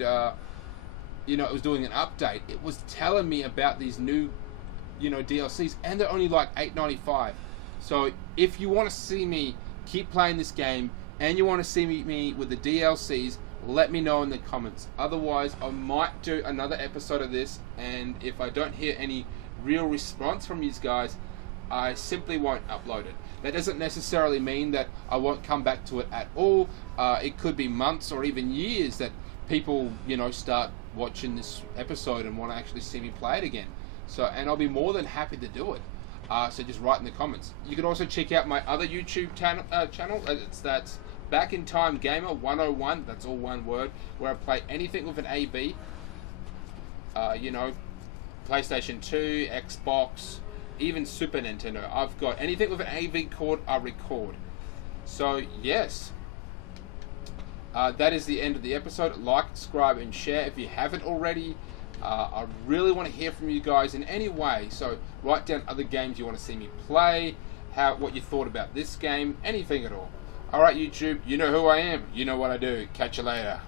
you know, it was doing an update. It was telling me about these new, you know, DLCs, and they're only like $8.95. So if you want to see me keep playing this game, and you want to see me with the DLCs, let me know in the comments. Otherwise, I might do another episode of this, and if I don't hear any real response from you guys, I simply won't upload it. That doesn't necessarily mean that I won't come back to it at all. It could be months or even years that people, you know, start watching this episode and want to actually see me play it again. So, and I'll be more than happy to do it. So just write in the comments. You can also check out my other YouTube channel. That's Back in Time Gamer 101. That's all one word. Where I play anything with an AV. You know, PlayStation 2, Xbox, even Super Nintendo. I've got anything with an AV cord, I record. So yes, that is the end of the episode. Like, subscribe, and share if you haven't already. I really want to hear from you guys in any way. So write down other games you want to see me play, what you thought about this game, anything at all. Alright YouTube, you know who I am, you know what I do. Catch you later.